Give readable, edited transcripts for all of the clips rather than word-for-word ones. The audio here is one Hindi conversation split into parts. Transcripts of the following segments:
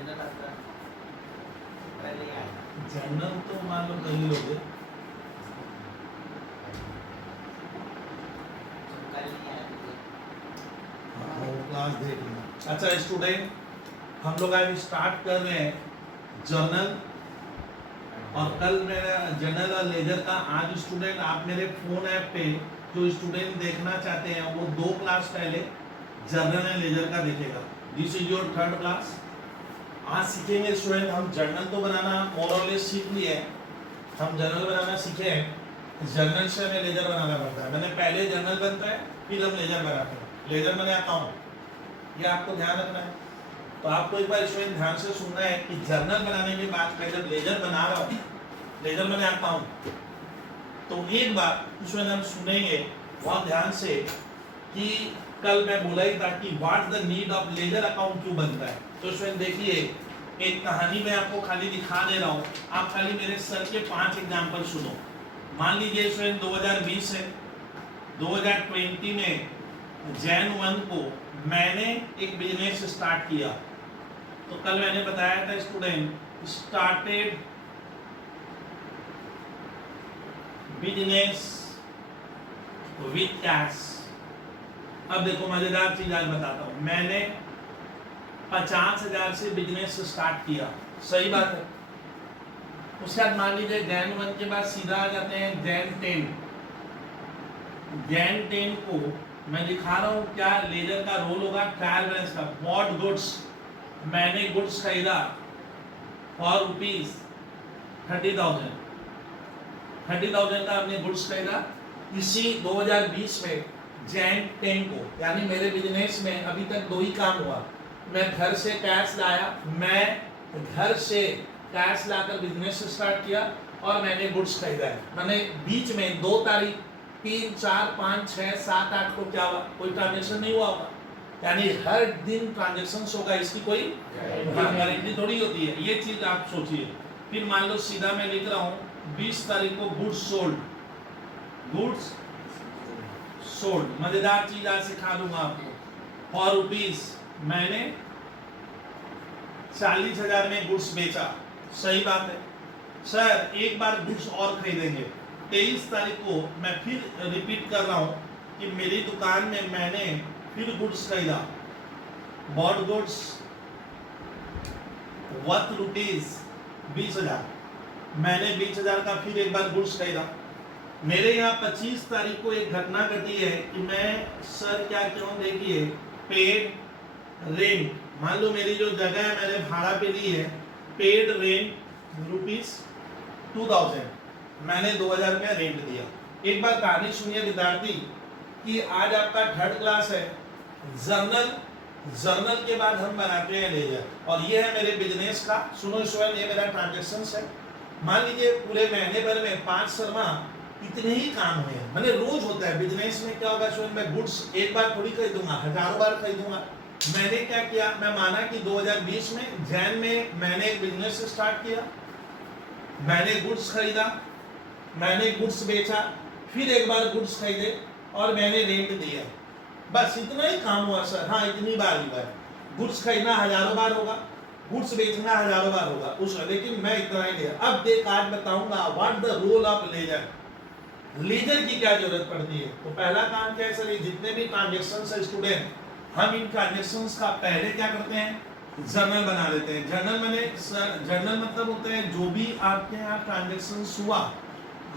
जनरल आता पहले ही आया। जनरल तो मान लो कर ही लोगे, कल नहीं आया मुझे। वो क्लास देख लेना। अच्छा स्टूडेंट, हम लोग आज स्टार्ट कर रहे हैं जर्नल, और कल मेरा जनरल और लेजर का। आज स्टूडेंट आप मेरे फोन ऐप पे जो स्टूडेंट देखना चाहते हैं वो 2 क्लास पहले जर्नल एंड लेजर का देखेगा। This is your 3rd class. आज सीखेंगे स्टूडेंट हम जर्नल तो बनाना मोर और लेस सीख लिए हैं, हम जर्नल बनाना सीखे हैं। जर्नल से हमें लेजर बनाना पड़ता है। मैंने पहले जर्नल बनता है फिर हम लेजर बनाते हैं। लेजर मैंने अकाउंट, ये आपको ध्यान रखना है। तो आपको एक बार स्टूडेंट ध्यान से सुनना है कि जर्नल बनाने के बाद मैं जब लेजर बना रहा हूँ, लेजर मैंने अकाउंट, तो एक बार स्टूडेंट हम सुनेंगे बहुत ध्यान से कि कल मैं बोला ही था कि what the need of ledger account क्यों बनता है। तो स्टूडेंट देखिए, एक कहानी मैं आपको खाली दिखा दे रहा हूँ, आप खाली मेरे सर के 5 एग्जाम्पल सुनो। मान लीजिए स्टूडेंट 2020 है, 2020 में जैन 1 को मैंने एक बिजनेस स्टार्ट किया। तो कल मैंने बताया था student started business with cash. अब देखो मजेदार चीज आज बताता हूं। मैंने 50,000 से बिजनेस स्टार्ट किया, सही बात है। उसके बाद मान लीजिए जैन 1 के बाद सीधा आ जाते हैं जैन 10। जैन 10 को मैं दिखा रहा हूँ क्या लेजर का रोल होगा, ट्रायल बैलेंस का। बॉट गुड्स, मैंने गुड्स खरीदा फॉर रुपीज 30,000, 30,000 का हमने गुड्स खरीदा। इसी 2020 में जैन 10 को, यानी मेरे बिजनेस में अभी तक 2 ही काम हुआ। मैं घर से कैश लाया, मैं घर से कैश लाकर बिजनेस स्टार्ट किया और मैंने गुड्स खरीदा है। मैंने बीच में 2 तारीख 3, 4, 5, 6, 7, 8 को क्या हुआ, कोई ट्रांजेक्शन नहीं हुआ होगा। यानी हर दिन ट्रांजेक्शन होगा, इसकी कोई गारंटी थोड़ी होती है। ये चीज आप सोचिए। फिर मान लो सीधा मैं लिख रहा हूँ 20 तारीख को गुड्स सोल्ड, गुड्स सोल्ड। मजेदार चीज आज सिखा दूंगा आपको। फॉर रुपीज मैंने 40,000 में गुड्स बेचा, सही बात है। सर एक बार गुड्स और खरीदेंगे। 23 तारीख को मैं फिर रिपीट कर रहा हूं कि मेरी दुकान में मैंने फिर गुड्स खरीदा। बॉट गुड्स वर्थ रुपीज 20,000, मैंने 20,000 का फिर एक बार गुड्स खरीदा। मेरे यहाँ 25 तारीख को एक घटना घटी है कि मैं सर क्या क्यों देखिए पेड रेंट, मान लो मेरी जो जगह है मैंने भाड़ा पे ली है, पेड रेंट रुपीज 2,000, मैंने 2,000 में रेंट दिया। एक बार कहानी सुनिए विद्यार्थी कि आज आपका 3rd क्लास है। जर्नल, जर्नल के बाद हम बनाते हैं लेजर, और ये है मेरे बिजनेस का। सुनो स्टूडेंट, ये मेरा ट्रांजैक्शंस है। मान लीजिए पूरे महीने भर में 5 शर्मा इतने ही काम हुए हैं। मैंने रोज होता है बिजनेस में क्या होगा स्टूडेंट, मैं गुड्स एक बार थोड़ी खरीदूंगा, हजारों बार खरीदूंगा। मैंने क्या किया, मैं माना कि 2020 में जैन में मैंने एक बिजनेस स्टार्ट किया, मैंने गुड्स खरीदा, मैंने गुड्स बेचा, फिर एक बार गुड्स खरीदे और मैंने रेंट दिया। बस इतना ही काम हुआ सर। हाँ, इतनी बार ही हुआ। गुड्स खरीदना हजारों बार होगा, गुड्स बेचना हजारों बार होगा उस, लेकिन मैं इतना ही लिया। अब देख आज बताऊंगा what the role of ledger, ledger की क्या जरूरत पड़ती है। तो पहला काम क्या है सर, ये जितने भी ट्रांजेक्शंस है स्टूडेंट, हम इन ट्रांजेक्शंस का पहले क्या करते हैं, जर्नल बना लेते हैं। जर्नल मैंने जर्नल मतलब होते हैं जो भी आपके यहाँ ट्रांजेक्शंस हुआ,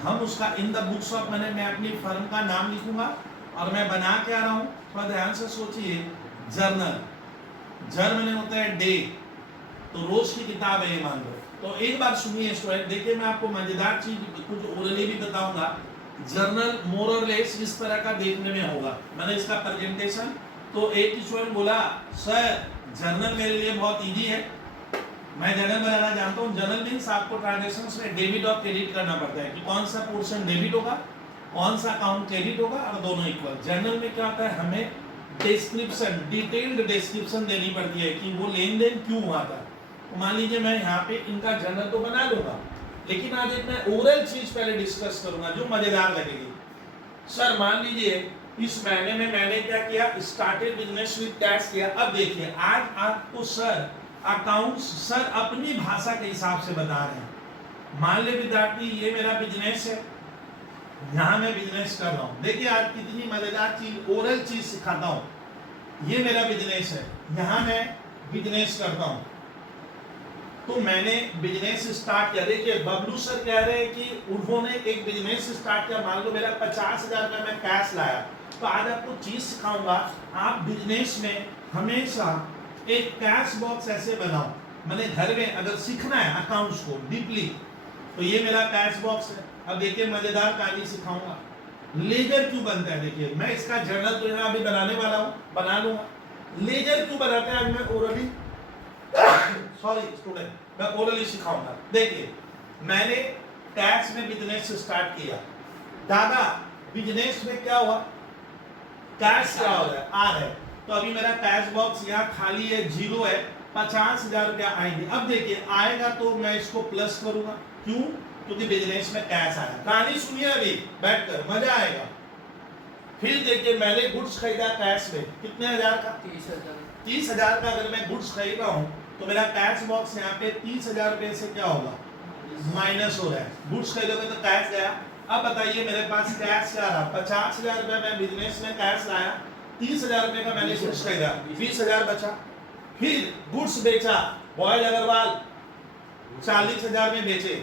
हम उसका इन द बुक्स ऑफ मैंने, मैं अपनी फर्म का नाम लिखूंगा और मैं बना के आ रहा हूँ। थोड़ा ध्यान से सोचिए। जर्नल, जर मैंने होता है डे, तो रोज की किताब है ये मान लो। तो एक बार सुनिए स्टूडेंट, देखिए मैं आपको मजेदार चीज कुछ ओरली भी बताऊंगा। जर्नल मोर और लेस इस तरह का देखने में होगा। मैंने इसका प्रेजेंटेशन, तो एक स्टूडेंट बोला सर जर्नल मेरे लिए बहुत इजी है, मैं जर्नल बनाना जानता हूँ। जर्नल मीन्स आपको ट्रांजेक्शंस में डेबिट और क्रेडिट करना पड़ता है कि कौन सा पोर्शन डेबिट होगा, कौन सा अकाउंट क्रेडिट होगा, और दोनों इक्वल। जर्नल में क्या होता है, हमें डिस्क्रिप्शन, डिटेल्ड डिस्क्रिप्शन देनी पड़ती है कि वो लेन देन क्यों हुआ था। तो मान लीजिए मैं यहाँ पे इनका जर्नल तो बना लूंगा, लेकिन आज एक मैं ओरल चीज पहले डिस्कस करूंगा जो मजेदार लगेगी। सर मान लीजिए इस महीने में मैंने क्या किया, स्टार्टेड बिजनेस विद कैश किया। अब देखिए आज आपको सर अकाउंट्स सर अपनी भाषा के हिसाब से बता रहे हैं। मान ले विद्यार्थी ये मेरा बिजनेस है, यहाँ मैं बिजनेस कर रहा हूँ। देखिए आज कितनी मजेदार चीज, ओरल चीज सिखाता हूँ। ये मेरा बिजनेस है, यहाँ मैं बिजनेस करता हूँ। तो मैंने बिजनेस स्टार्ट किया। देखिए बबलू सर कह रहे हैं कि उन्होंने एक बिजनेस स्टार्ट किया। मान लो मेरा 50,000 रुपया मैं कैश लाया। तो आज आपको चीज सिखाऊंगा, आप बिजनेस में हमेशा एक कैश बॉक्स ऐसे बनाओ। मैंने घर में अगर सीखना है अकाउंट्स को डीपली, तो ये मेरा कैश बॉक्स है। अब देखिए मजेदार कहानी सिखाऊंगा। लेजर क्यों बनता है, देखिए मैं इसका जर्नल तो यहाँ अभी बनाने वाला हूँ, बना लूंगा। लेजर क्यों बनाते हैं आज मैं ओरली सॉरी स्टूडेंट, मैं ओरली सिखाऊंगा। देखिए मैंने कैश में बिजनेस स्टार्ट किया। दादा बिजनेस में क्या हुआ, कैश क्या हो रहा है, आ रहा है। तो अभी मेरा कैश बॉक्स यहाँ खाली है, 0 है। 50,000 रुपया आएंगे। अब देखिए आएगा तो मैं इसको प्लस करूंगा। क्यों, क्योंकि बिजनेस में कैश आया। कहानी सुनिए अभी बैठकर, मजा आएगा। फिर देखिए मैंने गुड्स खरीदा कैश में, कितने हजार का, 30,000 का। अगर मैं गुड्स खरीद रहा हूँ तो मेरा कैश बॉक्स यहाँ पे 30,000 रुपये से क्या होगा, माइनस हो रहा है। गुड्स खरीदोगे तो कैश गया। अब बताइए मेरे पास कैश क्या रहा, 50,000 रुपये मैं बिजनेस में कैश लाया, 30,000 रुपये का मैंने गुड्स खरीदा, 20,000 बचा। फिर गुड्स बेचा, बॉयज अग्रवाल 40,000 में बेचे,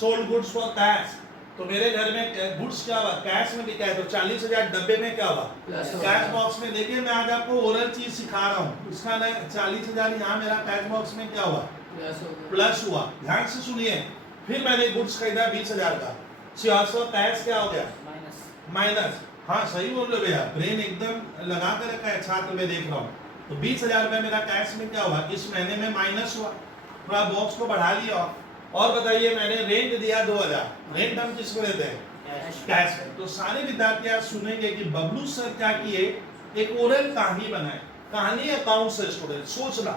सोल्ड गुड्स फॉर कैश। तो मेरे घर में गुड्स क्या हुआ, कैश में बिका है। तो 40,000 डब्बे में क्या हुआ, कैश बॉक्स में। देखिए मैं आज आपको ओरल चीज सिखा रहा हूँ। इसका 40,000 यहाँ मेरा कैश बॉक्स में क्या हुआ, प्लस हुआ। ध्यान से सुनिए। फिर मैंने गुड्स खरीदा 20,000 का, 600 कैश क्या हो गया, माइनस। हाँ सही बोल रहे हो भैया, ब्रेन एकदम लगा कर रखा है छात्र में, देख रहा हूँ। तो 20,000 रुपये मेरा कैश में क्या हुआ, इस महीने में माइनस हुआ। थोड़ा बॉक्स को बढ़ा लिया। और बताइए मैंने रेंट दिया 2,000। रेंट हम किसको देते हैं, कैश में। तो सारे विद्यार्थी आज सुनेंगे कि बबलू सर क्या किए, एक ओरल कहानी बनाए। कहानी अकाउंट से स्टूडेंट सोचना।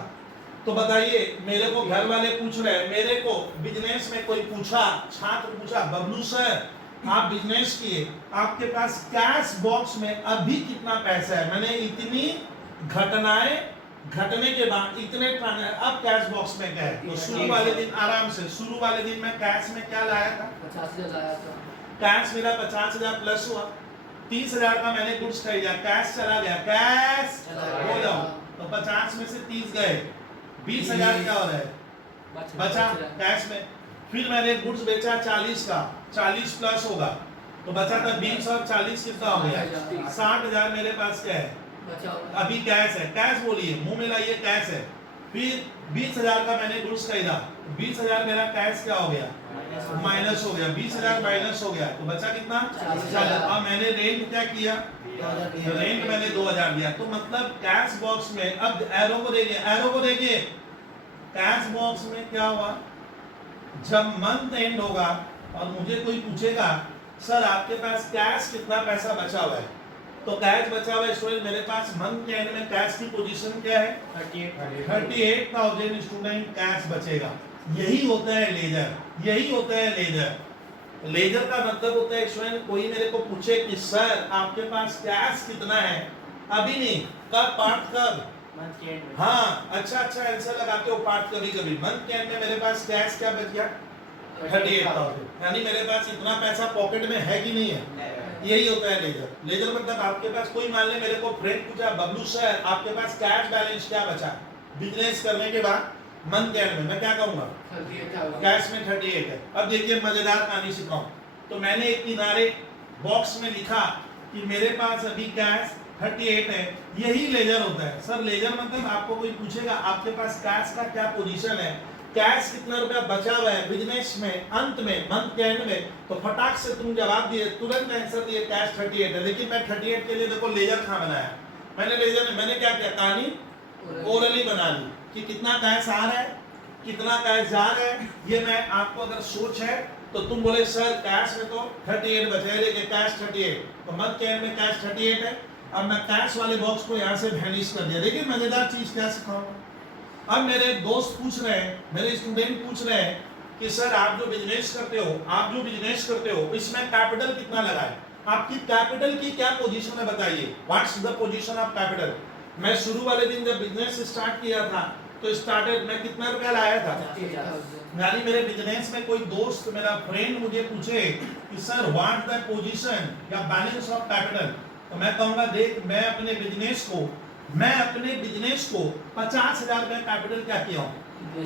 तो बताइए मेरे को घर वाले पूछ रहे हैं, मेरे को बिजनेस में कोई पूछा, छात्र पूछा, बबलू सर आप बिजनेस किए, आपके पास कैश बॉक्स में अभी कितना पैसा है। मैंने इतनी घटनाएं घटने के बाद इतने अब कैश बॉक्स में क्या है। तो शुरू वाले दिन आराम से, शुरू वाले दिन मैं कैश में क्या लाया था, 50,000 लाया था। कैश मेरा 50,000 प्लस हुआ। 30,000 का मैंने गुड्स खरीदा, कैश चला गया, कैश हो जाओ। तो 50 में से 30 गए, 20,000 क्या हो रहा है, बचा कैश में। फिर मैंने गुड्स बेचा 40 का, 40 प्लस होगा तो बचा था 20 और 40 कितना हो गया, 60,000 मेरे पास क्या है, अभी कैश है। कैश बोलिए, मुंह में लाइए, कैश है। फिर 20,000 का मैंने गुड्स खरीदा, 20,000 मेरा कैश क्या हो गया, माइनस हो गया। 20,000 माइनस हो गया तो बचा कितना, 40,000। अब मैंने रेंट क्या किया, रेंट मैंने 2,000 दिया। तो मतलब कैश बॉक्स में, अब एरो को देखिए, एरो को देखिए, कैश बॉक्स में क्या हुआ, जब मंथ एंड होगा और मुझे कोई पूछेगा सर आपके पास कैश कितना पैसा बचा हुआ है, तो कैश बचा हुआ है स्टूडेंट मेरे पास मंथ के एंड में कैश की पोजीशन क्या है, 38,000 स्टूडेंट कैश बचेगा। यही होता है लेजर, यही होता है लेजर। लेजर का मतलब होता है स्टूडेंट कोई मेरे को पूछे कि सर आपके पास कैश कितना है, अभी नहीं, कब, पार्ट कब, मंथ के एंड में। हाँ अच्छा आंसर लगाते हो पार्ट कभी कभी। मंथ के एंड में मेरे पास कैश क्या बच गया, 38,000। यानी मेरे पास इतना पैसा पॉकेट में है कि नहीं है। यही होता है लेजर। लेजर मतलब आपके पास कोई मान ले मेरे को फ्रेंड पूछा बबलू सर आपके पास कैश बैलेंस क्या बचा बिजनेस करने के बाद मंथ के एंड में, मैं क्या कहूंगा, कैश में 38 है। अब देखिए मजेदार कहानी सिखाऊं। तो मैंने एक किनारे बॉक्स में लिखा कि मेरे पास अभी कैश 38 है। यही लेजर होता है सर। लेजर मतलब आपको कोई पूछेगा आपके पास कैश का क्या पोजीशन है, कैश कितना रुपया बचा हुआ है बिजनेस में अंत में, मंथ के एंड में, तो फटाक से तुम जवाब दिए, तुरंत आंसर दिए कैश 38 है। लेकिन मैं 38 के लिए देखो लेजर कहाँ बनाया, मैंने लेजर में मैंने क्या किया, कहानी ओरली बना ली कि कितना कैश आ रहा है, कितना कैश जा रहा है। ये मैं आपको अगर सोच है तो तुम बोले सर कैश में तो 38 बचे, देखिए कैश 38, तो मंथ के एंड में कैश 38 है। अब मैं कैश वाले बॉक्स को यहाँ से वैनिश कर दिया। देखिए मजेदार चीज क्या सिखाऊंगा। अब मेरे दोस्त पूछ रहे हैं, मेरे स्टूडेंट पूछ रहे हैं कि सर आप जो बिजनेस करते हो, आप जो बिजनेस करते हो इसमें कैपिटल कितना लगाए, आपकी कैपिटल की क्या पोजीशन है बताइए, what's the position of capital. मैं शुरू वाले दिन जब बिजनेस स्टार्ट किया था तो स्टार्टेड मैं कितना रुपया लाया था, यानी मेरे बिजनेस में कोई दोस्त मेरा फ्रेंड मुझे पूछे कि सर व्हाट द पोजीशन या बैलेंस ऑफ कैपिटल, तो मैं कहूंगा देख मैं अपने बिजनेस को 50,000 में कैपिटल क्या किया हूँ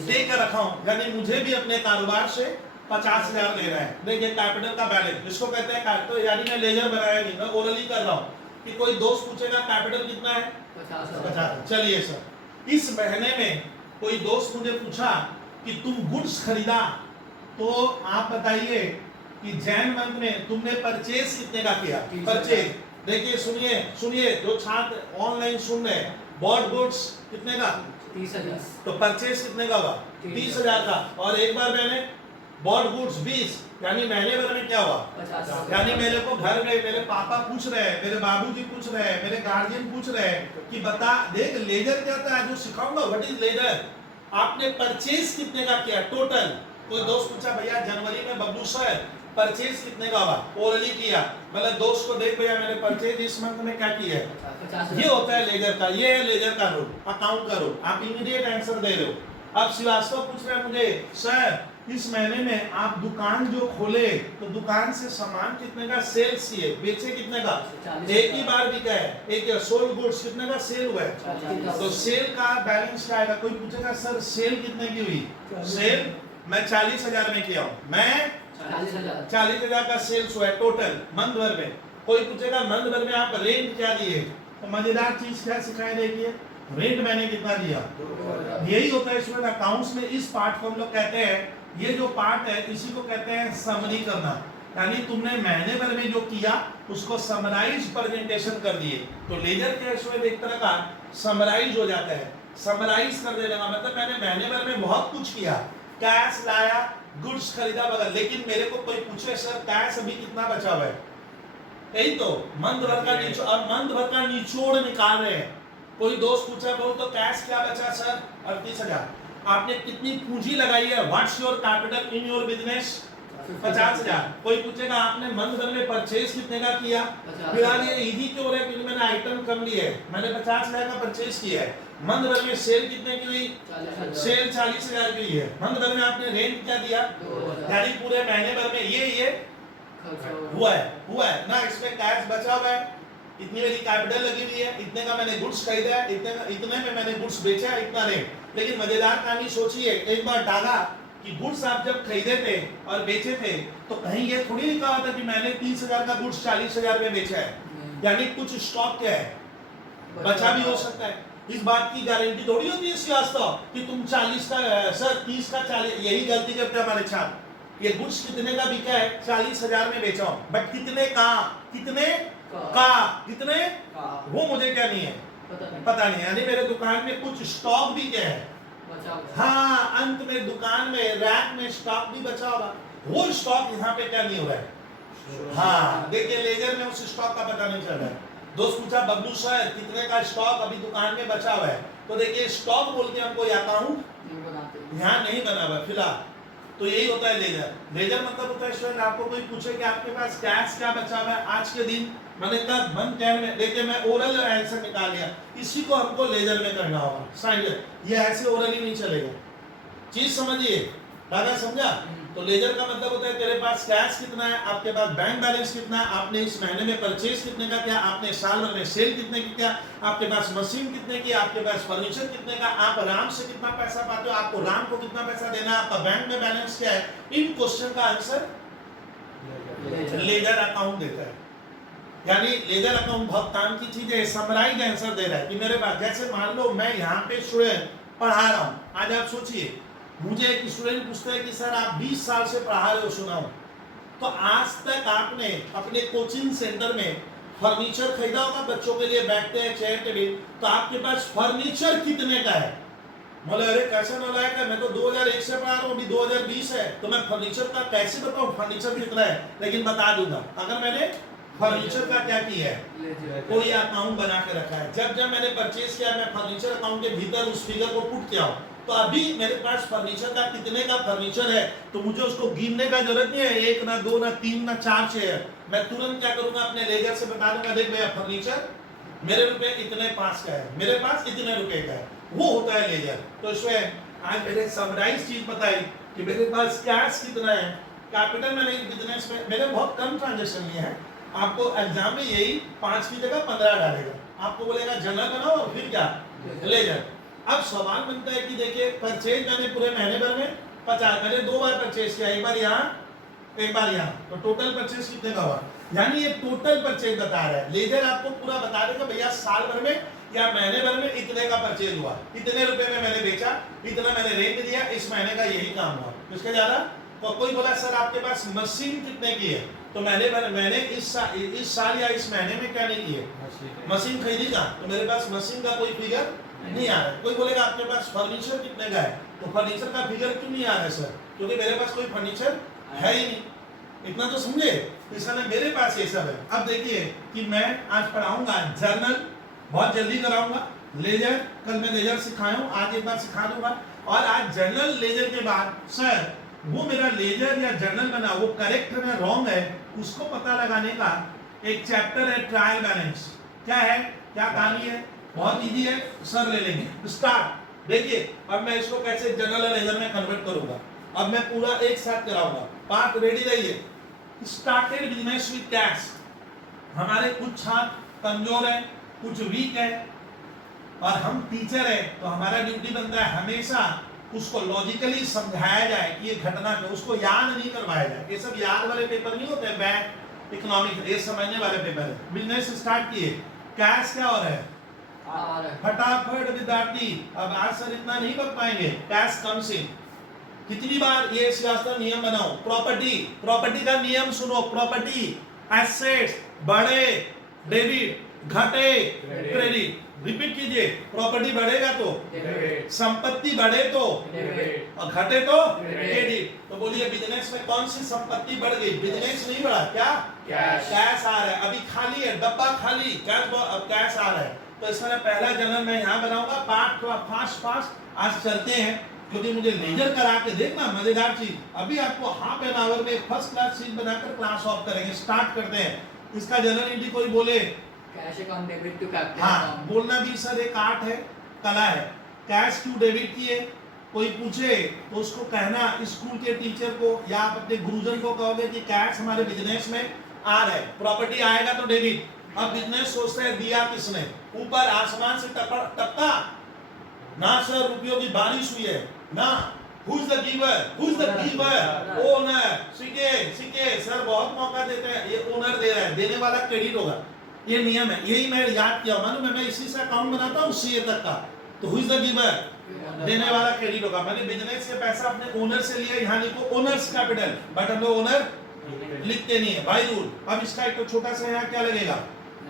देकर रखा हूँ, यानी मुझे भी अपने कारोबार से 50,000 ले रहा है। देखिए कैपिटल का बैलेंस इसको कहते हैं, तो यानी मैं लेजर बनाया नहीं, मैं ओरली कर रहा हूँ कि कोई दोस्त पूछेगा कैपिटल कितना है 50। चलिए सर इस महीने में कोई दोस्त मुझे पूछा कि तुम गुड्स खरीदा, तो आप बताइए कि जैन मंथ में तुमने परचेज कितने का किया, परचेज देखिए सुनिए जो छात्र ऑनलाइन सुन रहे हैं, बॉट गुड्स कितने का 30,000, तो परचेज कितने का हुआ 30,000 का, और एक बार मैंने बॉट गुड्स 20, यानी महीने भर में क्या हुआ 50,000, यानी मेरे को घर में मेरे पापा पूछ रहे हैं, मेरे बाबूजी पूछ रहे हैं, मेरे गार्जियन पूछ रहे हैं कि बता देख लेजर क्या था, जो सिखाऊंगा व्हाट इज लेजर, आपने परचेज कितने का किया टोटल। कोई दोस्त पूछा भैया जनवरी में बब्लू सर परचेज कितने का हुआ, ओरली किया, मतलब दोस्त को देख भैया मैंने परचेज इस मंथ में क्या किया है, 50,000, ये होता है लेजर का, ये है लेजर का रोल, अकाउंट का रोल। आप इमीडिएट आंसर दे रहे हो। अब श्रीवास्तव पूछ रहे हैं मुझे सर इस महीने में आप दुकान जो खोले तो दुकान से सामान कितने का सेल्स किए, बेचे कितने का, एक ही बार बिका है, एक सोल्ड गुड्स कितने का सेल हुआ है, तो सेल का बैलेंस क्या आएगा। कोई पूछेगा सर सेल कितने की हुई, सेल मैं 40,000 में किया हूँ, मैं 40,000 का सेल्स हुआ है टोटल मंथ भर में। कोई पूछेगा मंथ भर में आप रेंट क्या दिए, तो मजेदार चीज क्या सिखाई, देखिए रेंट मैंने कितना दिया, यही होता है इसमें अकाउंट्स में। इस पार्ट को हम लोग कहते हैं, ये जो पार्ट है इसी को कहते हैं समरी करना, यानी तुमने महीने भर में जो किया उसको समराइज प्रेजेंटेशन कर दिए। तो लेजर कैश में एक तरह का समराइज हो जाता है, समराइज कर देने का मतलब मैंने महीने भर में बहुत कुछ किया, कैश लाया, गुड्स खरीदा बगल, लेकिन मेरे को कोई पूछे सर कैश अभी कितना बचा हुआ है, यही तो मंथ भर का निचोड़, अब मंथ भर का निचोड़ निकाल रहे हैं। कोई दोस्त पूछा बहुत तो कैश क्या बचा सर 38,000, आपने कितनी पूंजी लगाई है, what's your capital in your business 50,000। कोई पूछेगा आपने मंथ भर में परचेज कितने का किया, फिलहाल ये इजी क्यों रहा है क्योंकि मैंने आइटम कम लिए है, मैंने 50,000 का परचेज किया है। मंथ भर में सेल कितने की हुई, सेल 40,000 की हुई है। मंथ भर में आपने रेंट क्या दिया, यानी पूरे महीने भर में ये हुआ है ना, इसमें कैश बचा हुआ है, इतनी मेरी कैपिटल लगी हुई है, इतने का मैंने गुड्स खरीदा है, इतने में मैंने गुड्स बेचा है, इतना रेट। लेकिन मजेदार कहानी सोचिए, एक बार डाला कि गुड्स आप जब खरीदे थे और बेचे थे तो कहीं ये थोड़ी लिखा हुआ था कि मैंने 30,000 का गुड्स 40,000 में बेचा है, यानी कुछ स्टॉक क्या है बचा भी हो सकता है। इस बात की गारंटी थोड़ी होती है श्रीवास्तव कि तुम 40 का सर 30 का 40, यही गलती करते हैं हमारे छात्र, ये गुड्स कितने का बिका है 40,000 में बेचा हूं, बट कितने का वो मुझे क्या नहीं है पता नहीं, यानी मेरे दुकान में कुछ स्टॉक भी क्या है, हाँ अंत में दुकान में रैक में स्टॉक भी बचा होगा, वो स्टॉक यहाँ पे क्या नहीं हो रहा है। हाँ देखिए लेजर में उस स्टॉक का पता नहीं चल रहा है। दोस्त पूछा बबलू सर कितने का स्टॉक अभी दुकान में बचा हुआ है, तो देखिए स्टॉक बोल के हमको अकाउंट यहाँ नहीं बना हुआ फिलहाल, तो यही होता है लेजर। लेजर मतलब होता है स्टूडेंट आपको कोई पूछे कि आपके पास कैश क्या बचा हुआ है आज के दिन, मैंने कहा मंथ एंड में, देखिए मैं ओरल आंसर निकाल लिया, इसी को हमको लेजर में करना होगा साइड, ये ऐसे ओरल ही नहीं चलेगा, चीज समझिए, दादा समझा। तो लेजर का मतलब होता है तेरे पास कैश कितना है, आपके पास बैंक बैलेंस कितना है, आपने इस महीने में परचेज कितने का किया, आपने साल भर में सेल कितने की किया, आपके पास मशीन कितने की, आपके पास फर्नीचर कितने का, आप राम से कितना पैसा पाते हो, आपको राम को कितना पैसा देना है, आपका बैंक में बैलेंस क्या है, इन क्वेश्चन का आंसर लेजर अकाउंट देता है। यानी लेजर अकाउंट बहुत काम की चीज है, समराइज आंसर दे रहा है कि मेरे पास, जैसे मान लो मैं यहाँ पे स्टूडेंट पढ़ा रहा हूँ, आज आप सोचिए मुझे एक स्टूडेंट पूछता है कि सर आप 20 साल से पढ़ा रहे हो सुना हूं, तो आज तक आपने अपने कोचिंग सेंटर में फर्नीचर खरीदा होगा, बच्चों के लिए बैठते हैं चेयर टेबल, तो आपके पास फर्नीचर कितने का है, बोले अरे कैसे नलायक है, मैं तो 2001 से पढ़ा रहा हूँ, अभी 2020 है, तो मैं फर्नीचर का कैसे बताऊं फर्नीचर कितना है, लेकिन बता दूंगा अगर मैंने फर्नीचर का क्या किया है, कोई अकाउंट बना के रखा है, जब जब मैंने परचेज किया मैं फर्नीचर अकाउंट के भीतर उस फिगर को पुट किया हूं, तो अभी मेरे पास फर्नीचर का कितने का फर्नीचर है, तो मुझे उसको गिनने का जरूरत नहीं है, 1 ना 2 ना 3 ना 4 चेयर, मैं तुरंत क्या करूंगा अपने लेजर से बता दूंगा, देख भैया फर्नीचर मेरे रुपए इतने पास का है, मेरे पास इतने रुपए का है, वो होता है लेजर। तो इसमें आज मेरे समराइज चीज बताई कि मेरे पास कैश कितना है, कैपिटल मैंने बिजनेस में मेरे बहुत कम ट्रांजेक्शन लिए हैं। आपको एग्जाम में यही 5 की जगह 15 डालेगा, आपको बोलेगा जनरल बनाओ और फिर क्या लेजर। अब सवाल बनता है कि देखिए परचेज मैंने पूरे महीने भर में 50, मैंने 2 बार परचेज किया, एक बार यहाँ एक बार यहाँ, तो टोटल परचेज कितने का हुआ, यानी ये टोटल परचेज बता रहा है। लेजर आपको पूरा बता देगा भैया साल भर में या महीने भर में इतने का परचेज हुआ, इतने रुपए में मैंने बेचा, इतना मैंने रेंट दिया, इस महीने का यही काम हुआ। इसके ज्यादा तो कोई बोला सर आपके पास मशीन कितने की है, तो मैंने इस साल या इस महीने में क्या नहीं किए, मशीन खरीदी का, तो मेरे पास मशीन का कोई फिगर नहीं आ रहा है। कोई बोलेगा आपके पास फर्नीचर कितने का है, तो फर्नीचर का फिगर क्यों नहीं आ रहा है सर, क्योंकि मेरे पास कोई फर्नीचर है ही नहीं। इतना तो समझे, इसलिए मेरे पास ये सब है। अब देखिए कि मैं आज पढ़ाऊंगा जर्नल, बहुत जल्दी कराऊंगा, लेजर कल मैं लेजर सिखाया हूं, आज एक बार सिखा दूंगा। और आज जर्नल लेजर के बाद सर वो मेरा लेजर या जर्नल बना वो करेक्ट है या रॉन्ग है, उसको पता लगाने का एक चैप्टर है ट्रायल बैलेंस। क्या है, क्या कहानी है, बहुत इजी है, सर ले लेंगे। स्टार्ट। देखिए अब मैं इसको कैसे जर्नल और लेजर में कन्वर्ट करूंगा, अब मैं पूरा एक साथ कराऊंगा। पार्ट रेडी रहिए। Started business with cash. हमारे कुछ छात्र कमजोर है, कुछ वीक है, और हम टीचर है तो हमारा ड्यूटी बनता है हमेशा उसको लॉजिकली समझाया जाए कि ये घटना है, उसको याद नहीं करवाया जाए। ये सब याद वाले पेपर नहीं होते, बैंक इकोनॉमिक्स ये समझने वाले पेपर है। बिजनेस स्टार्ट किए, कैश क्या हो रहा है, फटाफट विद्यार्थी, अब आज सर इतना नहीं बक पाएंगे। कैश कम्स इन, कितनी बार ये शास्त्र नियम बनाओ, प्रॉपर्टी का नियम सुनो, प्रॉपर्टी एसेट्स बढ़े डेबिट, घटे क्रेडिट। रिपीट कीजिए, प्रॉपर्टी बढ़ेगा तो संपत्ति बढ़े तो और घटे तो क्रेडिट। तो बोलिए बिजनेस में कौन सी संपत्ति बढ़ गई, बिजनेस नहीं बढ़ा, क्या कैश आ रहा है, अभी खाली है डब्बा खाली, कैश आ रहा है। तो इसमें पहला जर्नल मैं यहाँ बनाऊंगा, पार्ट थोड़ा फास्ट आज चलते हैं, क्योंकि मुझे लेजर करा के देखना मजेदार चीज। अभी आपको हाफ एन आवर में फर्स्ट क्लास चीज बनाकर क्लास ऑफ करेंगे। स्टार्ट करते हैं। इसका जर्नल एंट्री कोई बोले, cash account debit to capital हाँ बोलना भी सर एक आर्ट है, कला है। कैश क्यों डेबिट किए, कोई पूछे तो उसको कहना स्कूल के टीचर को या आप अपने गुरुजन को कहोगे कि कैश हमारे बिजनेस में आ रहा है, प्रॉपर्टी आएगा तो डेबिट। अब बिजनेस सोचते हैं दिया किसने, ऊपर आसमान से टपका ना सर, रुपयों की बारिश हुई है ना। Who is the giver? Who is the giver? Owner. सिके सर बहुत मौका देते हैं, ये ओनर दे रहा है, देने वाला क्रेडिट होगा, ये नियम है। यही मैं याद किया, मालूम है मैं इसी से अकाउंट बनाता हूँ सीए तक का। तो हु इज द गिवर, देने वाला क्रेडिट होगा। मैंने बिजनेस से पैसा अपने ओनर से लिया, यहाँ लिखो ओनर्स कैपिटल, बट हम लोग ओनर लिखते नहीं है बाय रूल। अब इसका एक तो छोटा सा यहाँ क्या लगेगा,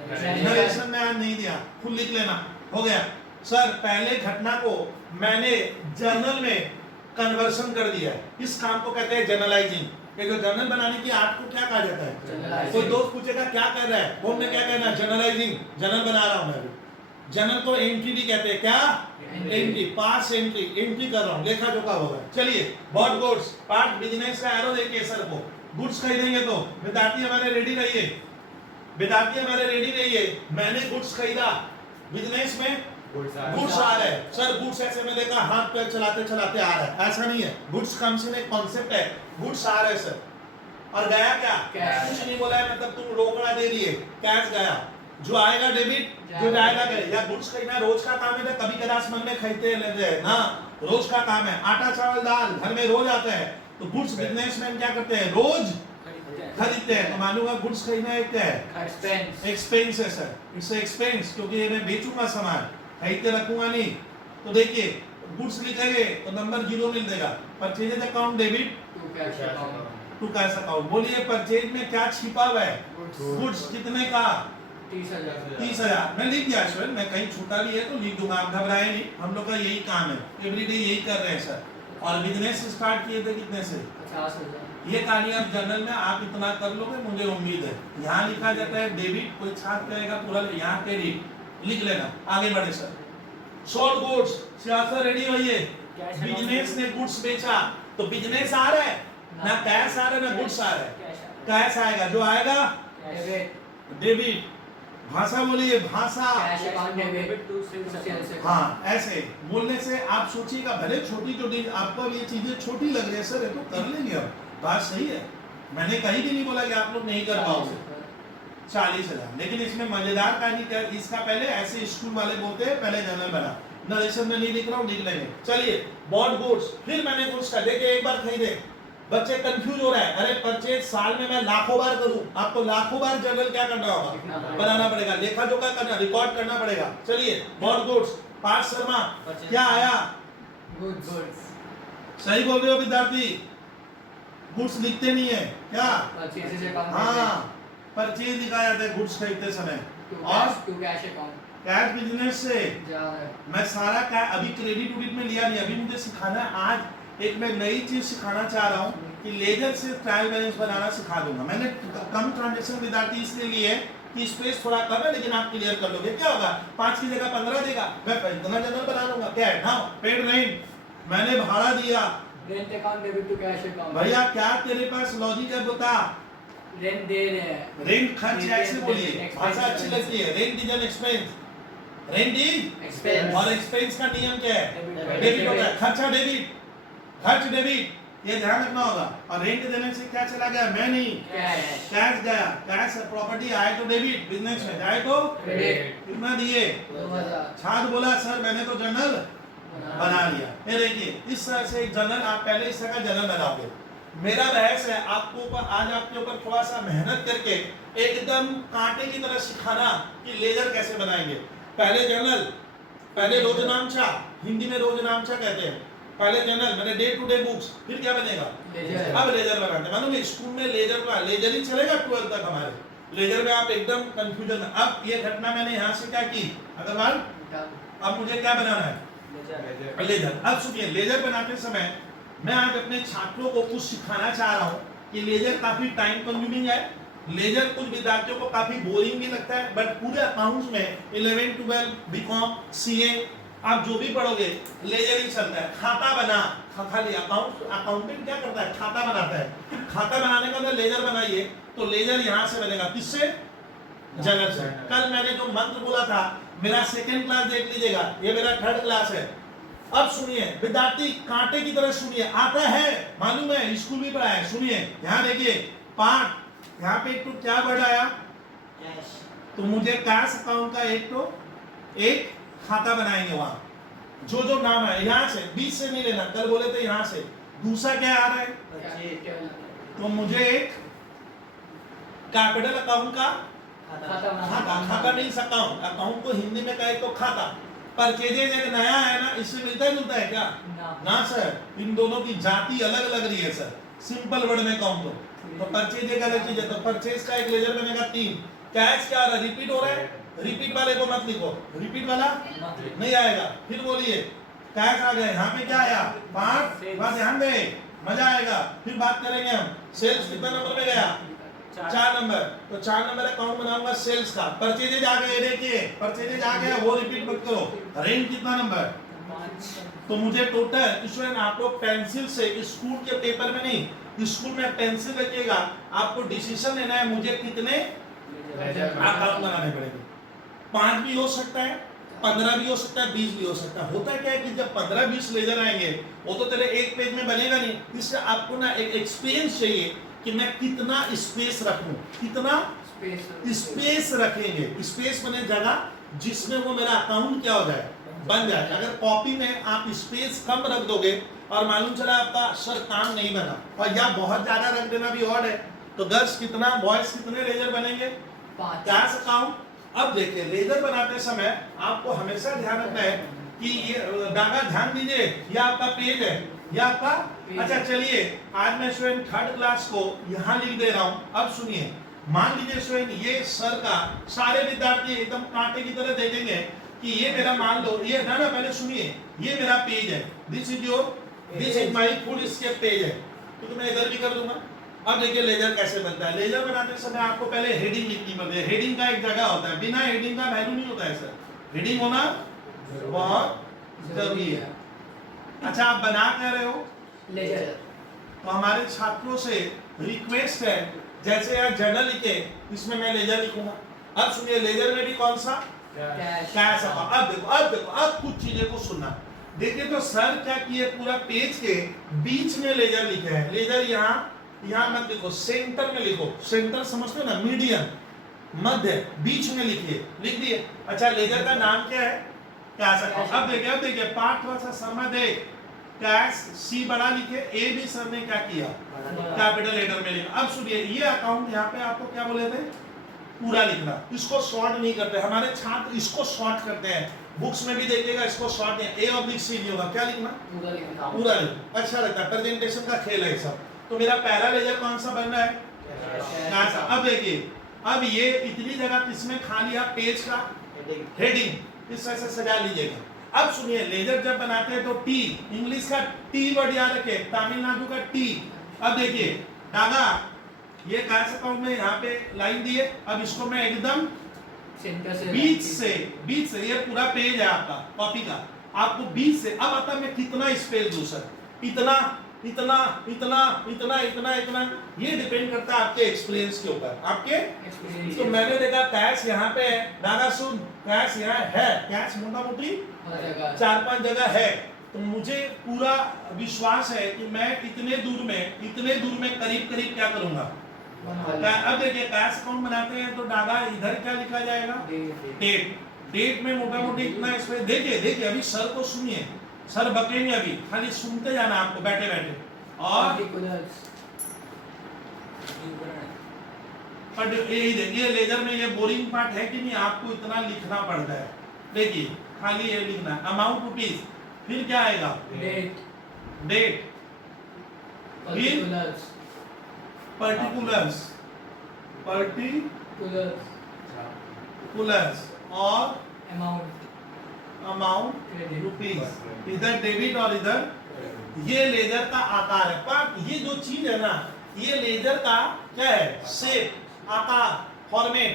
नरेशन में आज नहीं दिया, खुद लिख लेना, हो गया। सर पहले घटना को मैंने जर्नल में कन्वर्सन कर दिया है, इस काम को कहते हैं जर्नलाइजिंग। ये जो जर्नल बनाने की आर्ट को क्या कहा जाता है, कोई दोस्त पूछेगा क्या कर रहा है, फोन में क्या कहना है, जर्नलाइजिंग, जर्नल बना रहा हूं मैं। जर्नल को एंट्री भी कहते हैं, क्या एंट्री, पास एंट्री कर रहा हूं, लेखा जोखा होगा। चलिए बॉट गुड्स, पार्ट बिजनेस का एरो देखिए सर को, गुड्स खरीदेंगे तो विद्यार्थी हमारे रेडी रहिए, विद्यार्थी हमारे रेडी रहिए। मैंने गुड्स खरीदा, बिजनेस में गुड्स आ रहा है सर, गुड्स ऐसे में देखा हाथ पैर चलाते चलाते आ रहा है, ऐसा नहीं है। गुड्स कम्स इन एक कॉन्सेप्ट है, गुड्स आ रहा है सर, और गया क्या, कुछ नहीं बोला है, मतलब तुम रोकड़ा दे दिए, कैश गया, जो आएगा डेबिट, जो जाएगा क्रेडिट। या गुड्स खरीदना रोज का काम है, कभी कदाच मन में खरीदते लेते हैं ना, रोज का काम है। आटा चावल दाल घर में रोज आता है, तो गुड्स बिजनेसमैन क्या करते हैं, रोज खरीदते हैं। तो मालूंगा गुड्स खरीदना एक क्या है, एक्सपेंस है सर, इट्स एक्सपेंस, क्योंकि ये मैं बेचूंगा सामान, खरीदते रखूंगा नहीं। तो देखिए गुड्स लिखेंगे तो नंबर 0 मिल देगा, purchase account debit to cash account. बोलिए परचेज में क्या छिपा हुआ है, गुड्स कितने का, 30,000। मैं लिख दिया सर, मैं कहीं छूटा भी है तो लिख दूंगा, आप घबराए नहीं, हम लोग का यही काम है, एवरीडे यही कर रहे हैं सर। और बिजनेस स्टार्ट किए थे कितने से, 50,000। ये कहानी आप जनरल में आप इतना कर लोगे, मुझे उम्मीद है। यहाँ लिखा जाता है डेबिट, कोई छात्र कहेगा पूरा यहाँ क्रेडिट, लिख लेना, आगे बढ़े सर। सोल्ड गुड्स, सियासत रेडी होइए। बिजनेस ने गुड्स बेचा, तो बिजनेस आ रहा है ना, कैश आ रहा है ना गुड्स आ रहा है, कैश आएगा, जो आएगा डेबिट, भाषा बोलिए, भाषा। Cash account debit to sales account. हाँ, ऐसे बोलने से आप सोचिएगा, भले छोटी छोटी आपको अब ये चीजें छोटी लग रही है, सर ये तो कर लेंगे, अब बात सही है, मैंने कहीं भी नहीं बोला कि आप लोग नहीं कर पाओगे। 40,000। लेकिन इसमें मजेदार कहानी क्या, इसका पहले ऐसे स्कूल वाले बोलते हैं पहले जनरल बना, नरेशन में नहीं लिख रहा हूँ, लिख लेंगे। चलिए बॉन्ड गुड्स, फिर मैंने गुड्स का देखिए एक बार खरीदे, बच्चे कंफ्यूज हो रहा है, अरे परचेज साल में मैं लाखों बार करूं, आपको लाखों बार जर्नल क्या करना होगा, बनाना पड़ेगा, लेखा जोखा करना, रिकॉर्ड करना पड़ेगा। चलिए बॉन्ड गुड्स, पार्थ शर्मा क्या आया, गुड्स सही बोल रहे हो विद्यार्थी, गुड्स लिखते नहीं है क्या, परचेजेस अकाउंट। हाँ परचेज लिखा जाता है गुड्स खरीदते समय, और to cash account cash business से जा रहा है। मैं सारा क्या अभी क्रेडिट उडिट में लिया नहीं, अभी मुझे सिखाना है। आज एक मैं नई चीज सिखाना चाह रहा हूँ कि लेजर से ट्रायल बैलेंस बनाना सिखा दूंगा। मैंने कम ट्रांजेक्शन विद्यार्थी इसलिए लिए कि स्पेस थोड़ा कम है, लेकिन आप क्लियर कर लोगे, क्या होगा 5 की जगह 15 देगा, मैं इतना जनरल बना लूंगा। क्या है, हाँ पेड रेंट, मैंने भाड़ा दिया, rent account debit to cash account. भैया क्या तेरे पास लॉजिक है बता, रेंट दे रहे हैं, रेंट खर्च ऐसे बोलिए, भाषा अच्छी लगती है, rent is an expense, rent is expense, और एक्सपेंस का नियम क्या है, डेबिट डेबिट होता है, खर्चा डेबिट, खर्च डेबिट, ये ध्यान रखना होगा। और रेंट देने से क्या चला गया, मैं नहीं, कैश कैश गया, कैश प्रॉपर्टी आए तो डेबिट, बिजनेस में जाए तो क्रेडिट। कितना दिए, 2000 छात्र बोला सर मैंने तो जर्नल बना लिया। ये देखिए इस तरह से एक जर्नल आप पहले इस तरह का जर्नल बनाओगे। मेरा बहस है आपको ऊपर, आज आपके ऊपर थोड़ा सा मेहनत करके एकदम कांटे की तरह सिखाना कि लेजर कैसे बनाएंगे। पहले जर्नल, पहले रोजनामचा, हिंदी में रोजनामचा कहते हैं, पहले जर्नल मैंने डे टू डे बुक्स, फिर क्या बनेगा लेजर। अब लेजर बनाते हैं। मालूम है स्कूल में लेजर का लेजर ही चलेगा 12 तक हमारे, लेजर में आप एकदम कंफ्यूजन। अब ये घटना मैंने यहाँ से क्या की अग्रवाल, अब मुझे क्या बनाना है लेजर। अब सुनिए लेजर बनाते समय मैं आज अपने छात्रों को कुछ सिखाना चाह रहा हूँ कि लेजर काफी टाइम कंज्यूमिंग है, लेजर कुछ विद्यार्थियों को काफी बोरिंग भी लगता है, बट पूरे अकाउंट्स में 11, 12 बीकॉम सीए आप जो भी पढ़ोगे लेजर ही चलता है। खाता बना, खाली अकाउंटेंट क्या करता है, खाता बनाता है, खाता बनाने का अगर लेजर बनाइए तो लेजर यहाँ से बनेगा, किससे, जर्नल से। कल मैंने जो मंत्र बोला था, मेरा सेकेंड क्लास देख लीजिएगा, ये मेरा थर्ड क्लास है। अब सुनिए विद्यार्थी कांटे की तरह सुनिए, आता है मालूम है स्कूल भी पढ़ा है, सुनिए यहाँ देखिए पार्ट, यहाँ पे एक तो क्या वर्ड आया, कैश, तो मुझे कैश अकाउंट का एक खाता बनाएंगे वहां, जो जो नाम है यहाँ से, बीच से नहीं लेना, कल बोले थे यहाँ से। दूसरा क्या आ रहा है, परचेज, तो मुझे एक कैपिटल अकाउंट का खाता नहीं अकाउंट, अकाउंट को हिंदी में कहे तो खाता। परचेजेज एक नया है ना, इससे मिलता जुलता है क्या, ना सर, इन दोनों की जाति अलग लग रही है सर, सिंपल वर्ड में कहूं तो परचेज एक अलग चीज है। तो परचेज का एक लेजर बनेगा 3, कैश क्या आ रहा है, रिपीट हो रहा है, रिपीट वाले को मत लिखो, रिपीट वाला नहीं आएगा। फिर बोलिए कैश आ गया, यहाँ पे क्या आया 5, बात ध्यान दे मजा आएगा। फिर बात करेंगे हम सेल्स कितना नंबर में गया, 4 नंबर, तो 4 नंबर अकाउंट बनाऊंगा सेल्स का। परचेजेज आ गए, देखिए परचेजेज आ गया, वो रिपीट मत करो। रेंट कितना नंबर, तो मुझे टोटल स्टूडेंट आप लोग पेंसिल से स्कूल के पेपर में नहीं, स्कूल में पेंसिल रखिएगा, आपको डिसीजन लेना है मुझे कितने अकाउंट बनाने पड़ेंगे। 5 भी हो सकता है, 15 भी हो सकता है, 20 भी हो सकता है। होता क्या है कि जब 15-20 लेजर आएंगे वो तो तेरे एक पेज में बनेगा नहीं, इससे आपको ना एक एक्सपीरियंस चाहिए कि मैं कितना स्पेस रखूं, कितना स्पेस रखेंगे। स्पेस बने जगह जिसमें वो मेरा अकाउंट क्या हो जाए, बन जाए। अगर कॉपी में आप स्पेस कम रख दोगे और मालूम चला आपका सर काम नहीं बना, और या बहुत ज्यादा रख देना भी ऑड है, तो गर्ल्स कितना बॉयज कितने लेजर बनेंगे, 5 कैश अकाउंट। अब देखिए लेजर बनाते समय आपको हमेशा ध्यान रखना है कि ये डागा ध्यान दीजिए, ये आपका पेज है, ये आपका अच्छा। चलिए आज मैं स्टूडेंट थर्ड क्लास को यहाँ लिख दे रहा हूँ। अब सुनिए, मान लीजिए स्टूडेंट ये सर का सारे विद्यार्थी एकदम कांटे की तरह देखेंगे कि ये मेरा, मान लो ये ना पहले सुनिए, ये मेरा पेज है, this is my foolscap page है, क्योंकि मैं इधर भी कर दूंगा। अब देखिए लेजर कैसे बनता है। लेजर बनाते समय आपको पहले हेडिंग लिखनी पड़ती है, हेडिंग का एक जगह होता है, बिना हेडिंग का वैल्यू नहीं होता है सर, हेडिंग होना बहुत जरूरी है। अच्छा आप बना क्या रहे हो लेजर, तो हमारे छात्रों से रिक्वेस्ट है, जैसे यार जर्नल लिखे इसमें मैं लेजर लिखूंगा, अब सुनिए लेजर में भी कौन सा कैश कैश अकाउंट। अब कुछ चीजें को सुनना। देखिए तो सर क्या किए, पूरा पेज के बीच में लेजर लिखे हैं। लेजर यहाँ मत लिखो, सेंटर में लिखो। सेंटर समझते हो ना, मीडियम, मध्य, बीच में लिखिए, लिख दिए। अच्छा लेजर का नाम क्या है, कैश अकाउंट। अब देखिए पार्ट थोड़ा सा समझ दे। कैश सी बड़ा लिखे, ए भी सर ने क्या किया, कैपिटल लेटर में लिखा। अब सुनिए ये अकाउंट यहाँ पे आपको क्या बोले थे, पूरा लिखना। इसको शॉर्ट नहीं करते हमारे छात्र, इसको शॉर्ट करते हैं। बुक्स में भी देखिएगा इसको शॉर्ट नहीं, A/C नहीं होगा, क्या लिखना, पूरा लिखना। पूरा लिखना। अच्छा लगता है, प्रेजेंटेशन का खेल है सब। तो मेरा पहला लेजर कौन सा बन रहा है, कैश। अब देखिए अब ये इतनी जगह किसमें खा लिया, पेज का हेडिंग, इस तरह से सजा लीजिएगा। अब सुनिए लेजर जब बनाते हैं तो टी, इंग्लिश का टी वर्ड याद रखे, तमिलनाडु का टी। अब देखिए दादा ये कैश अकाउंट में यहाँ पे लाइन दिए। अब इसको मैं एकदम सेंटर से बीच से ये पूरा पेज है आपका कॉपी का, आपको बीच से। अब आता मैं कितना स्पेस दूं सर, इतना इतना इतना इतना इतना इतना, ये डिपेंड करता है आपके एक्सपीरियंस के ऊपर, आपके। तो मैंने देखा कैश यहाँ पे है, दादा सुन कैश यहाँ है, कैश मोटा मोटी 4-5 जगह है। तो मुझे पूरा विश्वास है कि मैं इतने दूर में करीब करीब क्या करूंगा। अब देखिए कैश अकाउंट बनाते हैं तो दादा इधर क्या लिखा जाएगा, डेट में मोटा मोटी इतना स्पेस। देखिए अभी सर को सुनिए, सर बकेंगे अभी, खाली सुनते जाना आपको बैठे बैठे। और ये लेजर में ये बोरिंग पार्ट है कि नहीं, आपको इतना लिखना पड़ता है। देखिए खाली ये लिखना, अमाउंट रुपीज, फिर क्या आएगा, डेट, पर्टिकुलर्स और अमाउंट रुपीज, इधर डेबिट और इधर। ये लेजर का आकार है। पर ये जो चीज है ना, ये लेजर का क्या है, शेप, आकार, फॉर्मेट।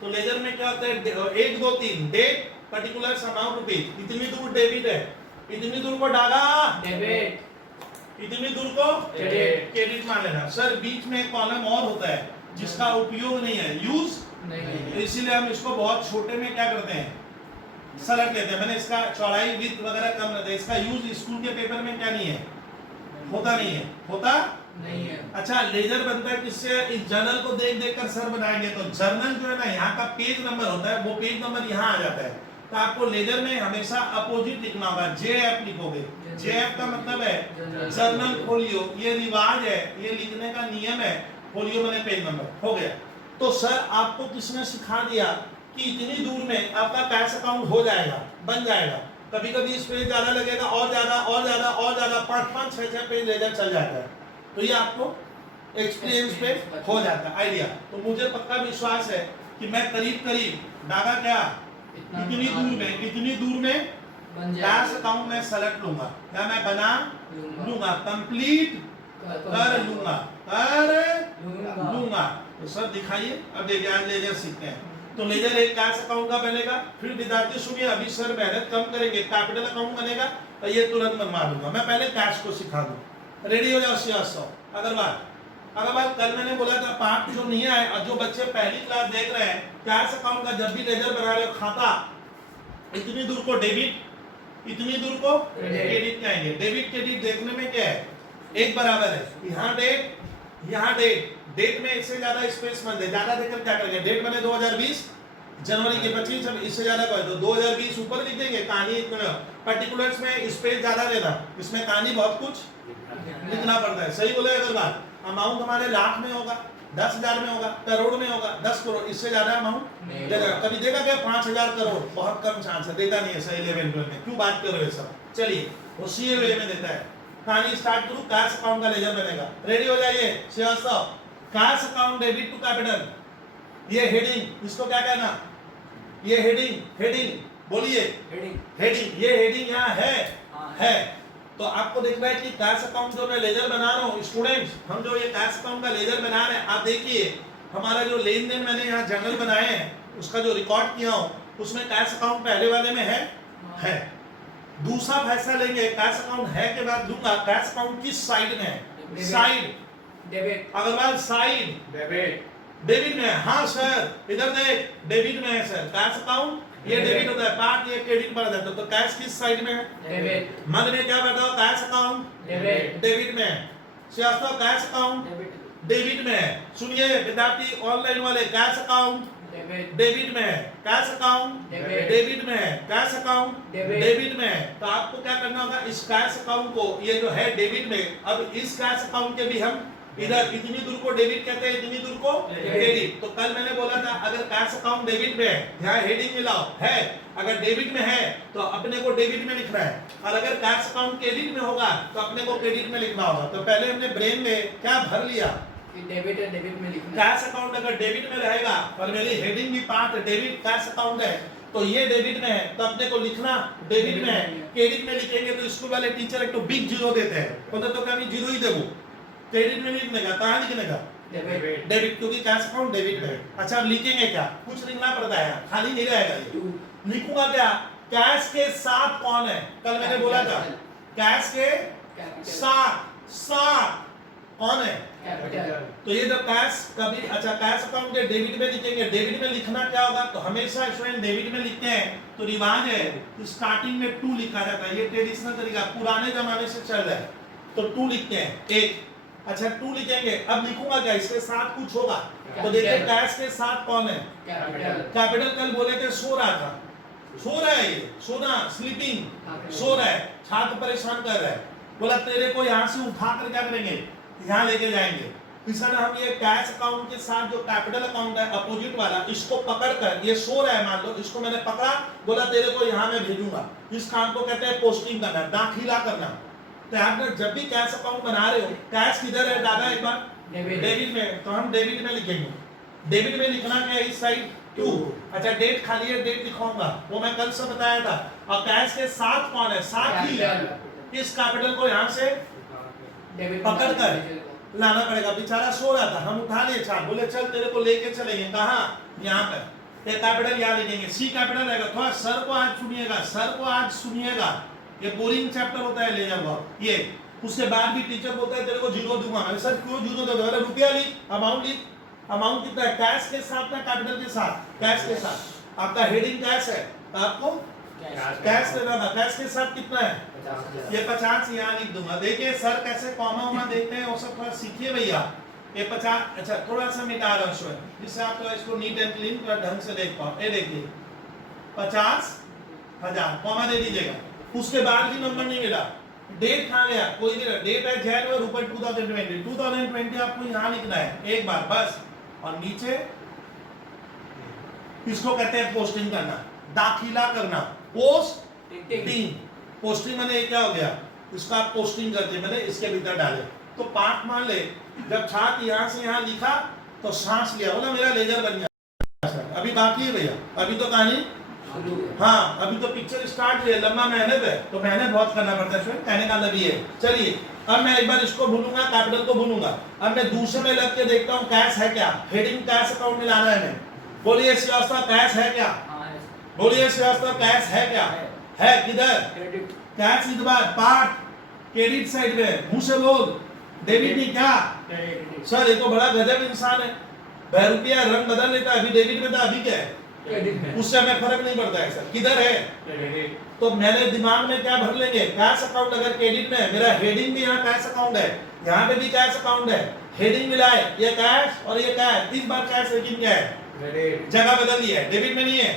तो लेजर में क्या होता है, 1 2 3 डेट, पर्टिकुलर्स, अमाउंट रुपीज। इतनी दूर डेबिट है, इतनी दूर को डागा डेबिट, इतनी दूर को क्रेडिट मान लेना। सर बीच में एक कॉलम और होता है जिसका उपयोग नहीं है, यूज नहीं, इसीलिए हम इसको बहुत छोटे में क्या करते हैं, सलट लेते हैं। मैंने इसका चौड़ाई विड्थ वगैरह कम रहता है। इसका यूज स्कूल के पेपर में क्या नहीं है, होता नहीं है। अच्छा लेजर बनता है किससे, इस जर्नल को देख देख कर सर बनाएंगे। तो जर्नल जो है ना, यहाँ का पेज नंबर होता है, वो पेज नंबर यहाँ आ जाता है। तो आपको लेजर में हमेशा अपोजिट लिखना होगा, JF लिखोगे। JF का मतलब है जर्नल फोलियो, ये रिवाज है, ये लिखने का नियम है। फोलियो मैंने पेज नंबर हो गया। तो सर आपको किसने सिखा दिया कि इतनी दूर में आपका कैश अकाउंट हो जाएगा, बन जाएगा। कभी कभी इस पेज ज्यादा लगेगा, और ज्यादा 5-5 6-6 पेज लेजर चल जाता है। तो ये आपको एक्सपीरियंस पे हो जाता है आइडिया। तो मुझे पक्का विश्वास है कि मैं करीब दादा क्या इतनी दूर में कैश अकाउंट में सेलेक्ट लूंगा, या मैं बना लूंगा, कंप्लीट कर लूंगा। तो सर दिखाइए। अब देखिए आज लेजर सीखते हैं। तो लेजर एक कैश अकाउंट का बनेगा। फिर विद्यार्थी सुनिए, अभी सर मेहनत कम करेंगे, कैपिटल अकाउंट बनेगा तो ये तुरंत बनवा दूंगा। मैं पहले कैश को सिखा दूं। रेडी हो जाओ श्रीवास्तव। अगर कल मैंने बोला था पार्ट जो नहीं है, और जो बच्चे पहली क्लास देख रहे हैं, कैश अकाउंट का जब भी लेजर बना रहे हो, खाता इतनी दूर को डेबिट, इतनी दूर को क्रेडिट कहेंगे। डेबिट क्रेडिट देखने में क्या है, एक बराबर है। यहाँ डेट, डेट में इससे ज्यादा स्पेस मत दे, ज्यादा देकर क्या करेंगे, डेट बने 2020 जनवरी के 25, इससे ज्यादा कोई तो 2020 ऊपर लिख देंगे। कहानी पर्टिकुलर्स में स्पेस ज्यादा देना, इसमें कहानी बहुत कुछ लिखना पड़ता है। सही बोले अगर बात, अमाउंट हमारे लाख में होगा, 10,000 में होगा, करोड़ में होगा, 10 करोड़, इससे ज्यादा अमाउंट देगा। कभी देगा क्या 5,000 करोड़, बहुत कम चांस है, देता नहीं है सही लेवल में। क्यों बात कर रहे हो सब। चलिए वो सीए वे में देता है। कहानी स्टार्ट करूं, कैश अकाउंट का लेजर बनेगा। रेडी हो जाइए Srivastava. Cash account debit to capital, ये हेडिंग, इसको क्या कहना, ये हेडिंग बोलिए, हेडिंग। ये हेडिंग यहाँ है। तो आपको देखना है कि कैश अकाउंट जो मैं लेजर बना रहा हूँ, स्टूडेंट्स हम जो ये कैश अकाउंट का लेजर बना रहे हैं, आप देखिए हमारा जो लेन देन मैंने यहाँ जर्नल बनाए हैं, उसका जो रिकॉर्ड किया हूँ, उसमें कैश अकाउंट पहले वाले में है। दूसरा फैसला लेंगे, कैश अकाउंट है के बाद दूंगा, कैश अकाउंट किस साइड में है, side debit, Agarwal side debit, debit में है। हाँ सर इधर देख, डेबिट में है सर। कैश अकाउंट ये डेबिट होता है, पार्ट ये क्रेडिट बढ़ जाता है। तो कैश किस साइड में है? डेबिट मन में क्या बताओ? कैश अकाउंट डेबिट डेबिट में है। Srivastava cash account debit debit में है। सुनिए विद्यार्थी ऑनलाइन वाले, कैश अकाउंट डेबिट डेबिट में है, कैश अकाउंट डेबिट डेबिट में है, कैश अकाउंट डेबिट डेबिट में है। तो आपको क्या करना होगा, इस कैश अकाउंट को, ये जो है डेबिट में, अब इस कैश अकाउंट के भी हम इधर इतनी दूर को डेबिट कहते हैं, इतनी दूर को क्रेडिट। तो कल मैंने बोला था अगर कैश अकाउंट डेबिट में है, यहाँ हेडिंग मिलाओ है, अगर डेबिट में है तो अपने को डेबिट में लिखना है, और अगर कैश अकाउंट क्रेडिट में होगा तो अपने को क्रेडिट में लिखना होगा। तो पहले हमने ब्रेन में क्या भर लिया, डेबिट है, डेबिट में लिखना कैश अकाउंट अगर डेबिट में रहेगा और मेरी हेडिंग भी पार्ट डेबिट कैश अकाउंट है, तो ये डेबिट में है तो अपने को लिखना डेबिट में है। क्रेडिट में लिखेंगे तो स्कूल वाले टीचर एक तो बिग जीरो देते हैं, बोलते तो क्या जीरो ही देबो, क्रेडिट में लिखने का, कहां लिखने का? डेबिट डेबिट, क्योंकि कैश अकाउंट डेबिट में है। अच्छा अब लिखेंगे क्या? कुछ लिखना पड़ता है, खाली नहीं रहेगा ये। लिखूंगा क्या? कैश के साथ कौन है? कल मैंने बोला था कैश के साथ कौन है? कैपिटल तो ये जब कैश कभी, अच्छा कैश अकाउंट के डेबिट में लिखेंगे, डेबिट में लिखना क्या होगा? तो हमेशा स्टूडेंट डेबिट में लिखते हैं तो रिवाज है तो स्टार्टिंग में 2 लिखा जाता है, ये ट्रेडिशनल तरीका पुराने जमाने से चल रहा है। तो 2 लिखते हैं एक, अच्छा 2 लिखेंगे। अब लिखूंगा क्या? इसके साथ कुछ होगा तो देखिए कैश के साथ कौन है? Capital capital. कल बोले थे सो रहा था, सो रहा है, ये सोना स्लीपिंग, सो रहा है, छात्र परेशान कर रहा है। बोला तेरे को यहाँ से उठा कर क्या करेंगे, यहाँ लेके जाएंगे। इसलिए हम ये कैश अकाउंट के साथ जो कैपिटल अकाउंट है अपोजिट वाला, इसको पकड़कर, ये सो रहा है मान लो, इसको मैंने पकड़ा, बोला तेरे को यहाँ मैं भेजूंगा। इस काम को कहते हैं पोस्टिंग करना, दाखिला करना। तो आपने जब भी कैश अकाउंट बना रहे हो, कैश किधर है दादा एक बार? डेबिट में, तो हम डेबिट में लिखेंगे। डेबिट में लिखना क्या है? इस साइड 2। अच्छा डेट खाली है, डेट लिखाऊंगा, वो मैं कल से बताया था। और कैश के साथ कौन है? साथ ही इस कैपिटल को यहाँ से पकड़ कर लाना पड़ेगा। बेचारा सो रहा था, हम उठा लिए, छात्र बोले चल तेरे को लेके चलेंगे। कहाँ? यहाँ पर। ये कैपिटल यहाँ लिखेंगे, सी कैपिटल रहेगा। थोड़ा सर को आज सुनिएगा, सर को आज सुनिएगा, ये बोरिंग चैप्टर होता है लेजर वर्क ये। उसके बाद भी टीचर बोलता है तेरे को जीरो दूंगा। अरे सर क्यों जीरो दोगे? अरे रुपया लिख, अमाउंट लिख। अमाउंट कितना है? कैश के साथ ना कैपिटल के साथ? कैश के साथ। आपका हेडिंग कैश है तो आपको कैश देना था। कैश के साथ कितना है? ये 50 यहाँ लिख दूंगा। देखिए सर कैसे कॉमा वॉमा देते हैं वो सब थोड़ा सीखिए भैया। ये 50, अच्छा थोड़ा सा मिटा रहा हूँ जिससे आप थोड़ा इसको नीट एंड क्लीन थोड़ा ढंग से देख पाओ। ये देखिए 50,000 कॉमा दे दीजिएगा। उसके बाद भी नंबर नहीं मिला, डेट कहाँ गया? कोई नहीं, डेट है जनवरी रुपए 2020 आपको यहाँ लिखना है एक बार बस। और नीचे इसको कहते हैं पोस्टिंग करना, दाखिला करना, पोस्टिंग। पोस्टिंग मैंने क्या हो गया? इसका आप पोस्टिंग करते मैंने इसके भीतर डाले। तो पाठ मान ले, जब छात्र यहाँ से यहाँ लिखा तो सांस लिया, बोला मेरा लेजर बन गया। अभी बाकी है भैया, अभी तो कहानी, हाँ अभी तो पिक्चर स्टार्ट हुई है, लंबा मेहनत है, तो मेहनत बहुत करना पड़ता है, कहने का मतलब ये है। चलिए अब मैं एक बार इसको भूलूंगा, कैपिटल को भूलूंगा। अब मैं दूसरे में लग के देखता हूँ कैश है क्या, हेडिंग कैश अकाउंट में लाना है मैं। बोलिए श्रीवास्तव कैश है क्या? बोलिए श्रीवास्तव कैश है क्या? है किधर? कैश इस बार पार्ट क्रेडिट साइड में, मुंह से बोल, डेबिट नहीं क्या? सर ये तो बड़ा गजब इंसान है, वह रुपया रंग बदल लेता है, अभी डेबिट में था अभी क्या है? उससे हमें फर्क नहीं पड़ता है सर, किधर है? तो मैंने दिमाग में क्या भर लेंगे? कैश अकाउंट अगर क्रेडिट में है, मेरा हेडिंग भी यहाँ कैश अकाउंट है, यहाँ पे भी कैश अकाउंट है, हेडिंग मिलाए, ये कैश और ये कैश, 3 बार कैश, लेकिन क्या है? जगह बदल लिया है, डेबिट में नहीं है।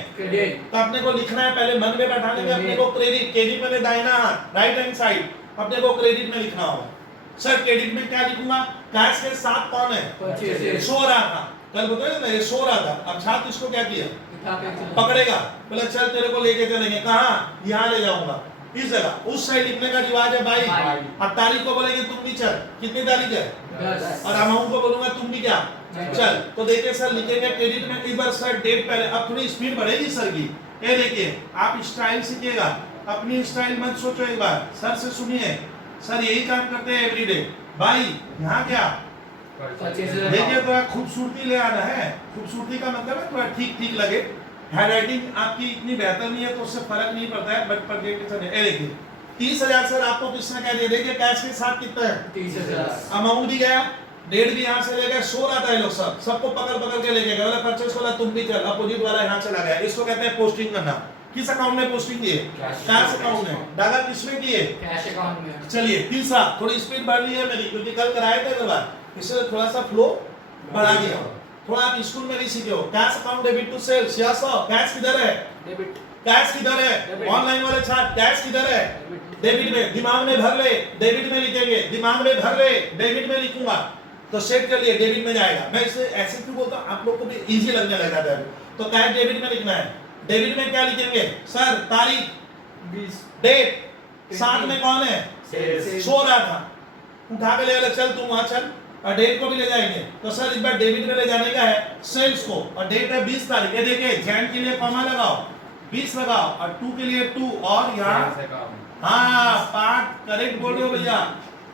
तो अपने को लिखना है पहले मन में बैठाने में, अपने को क्रेडिट, क्रेडिट में दाहिना हाथ राइट हैंड साइड, अपने को क्रेडिट में लिखना होगा। सर क्रेडिट में क्या लिखूंगा? कैश के साथ कौन है? सो रहा था, कल बताया ना ये सो रहा था। अब छात्र इसको क्या किया? पकड़ेगा, बोला चल तेरे को लेके चलेंगे। कहाँ? यहाँ ले जाऊंगा, इस जगह, उस साइड लिखने का रिवाज है भाई। अब तारीख को बोलेंगे तुम भी चल, कितनी तारीख है? और अमाउंट को बोलूंगा तुम भी क्या चल। तो देखिए सर लिखेंगे क्रेडिट में, इस बार सर डेट पहले, अब थोड़ी स्पीड बढ़ेगी सर की। ये देखिए आप स्टाइल सीखिएगा, अपनी स्टाइल मत सोचो, एक बार सर से सुनिए, सर यही काम करते हैं एवरीडे भाई। यहाँ क्या देखिए, थोड़ा खूबसूरती ले आना है। खूबसूरती का मतलब है थोड़ा ठीक ठीक लगे। हैंडराइटिंग आपकी इतनी बेहतर नहीं है तो उससे फर्क नहीं पड़ता है, बट पर देखिए 30,000 सर आपको किसने कह दिया? देखिए कैश के साथ कितना है? 30,000। अमाउंट भी गया, डेट भी यहाँ से ले गए, शो रहा था ये लोग सबको पकड़ पकड़ के लेके गए, बोला परचेस वाला तुम भी चल, अपोजिट वाला यहाँ चला गया। इसको कहते हैं पोस्टिंग करना। किस अकाउंट में पोस्टिंग की है? कैश अकाउंट में। डागा किसमें की है? कैश अकाउंट में। चलिए तीसरा, थोड़ी स्पीड बढ़ रही है मेरी क्योंकि कल कराया था एक बार, इससे थोड़ा सा फ्लो बढ़ा दिया। थोड़ा आप स्कूल में भी सीखे हो। Cash account debit to sales, yes sir. Cash किधर है? डेबिट। कैश किधर है? ऑनलाइन वाले छात्र, कैश किधर है? डेबिट में। दिमाग में भर ले, डेबिट में लिखेंगे, दिमाग में भर ले, डेबिट में लिखूंगा तो सेट कर लिए, डेबिट में जाएगा। मैं इसे ऐसे क्यों बोलता हूं, आप लोग को भी इजी लगने लगा था। तो कैश डेबिट में लिखना है। डेबिट में क्या लिखेंगे सर? तारीख, 20, डेट, साथ में कौन है? सेल्स। सो रहा था, उठा के ले, चल तू वहां चल, और डेट को भी ले जाएंगे। तो सर इस बार डेबिट में ले जाने का है सेल्स को, और डेट है 20 तारीख। ये देखिए जैन के लिए कॉमा लगाओ, 20 लगाओ, और 2 के लिए 2, और यहाँ हाँ पार्ट करेक्ट बोल रहे हो भैया।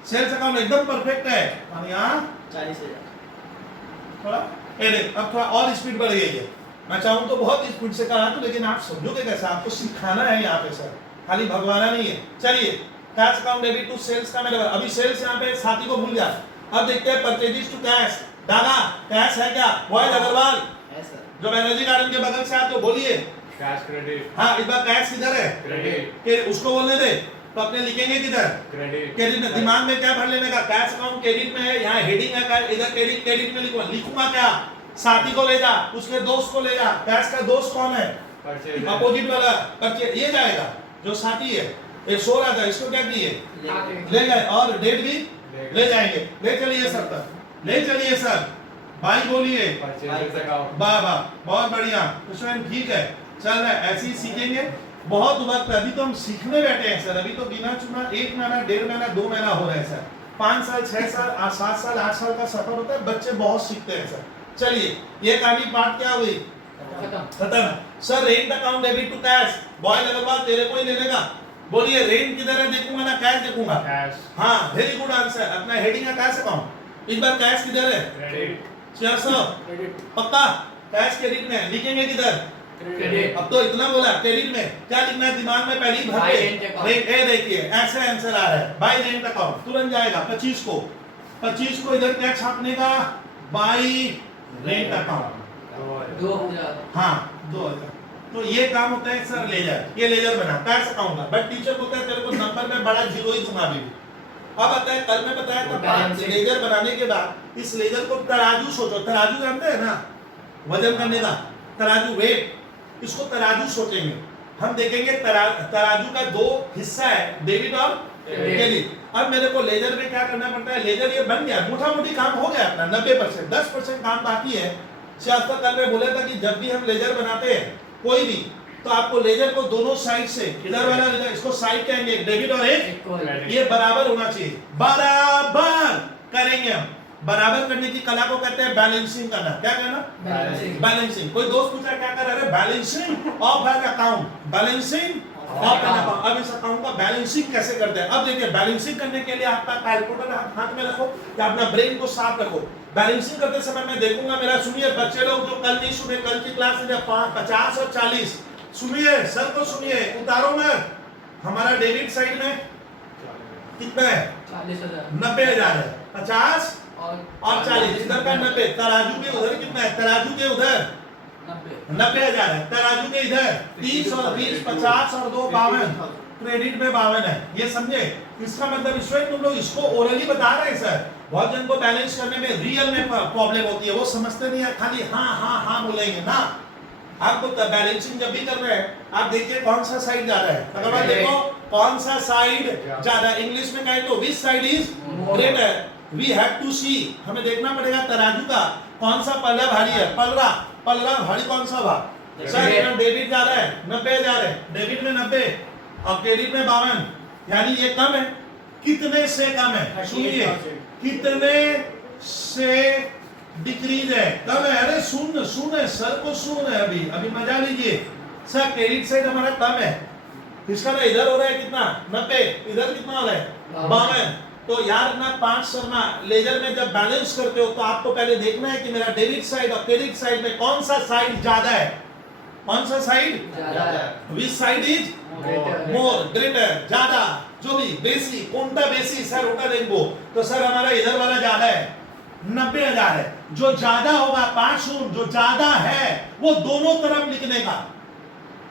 सेल्स अकाउंट एकदम परफेक्ट है। और यहाँ 40,000। थोड़ा ये देख, अब थोड़ा और स्पीड बढ़ गई है। मैं चाहूँ तो बहुत स्पीड से करा दूं, लेकिन आप समझोगे कैसे? आपको सिखाना है यहाँ पे सर, खाली भगवाना नहीं है। चलिए cash account debit to sales का मेरे अभी सेल्स यहाँ पे साथी को भूल जा। अब देखते हैं परचेजेस टू कैश। दादा कैश है क्या? बॉयज अग्रवाल है सर। जो एनर्जी गार्डन के बगल से आते हो बोलिए। Cash credit. हाँ इस बार कैश किधर है? क्रेडिट। कि उसको बोलने दे, तो अपने लिखेंगे किधर? क्रेडिट। क्रेडिट में। दिमाग में क्या भर लेने का? कैश अकाउंट क्रेडिट में है, यहाँ हेडिंग है, इधर क्रेडिट, क्रेडिट में लिखूंगा। लिखूंगा क्या? साथी को ले जा, उसके दोस्त को ले जा। कैश का दोस्त कौन है? परचेज। अपोजिट वाला परचेज, ये जाएगा जो साथी है। ये सो रहा था, इसको क्या किए? ले गए, और डेट भी ले जाएंगे। ले चलिए सर तक, ले चलिए सर। भाई बोलिए। Purchase account. वाह वाह, बहुत बढ़िया कृष्ण, ठीक है चल रहा है, ऐसे ही सीखेंगे। बहुत वक्त, अभी तो हम सीखने बैठे हैं सर। अभी तो बिना चुना 1 महीना, 1.5 महीना, 2 महीना हो रहा है सर। 5 साल, 6 साल, 7 साल, 8 साल का सफर होता है, बच्चे बहुत सीखते हैं सर। चलिए ये कहानी पार्ट क्या हुई? खत्म। Sir rent account debit to cash, boy Agarwal तेरे को ही लेने का। बोलिए रेंट किधर है? देखूंगा ना कैश देखूंगा? कैश। हाँ वेरी गुड आंसर। अपना हेडिंग है कैश अकाउंट। इस बार कैश किधर है? क्रेडिट। 400 क्रेडिट। पक्का? कैश क्रेडिट में लिखेंगे किधर? क्रेडिट। अब तो इतना बोला, क्रेडिट में क्या लिखना है? दिमाग में पहले ही भर By के rent account। रेंट, ये देखिए ऐसे आंसर आ रहा है। बाय रेंट अकाउंट तुरंत जाएगा 25 को। 25 को इधर क्या छापने का? Bye rent account. 2000। हाँ 2000। तो ये काम होता है सर लेजर, ये लेजर बना कैश अकाउंट का। बट टीचर बोलता है तेरे को नंबर में बड़ा जीरो ही दूंगा अभी भी। अब आता है, कल मैं बताया था लेजर बनाने के बाद इस लेजर को तराजू सोचो। तराजू जानते हैं ना, वजन करने का तराजू, वेट। इसको तराजू सोचेंगे हम। देखेंगे तराजू का 2 हिस्सा है, डेबिट और क्रेडिट। अब मेरे को लेजर में क्या करना पड़ता है? लेजर ये बन गया, मोटा मोटी काम हो गया अपना 90%, 10% काम बाकी है। शास्त्र कल में बोला था कि जब भी हम लेजर बनाते हैं कोई भी, तो आपको लेजर को दोनों साइड से, इधर वाला लेजर, इसको साइड कहेंगे, डेबिट और एक, ये बराबर होना चाहिए। बराबर करेंगे हम। बराबर करने की कला को कहते हैं बैलेंसिंग करना। क्या करना? बैलेंसिंग। कोई दोस्त पूछा क्या कर रहा है? Balancing of an account, balancing of an account. अब इस अकाउंट का बैलेंसिंग कैसे करते हैं? अब देखिए बैलेंसिंग करने के लिए आपका कैलकुलेटर हाथ में रखो या अपना ब्रेन को साफ रखो। बैलेंसिंग करते समय मैं देखूंगा, मेरा सुनिए बच्चे लोग जो कल नहीं सुने, कल की क्लास में 50 और 40 सुनिए, सर को सुनिए, उतारो मत। हमारा डेबिट साइड में कितना है? 40,000। 90,000 है। 50 और 40, इधर का 90। तराजू के उधर कितना है? तराजू के उधर 90,000 है। तराजू के इधर 30 और 20, 50 और 2 52। क्रेडिट में 52 है। ये समझे? इसका मतलब स्टूडेंट तुम लोग इसको ओरली बता रहे हैं सर। बहुत जन को बैलेंस करने में रियल में प्रॉब्लम होती है, वो समझते नहीं है, खाली हाँ हाँ हाँ बोलेंगे ना। आपको बैलेंसिंग जब भी कर रहे हैं, आप देखिए कौन सा साइड जा रहा है। अगर आप देखो कौन सा साइड जा रहा है, इंग्लिश में कहें तो which side is greater. We have to see, हमें देखना पड़ेगा तराजू का कौन सा पल्ला भारी है। पल्ला भारी कौन सा भाग? सर यहाँ डेबिट जा रहा है 90,000 है, डेबिट में 90 और क्रेडिट में 52, यानी ये कम है। कितने से कम है? सुनिए, कितने से डिक्रीज है? कम है। अरे सुन सर को सुन है, अभी मजा लीजिए सर। क्रेडिट साइड हमारा कम है, इसका ना इधर हो रहा है कितना? 90, इधर कितना हो रहा है? 52। तो यार ना 5 शर्मा लेजर में जब बैलेंस करते हो तो आपको पहले देखना है कि मेरा डेबिट साइड और क्रेडिट साइड में कौन सा साइड ज्यादा है। कौन सा side? Which side is more, greater, ज्यादा, जो भी बेसी, कोणता बेसी सर उठा देखो तो सर हमारा इधर वाला ज्यादा है। 90,000 है। जो ज्यादा होगा 5 शून्य, जो ज्यादा है वो दोनों तरफ लिखने का।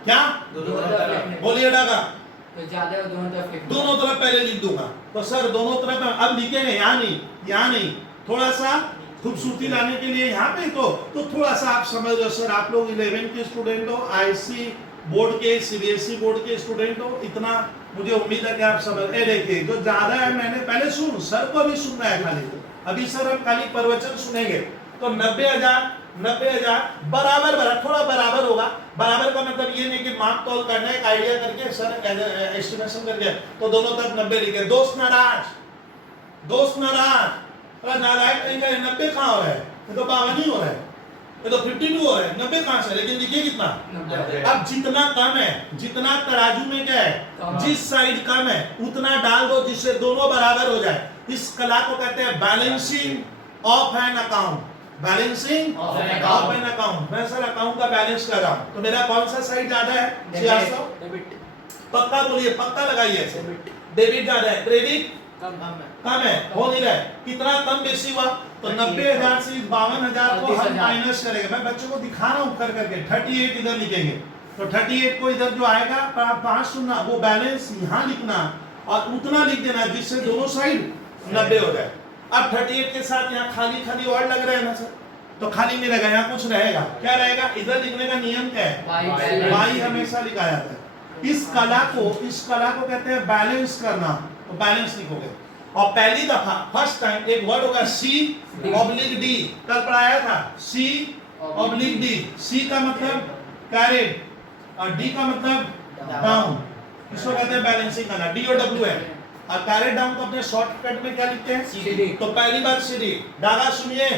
क्या दोनों तरफ लिखने। बोलिए डागा, तो ज्यादा है दोनों तरफ लिखने। दोनों तरफ पहले लिख दूंगा। तो सर दोनों तरफ अब लिखेंगे, यहाँ नहीं, यहाँ नहीं, थोड़ा सा खूबसूरती लाने के लिए यहाँ पे तो थोड़ा सा आप समझ रहे हो सर, आप लोग 11 के स्टूडेंट हो, आईसी बोर्ड के, सीबीएसई बोर्ड के स्टूडेंट हो, इतना मुझे उम्मीद है कि आप समझ। देखिए जो ज्यादा है, मैंने पहले सुन, सर को भी सुनना है खाली, अभी सर हम खाली प्रवचन सुनेंगे। तो 90,000 बराबर थोड़ा बराबर होगा। बराबर का मतलब ये नहीं कि माप तोल करना है, एक आइडिया करके सर एस्टिमेशन करके तो दोनों तरफ 90 लिखे। दोस्त नाराज नारायण कहेंगे 90 कहाँ हो रहा है, ये तो 52 ही हो रहा है, ये तो 52 हो रहा है, 90 कहाँ से, लेकिन लिखिए कितना। अब जितना कम है, जितना तराजू में क्या है, जिस साइड कम है उतना डाल दो जिससे दोनों बराबर हो जाए। इस कला को कहते हैं balancing of an account. Balancing of an account. मैं सर अकाउंट का बैलेंस कर रहा हूं, तो मेरा कौन सा साइड ज्यादा है? डेबिट। पक्का बोलिए, पक्का लगाइए। डेबिट ज्यादा है, क्रेडिट कम है, हो नहीं रहा है। कितना कम बेसी हुआ? तो 90,000 से 52,000 को हम माइनस करेंगे। मैं बच्चों को दिखा रहा हूं कर करके। 38 इधर लिखेंगे, तो 38 को इधर जो आएगा 5 सुनना, वो बैलेंस यहाँ लिखना और उतना लिख देना जिससे दोनों साइड 90 हो जाए। अब 38 के साथ यहाँ खाली और लग रहा है ना सर, तो खाली नहीं रहेगा, यहाँ कुछ रहेगा। क्या रहेगा? इधर लिखने का नियम क्या है? बाई हमेशा लिखा जाता है। इस कला को कहते हैं बैलेंस करना। तो बैलेंस लिखोगे और पहली दफा फर्स्ट टाइम एक वर्ड होगा C/D। कल पढ़ाया था C/D। C का मतलब कैरेट और D का मतलब डाउन। इसको कहते हैं बैलेंसिंग करना। DOW है। और कैरेट डाउन को अपने शॉर्टकट में क्या लिखते हैं? CD। तो पहली बात CD। डागा सुनिए,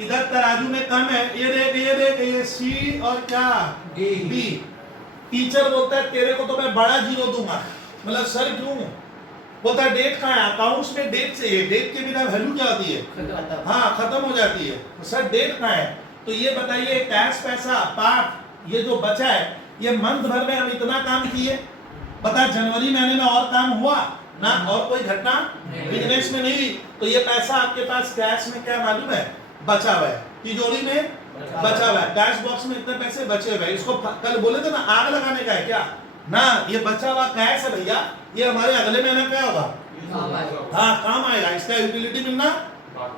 इधर तराजू में कम है, ये देख ये C और क्या D। टीचर बोलता है तेरे को तो मैं बड़ा 0 दूंगा। मतलब सर क्यों? बोलता है डेट कहाँ है? अकाउंट्स में डेट चाहिए, डेट के बिना वैल्यू क्या होती है? हाँ, खत्म हो जाती है। तो सर डेट कहाँ है? तो ये बताइए, कैश पैसा पार्ट ये जो बचा है, ये मंथ भर में हम इतना काम किए, बता जनवरी महीने में और काम हुआ ना, और कोई घटना बिजनेस में नहीं। तो ये पैसा आपके पास कैश में क्या मालूम है? बचा हुआ है, तिजोरी में बचा हुआ है, कैश बॉक्स में इतने पैसे बचे हुए। इसको कल बोले थे ना, आग लगाने का है क्या ना, ये बचा हुआ कैश है भैया, ये हमारे अगले महीने क्या होगा? हाँ, काम आएगा। इसका यूटिलिटी मिलना,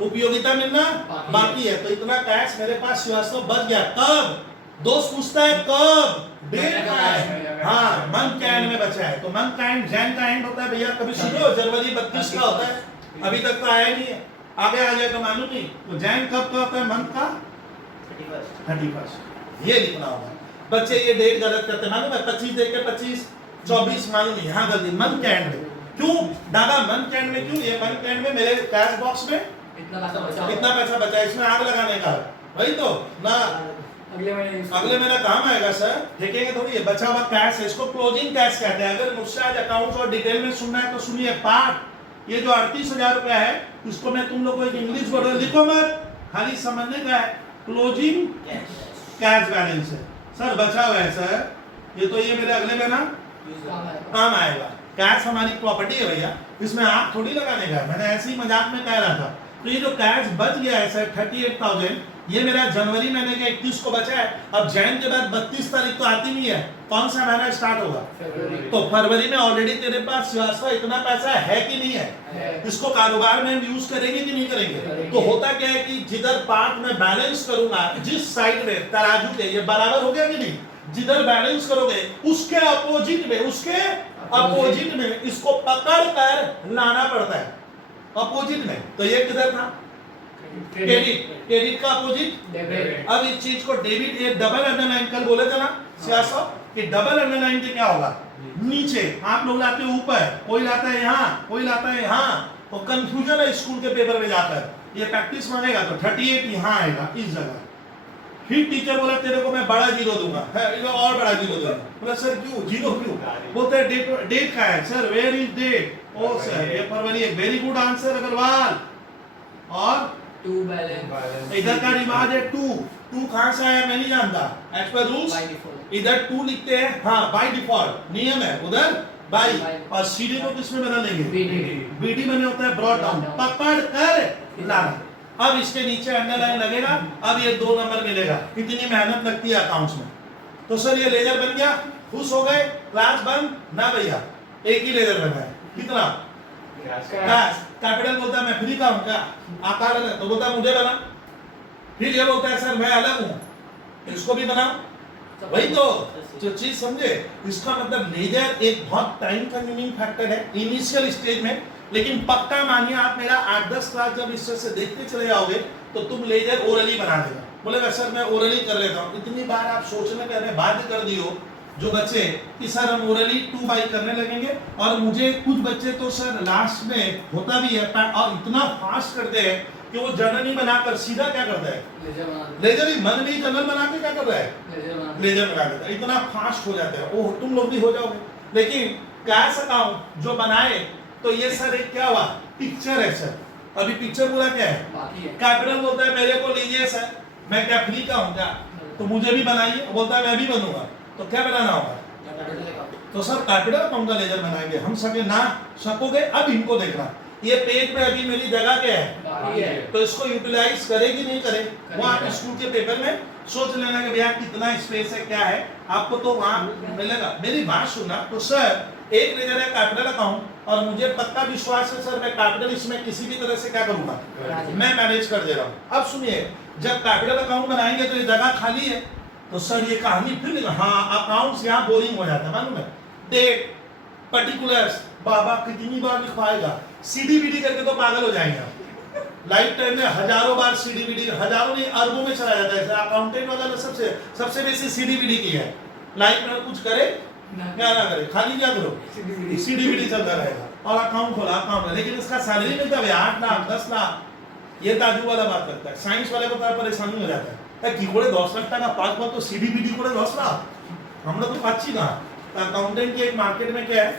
उपयोगिता मिलना बाकी है। तो इतना कैश मेरे पास श्रीवास्तव बच गया। कब? दोस्त पूछता है कब? डेट का है। हाँ, मंथ का एंड में बचा है। तो मंथ का एंड जैन का एंड होता है भैया, कभी सुनो जनवरी 32 का होता है, अभी तक तो आया नहीं है, आगे आ जाएगा मालूम नहीं। तो जैन कब का होता है? मंथ का 31। ये लिखना होगा। बच्चे ये डेट गलत करते मालूम है, 25 देख के 25 24 मालूम नहीं, यहाँ गलती मंथ के एंड में। क्यों डागा मंथ के एंड में? क्यों? ये मंथ के एंड में मेरे कैश बॉक्स में इतना पैसा बचा है, इसमें आग लगाने का वही तो ना, अगले महीने काम आएगा सर, देखेंगे थोड़ी। ये बचा हुआ कैश है, इसको क्लोजिंग कैश कहते हैं। अगर मुझसे आज अकाउंट्स और डिटेल में सुनना है तो सुनिए। पार्ट ये जो 38,000 रुपया है, इसको मैं तुम लोग को एक इंग्लिश वर्ड लिखो मत, खाली समझने का है। क्लोजिंग कैश बैलेंस है सर, बचा हुआ है सर, ये तो ये मेरे अगले महीना काम आएगा। कैश हमारी प्रॉपर्टी है भैया, इसमें आप थोड़ी लगाने का है। मैंने ऐसे ही मजाक में कह रहा था। तो ये जो कैश बच गया है सर 38,000, ये मेरा जनवरी महीने के 31 को बचा है। अब जैन के बाद 32 तारीख तो आती नहीं है, कौन सा महीना स्टार्ट होगा? तो फरवरी में ऑलरेडी तेरे पास श्रीवास्तव इतना पैसा है कि नहीं है? इसको कारोबार में हम यूज करेंगे कि नहीं करेंगे? तो होता क्या है कि जिधर पार्ट में बैलेंस करूंगा, जिस साइड में तराजू के ये बराबर हो गया कि नहीं, जिधर बैलेंस करोगे उसके अपोजिट में इसको पकड़ कर लाना पड़ता है, अपोजिट में। तो ये किधर था? क्रेडिट का अपोजिट डेबिट। अब इस चीज को डेबिट, ये डबल अंडरलाइन कल बोले थे ना सियासत कि डबल अंडरलाइन के क्या होगा? नीचे। आप लोग लाते हो ऊपर, कोई लाता है यहाँ, कोई लाता है यहाँ, तो कंफ्यूजन है स्कूल के पेपर में जाकर। ये प्रैक्टिस मांगेगा तो 38 यहाँ आएगा इस जगह। फिर टीचर बोला तेरे को मैं बड़ा 0 दूंगा, और बड़ा 0 दूंगा। बोला सर क्यों 0 क्यों? बोलते हैं डेट का है sir. Where is date? Oh sir ये फरवरी है। Very good answer Agarwal. और टू बैलेंस इधर का रिवाज है टू कहां से आया मैं नहीं जानता, एज पर रूल्स इधर 2 लिखते हैं। हाँ, बाय डिफॉल्ट नियम है, उधर बाय। और सीडी को किसमें बदल देंगे? बीडी बने होता है ब्रॉड डाउन, पकड़ कर लाना। अब इसके नीचे अंडरलाइन लगेगा, अब ये 2 नंबर मिलेगा। इतनी मेहनत लगती है अकाउंट्स में। तो सर ये लेजर बन गया, खुश हो गए, क्लास बंद ना भैया, एक ही लेजर बना है। कितना? कैश। कैपिटल बोलता है मैं फ्री का हूं क्या, आकार है तो बोलता है मुझे बना। फिर ये बोलता है सर मैं अलग हूं, इसको भी बनाओ। वही तो जो चीज समझे, इसका मतलब लेजर एक बहुत टाइम कंज्यूमिंग फैक्टर है इनिशियल स्टेज में, लेकिन पक्का मानिए आप मेरा 8-10 क्लास जब इस से देखते चले जाओगे तो तुम लेजर ओरली बना देगा। बोलेगा सर मैं ओरली कर लेता हूँ। इतनी बार आप सोचने के हमें बाध्य कर दियो जो बच्चे कि सर हम ओरली 2 बाई करने लगेंगे, और मुझे कुछ बच्चे तो सर लास्ट में होता भी है और इतना फास्ट करते हैं कि वो जनरल ही बनाकर सीधा क्या करता है, लेजर ही मन में ही जनरल बना के क्या कर रहा है, लेजर बना देता है। इतना फास्ट हो जाता है वो, तुम लोग भी हो जाओगे। लेकिन कैश अकाउंट जो बनाए तो ये सर एक क्या हुआ, पिक्चर है सर। अभी पिक्चर पूरा क्या है, कैपिटल बोलता है मेरे को लीजिए सर, मैं क्या फ्री का हूँ क्या, तो मुझे भी बनाइए। बोलता है मैं भी बनूंगा, तो क्या बनाना होगा, तो सर कैपिटल अकाउंट का लेजर बनाएंगे। हम सके ना सकोगे, अब इनको देखना ये पेज में अभी मेरी जगह क्या है, तो इसको यूटिलाइज करेगी नहीं करे, वो आप स्कूल के पेपर में सोच लेना कि भैया कितना स्पेस है क्या है, आपको तो वहां मिलेगा। मेरी बात सुनना, तो सर एक लेजर है कैपिटल अकाउंट, और मुझे पक्का विश्वास है सर मैं कैपिटल इसमें किसी भी तरह से क्या करूंगा, मैं मैनेज कर दे रहा हूं। अब सुनिए, जब कैपिटल अकाउंट बनाएंगे तो ये जगह खाली है, तो सर ये कहानी फिर हाँ अकाउंट्स यहाँ बोरिंग हो जाता है मालूम है। डेट, पर्टिकुलर्स, बाबा कितनी बार लिखवाएगा, सीडीबीडी करके तो पागल हो जाएंगे आप। लाइफ टाइम में हजारों बार सीडीबीडी, हजारों नहीं अरबों में चला जाता है। अकाउंटेंट वगैरह सबसे बेसी सीडीबीडी की है। लाइफ में कुछ करे क्या ना करे, खाली क्या करो, सीडीबीडी चलता रहेगा और अकाउंट खोला अकाउंट, लेकिन इसका सैलरी मिलता है 8 लाख 10 लाख। ये ताजू वाला बात करता है, साइंस वाले को तो परेशानी हो जाता है कि कोड़े 10 लाख টাকা 5 बार तो सीडीबीडी कोड़े 10 लाख, हम लोग तो पाची ना। अकाउंटेंट की एक मार्केट में क्या है,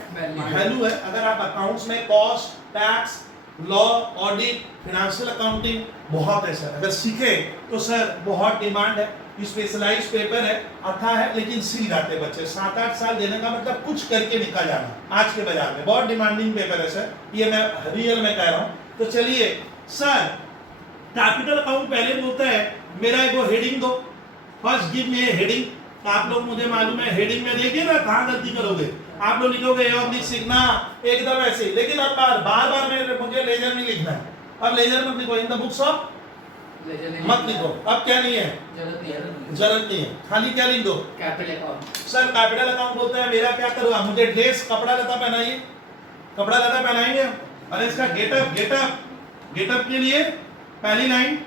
वैल्यू है। अगर आप अकाउंट्स में cost, tax, law, audit, financial accounting बहुत है सर, अगर सीखे तो सर बहुत डिमांड है। स्पेशलाइज्ड पेपर है, अच्छा है, लेकिन सीख जाते बच्चे। 7-8 साल देने का मतलब कुछ करके निकल जाना। आज के बाजार में बहुत डिमांडिंग पेपर है सर, ये मैं रियल में कह रहा हूँ। तो चलिए सर, कैपिटल अकाउंट पहले बोलता है मेरा एक हेडिंग दो, फर्स्ट गिव मी ए हेडिंग। आप लोग मुझे मालूम है हेडिंग में देखिए ना कहाँ गलती करोगे, आप लोग लिखोगे ऑब्लिक सीखना एकदम ऐसे, लेकिन अब बार बार मुझे लेजर नहीं लिखना है। अब लेजर मत लिखो, इन द बुक्स ऑफ मत लिखो। अब क्या नहीं है, जरूरत नहीं है, खाली क्या लिख दो, capital account. Sir capital account बोलता है मेरा क्या करूँगा, मुझे ड्रेस कपड़ा लता पहनाइए, कपड़ा लता पहनाएंगे। अरे इसका गेटअप गेटअप गेटअप के लिए पहली लाइन,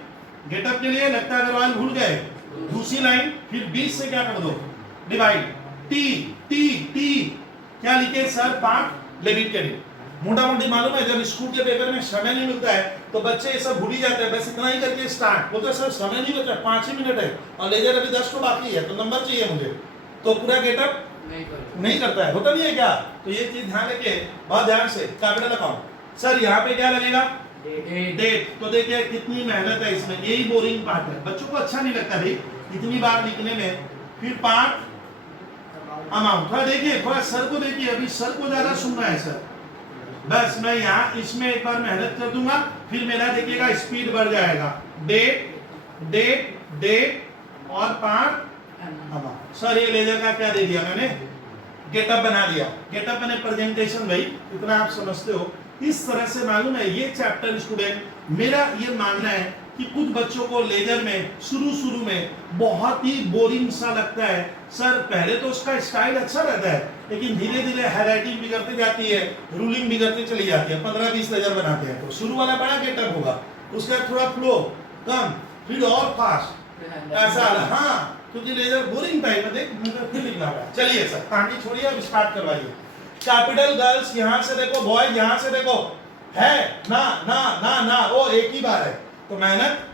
गेटअप के लिए लगता है अग्रवाल भूल गए, दूसरी लाइन फिर 20 से क्या कर दो डिवाइड, टी टी टी क्या लिखे सर, पार्ट डेबिट क्रेडिट। मोटा मोटी मालूम है जब स्कूल के पेपर में समय नहीं मिलता है तो बच्चे ये सब भूल ही जाते हैं, बस इतना ही करके स्टार्ट बोलते सर समय नहीं बचा, 5 ही मिनट है और लेजर अभी 10 को बाकी है, तो नंबर चाहिए मुझे, तो पूरा गेटअप नहीं करता है, होता नहीं है क्या। तो ये चीज ध्यान रखिए बहुत ध्यान से। कैपिटल अकाउंट सर यहाँ पे क्या लगेगा, डेट। तो देखिए कितनी मेहनत है इसमें, यही बोरिंग पार्ट है, बच्चों को अच्छा नहीं लगता भाई इतनी बार लिखने में। फिर पार्ट अमाउंट, थोड़ा देखिए, थोड़ा सर को देखिए, अभी सर को ज्यादा सुनना है सर। बस मैं यहाँ इसमें एक बार मेहनत कर दूंगा, फिर मेरा देखिएगा स्पीड बढ़ जाएगा। डेट डेट डेट और पार्ट अमाउंट। सर ये लेजर का क्या दे दिया मैंने, गेटअप बना दिया। गेटअप मैंने प्रेजेंटेशन, भाई इतना आप समझते हो। इस तरह से मालूम है ये चैप्टर स्टूडेंट, मेरा ये मानना है कि कुछ बच्चों को लेजर में शुरू में बहुत ही बोरिंग सा लगता है सर। पहले तो उसका स्टाइल अच्छा रहता है, लेकिन धीरे धीरे हैंडराइटिंग बिगड़ती जाती है, रूलिंग बिगड़ती चली जाती है। 15-20 लेजर बनाते हैं तो शुरू वाला बड़ा गेटअप होगा, उसका थोड़ा फ्लो कम, फिर और फास्ट ऐसा। हाँ, क्योंकि लेजर बोरिंग टाइप है, देख फिर लिखना है। चलिए सर कहानी छोड़िए, अब स्टार्ट करवाइए। कैपिटल गर्ल्स यहाँ से देखो, बॉयज यहाँ से देखो, है ना ना ना ना, वो एक ही बार है तो मेहनत,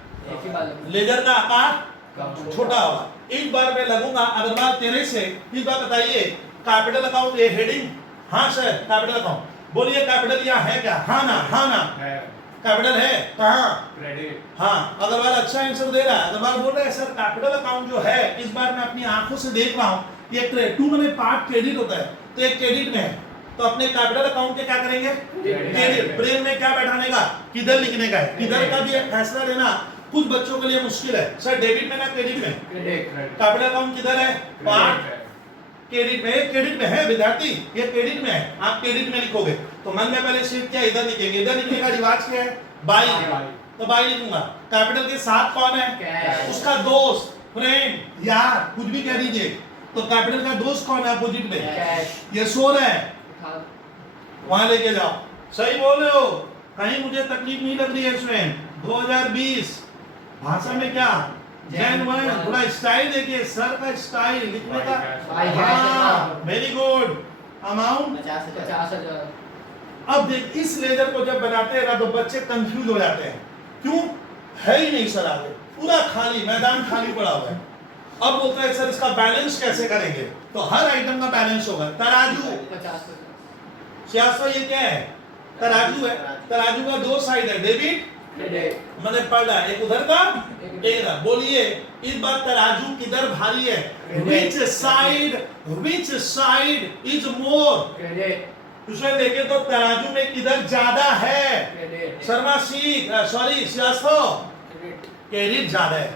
लेजर का आकार छोटा होगा। एक बार मैं लगूंगा अग्रवाल तेरे से, इस बार बताइए कैपिटल अकाउंट ये हेडिंग, हाँ सर कैपिटल अकाउंट, बोलिए कैपिटल यहाँ है क्या, हाँ ना कैपिटल है कहाँ, क्रेडिट। हाँ अग्रवाल अच्छा आंसर दे रहा है, अग्रवाल बोल रहा है सर कैपिटल अकाउंट जो है इस बार मैं अपनी आंखों से देख रहा हूँ, ये 2 में पार्ट क्रेडिट होता है, तो एक क्रेडिट में है, तो अपने कैपिटल अकाउंट के क्या करेंगे, क्रेडिट। ब्रेन में क्या बैठाने का, किधर लिखने का है, किधर का भी एक फैसला लेना कुछ बच्चों के लिए मुश्किल है। सर डेबिट में ना क्रेडिट में, कैपिटल अकाउंट किधर है, पार्ट क्रेडिट में। क्रेडिट में है विद्यार्थी, ये क्रेडिट में है, आप क्रेडिट में लिखोगे तो मन में पहले शिफ्ट क्या इधर लिखेंगे, इधर लिखने का रिवाज क्या है, बाई, तो बाई लिखूंगा। कैपिटल के साथ कौन है, कैश। उसका दोस्त, फ्रेंड, यार कुछ भी कह दीजिए। तो कैपिटल का दोस्त कौन है अपोजिट में, कैश। ये सो रहा है, वहां लेके जाओ। सही बोल रहे हो, कहीं मुझे तकलीफ नहीं लग रही है इसमें। 2020 भाषा में क्या, जेन्युइन, थोड़ा स्टाइल देखिए, सर का स्टाइल लिखने का। हाँ वेरी गुड। अमाउंट 50,000। अब देख, इस लेजर को जब बनाते हैं ना तो बच्चे कंफ्यूज हो जाते हैं, क्यों, है ही नहीं सर आगे, पूरा खाली मैदान खाली पड़ा हुआ है। अब बोलता है सर इसका बैलेंस कैसे करेंगे, तो हर आइटम का बैलेंस होगा। तराजू 50,000। सियासा, ये क्या है, तराजू है। तराजू का दो साइड है, डेबिट मैंने पढ़ा, एक उधर का एक इधर। बोलिए इस बार तराजू किधर भारी है, विच साइड इज मोर। उसमें देखे तो तराजू में किधर ज्यादा है, शर्मा सीख, सॉरी सियासत, क्रेडिट ज्यादा है।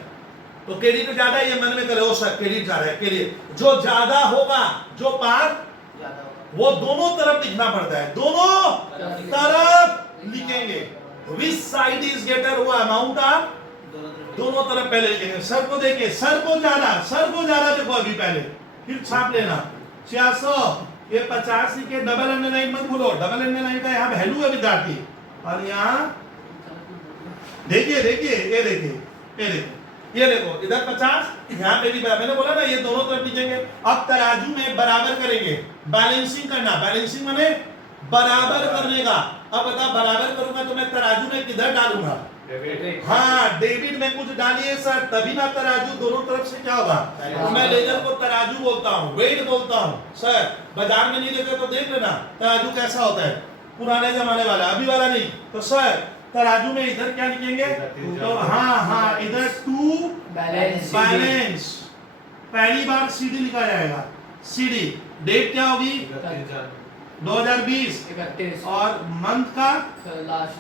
तो क्रेडिट ज्यादा है, ये मन में करे, सर क्रेडिट ज्यादा है, क्रेडिट जो ज्यादा होगा, जो पार्ट वो दोनों तरफ लिखना पड़ता है, दोनों तरफ लिखेंगे। विच साइड इज ग्रेटर, हुआ अमाउंट आप दोनों तरफ पहले लिखेंगे। सर को देखिए, सर को ज्यादा देखो अभी पहले, फिर छाप लेना। सियासत ये 50 के डबल अंडरलाइन मत बोलो, डबल अंडरलाइन का यहाँ वैल्यू है विद्यार्थी। और यहाँ देखिए ये देखिए, ये देखो इधर 50, यहाँ पे भी मैंने बोला ना ये दोनों तरफ लिखेंगे। अब तराजू में बराबर करेंगे, बैलेंसिंग करना, बैलेंसिंग माने बराबर करने का। अब बता, बराबर करूंगा तो मैं तराजू में किधर डालूंगा, हाँ डेबिट में कुछ डालिए सर, तभी ना तराजू दोनों तरफ से क्या होगा। तो मैं लेजर को तराजू बोलता हूँ, वेट बोलता हूँ। सर बाजार में नहीं देखे तो देख लेना तराजू कैसा होता है, पुराने जमाने वाला, अभी वाला नहीं। तो सर तराजू में इधर क्या लिखेंगे, तो हाँ इधर टू बैलेंस, पहली बार सीडी लिखा जाएगा, सीडी। डेट क्या होगी 2020 31 और मंथ का लास्ट।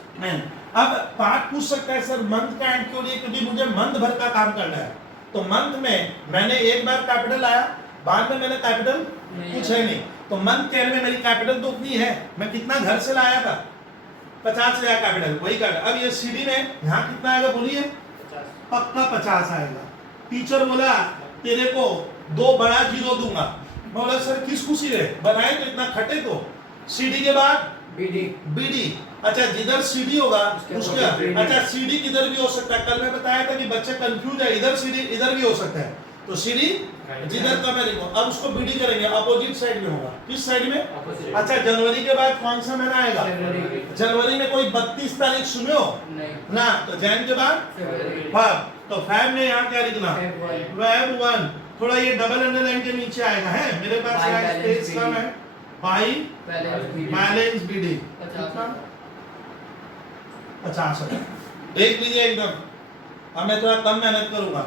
अब पार्ट पूछ सकता है सर मंथ का एंड क्यों लिए, क्योंकि मुझे मंथ भर का काम करना है। तो मंथ में मैंने एक बार कैपिटल आया, बाद में मैंने कैपिटल कुछ है नहीं, तो मंथ के एंड में मेरी कैपिटल तो उतनी है, मैं कितना घर से लाया था 50 लाया कैपिटल, वही कैपिटल। अब ये सीडी में यहाँ कितना आएगा बोलिए, पक्का 50 आएगा। टीचर बोला तेरे को 2 बड़ा जीरो दूंगा, मैं बोला सर किस खुशी रे, बनाए तो इतना खटे। तो सीडी के बाद बीडी, अच्छा जिधर सीडी होगा उसके, अच्छा सीडी किधर भी हो सकता है। कल मैं बताया था कि बच्चे कंफ्यूज है, इधर सीडी इधर भी हो सकता है, तो सीडी जिधर का मैं लिखूं। अब उसको बीडी करेंगे, अपोजिट साइड में होगा, किस साइड में। अच्छा जनवरी के बाद कौन सा महीना आएगा, जनवरी में कोई 32 तारीख सुने हो ना, तो जैन के बाद हाँ, तो फैब में यहाँ क्या लिखना, फैब 1। थोड़ा ये डबल अंडरलाइन के नीचे आएगा, है मेरे पास स्पेस कम है, बाई बैलेंस बीडी 50,000 देख लीजिए एकदम। अब मैं थोड़ा कम मेहनत करूंगा,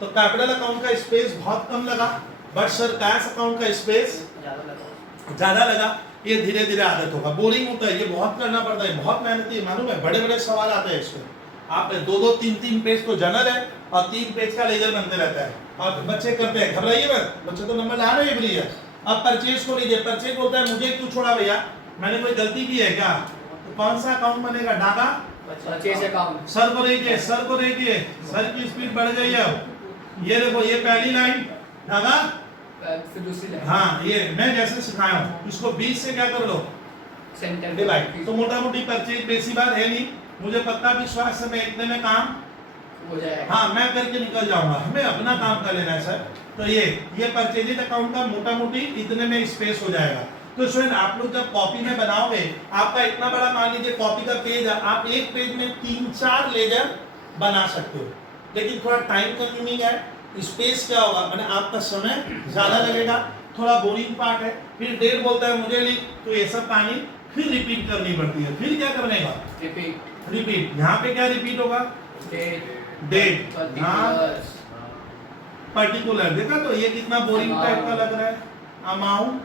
तो कैपिटल अकाउंट का स्पेस बहुत कम लगा, बट सर कैश अकाउंट का स्पेस ज्यादा लगा। ये धीरे धीरे आदत होगा, बोरिंग होता है, ये बहुत करना पड़ता है, बहुत मेहनती है, मालूम है, बड़े बड़े सवाल आते हैं इसमें। आप 2-2, 3-3 पेज तो जनरल है और 3 पेज का लेजर बनते रहता है, और बच्चे करते हैं, घबराइए मत, बच्चे तो नंबर ला रहे हैं। अब परचेज को लीजिए, परचेज बोलता है मुझे क्यों छोड़ा भैया, मैंने कोई गलती की है क्या, तो कौन सा अकाउंट बनेगा, डागा परचेज अकाउंट। सर को देखिए, सर की स्पीड बढ़ गई है। ये देखो ये पहली लाइन डागा, फिर दूसरी लाइन, हाँ ये मैं जैसे सिखाया हूँ, इसको 20 से क्या कर लो, सेंटर डिवाइड। तो मोटा मोटी परचेज बेसी बात है नहीं, मुझे पक्का विश्वास है मैं इतने में काम हो जाएगा, हाँ मैं करके निकल जाऊंगा, हमें अपना काम कर लेना है सर। तो ये परचेजेज अकाउंट का मोटा मोटी इतने में स्पेस हो जाएगा। तो स्टूडेंट आप लोग जब कॉपी में बनाओगे, आपका इतना बड़ा मान लीजिए कॉपी का पेज है, आप एक पेज में 3-4 लेजर बना सकते हो, लेकिन थोड़ा टाइम कंज्यूमिंग है। स्पेस क्या होगा, मैंने आपका समय ज्यादा लगेगा, थोड़ा बोरिंग पार्ट है। फिर डेट बोलता है मुझे लिख, तो ये सब कहानी फिर रिपीट करनी पड़ती है। फिर क्या करने का, रिपीट। यहाँ पे क्या रिपीट होगा, डेट, पर्टिकुलर। देखा तो ये कितना बोरिंग टाइप का लग रहा है। Amount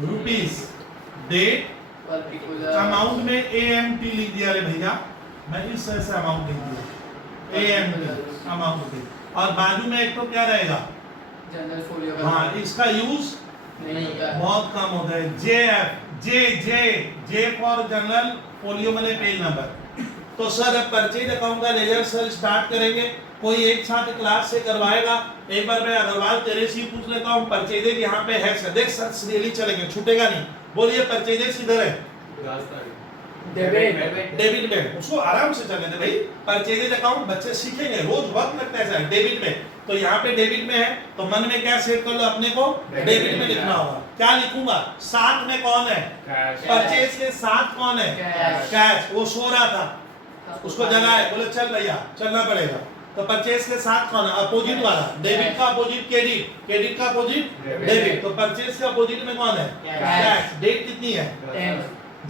rupees, date particular amount में AMT लिख दिया रे भैया, मैं इस तरह से अमाउंट लिख दिया AMT अमाउंट लिख, और बाजू में एक तो क्या रहेगा, जनरल फोलियो का हाँ इसका यूज नहीं होता है। बहुत कम होता है। जे फॉर जनरल फोलियो मैंने पेज नंबर। तो सर अब परचेज अकाउंट का लेजर सर स्टार्ट करेंगे, कोई एक छात्र क्लास से करवाएगा। एक बार मैं अग्रवाल तेरे से ही पूछ लेता हूँ, परचेजेज यहाँ पे है सर, देख सर सीरियली चलेंगे, छूटेगा नहीं। बोलिए परचेजेज किधर है, डेबिट में, उसको आराम से चलने दे भाई। परचेजेज अकाउंट बच्चे सीखेंगे, रोज वक्त लगता है सर डेबिट में, तो यहाँ पे डेबिट में है, तो मन में क्या सेट कर लो अपने को, डेबिट में लिखना होगा। क्या लिखूंगा, साथ में कौन है, परचेज के साथ कौन है, कैश। वो सो रहा था, उसको जगाए, बोले चल भैया चलना पड़ेगा, तो परचेज के साथ कौन है, अपोजिट वाला। डेबिट का अपोजिट क्रेडिट, क्रेडिट का अपोजिट डेबिट, तो परचेज के अपोजिट में कौन है, कैश। डेट कितनी है,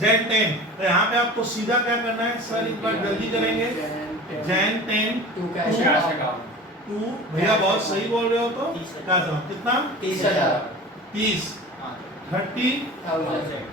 Jan 10। तो यहाँ पे आपको सीधा क्या करना है सर, एक बार जल्दी करेंगे, Jan 10 टू कैश अकाउंट 2, भैया बहुत सही बोल रहे हो, तो 30 क्या करो, कितना 30,000 30 हाँ 30,000।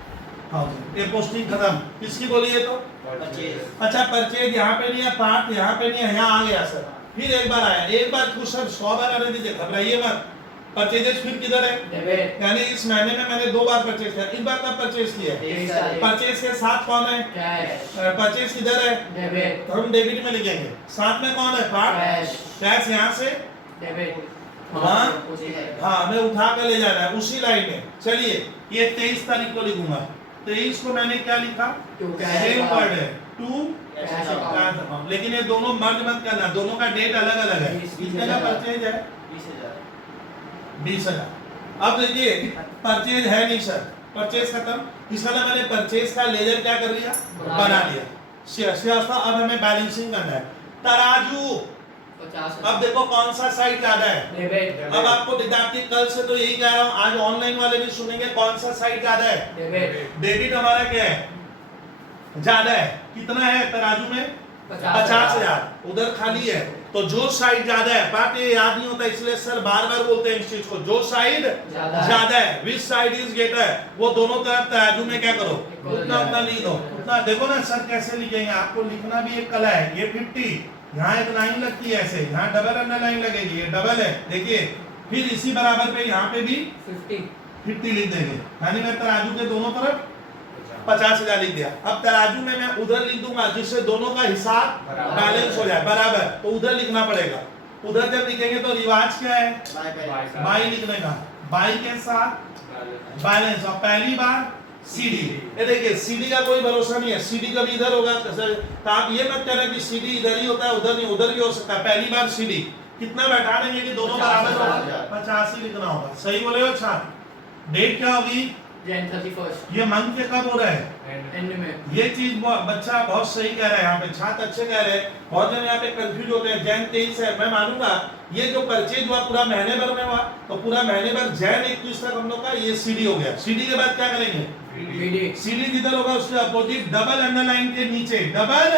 1000 ये पोस्टिंग खत्म, किसकी बोली है तो, परचेज अच्छा परचेज यहाँ पे नहीं है, पार्ट यहाँ पे नहीं है, यहाँ आ गया सर। फिर एक बार आया, एक बार क्यों सर 100 बार आने दीजिए, घबराइए मत। परचेजेस फिर किधर है, डेबिट यानी इस महीने में मैंने 2 बार परचेज किया, इस बार कब परचेज किया, 23 तारीख परचेज के साथ कौन है, कैश परचेज किधर है, डेबिट तो हम डेबिट में लिखेंगे। साथ में कौन है, पार्ट कैश कैश, यहाँ से डेबिट हाँ उसी है। हाँ हमें उठा कर ले जाना है उसी लाइन में। चलिए ये 23 तारीख को लिखूंगा, 23 को मैंने क्या लिखा, टू कैश सेम वर्ड है to cash cash account account, लेकिन ये दोनों मर्ज मत करना, दोनों का डेट अलग अलग है। 20,000 कितने का परचेज है, 20,000 20,000। अब देखिए परचेज है नहीं सर, परचेज खत्म, इसका ना मैंने परचेज का लेजर क्या कर लिया, बना लिया। श्रेष्ठ, अब हमें बैलेंसिंग करना है। तराजू, 50 अब देखो कौन सा साइड ज्यादा है। डेबिट अब आपको विद्यार्थी कल से तो यही कह रहा हूँ, आज ऑनलाइन वाले भी सुनेंगे, कौन सा साइड ज्यादा है, डेबिट डेबिट हमारा क्या है, ज्यादा है। कितना है तराजू में, 50,000, उधर खाली है, तो जो साइड ज्यादा है, बात ये याद नहीं होता इसलिए सर बार बार बोलते हैं इस चीज को, जो साइड ज्यादा है, विच साइड इज ग्रेटर, वो दोनों तरफ तराजू में क्या करो, उतना उतना लिख दो, उतना। देखो ना सर कैसे लिखेंगे, आपको लिखना भी एक कला है। ये 50, यहाँ एक लाइन लगती है ऐसे, यहाँ डबल अंडरलाइन लगेगी, ये डबल है, देखिए। फिर इसी बराबर पे यहाँ पे भी 50 लिख देंगे, यानी मैं तराजू के दोनों तरफ 50,000 लिख दिया। अब तराजू में मैं उधर लिख दूंगा जिससे दोनों का हिसाब बैलेंस हो जाए बराबर, तो उधर लिखना पड़ेगा। उधर जब लिखेंगे तो रिवाज क्या है, बाई लिखने का, बाई के साथ बैलेंस। और पहली बार सीडी, ये देखिए सीडी का कोई भरोसा नहीं है, सीडी कभी इधर होगा, तो आप ये मत कहना कि सीडी इधर ही होता है, उधर नहीं, उधर भी हो सकता है। पहली बार सीडी कितना बैठा देंगे कि दोनों बराबर होगा, 50 ही लिखना होगा। सही बोले हो छात्र। डेट क्या होगी, Jan 31 ये मंथ के कब हो रहा है, एंड में। ये चीज बच्चा बहुत सही कह रहा है, यहाँ पे छात्र अच्छे कह रहे हैं। बहुत जन यहाँ पे कंफ्यूज होते हैं, जैन 23 है, मैं मानूंगा ये जो परचेज हुआ पूरा महीने भर में हुआ, तो पूरा महीने भर जैन 21 तक हम लोग का ये सीडी हो गया। सीडी के बाद क्या करेंगे, बीडी सीडी जिधर होगा उसके अपोजिट डबल अंडरलाइन के नीचे, डबल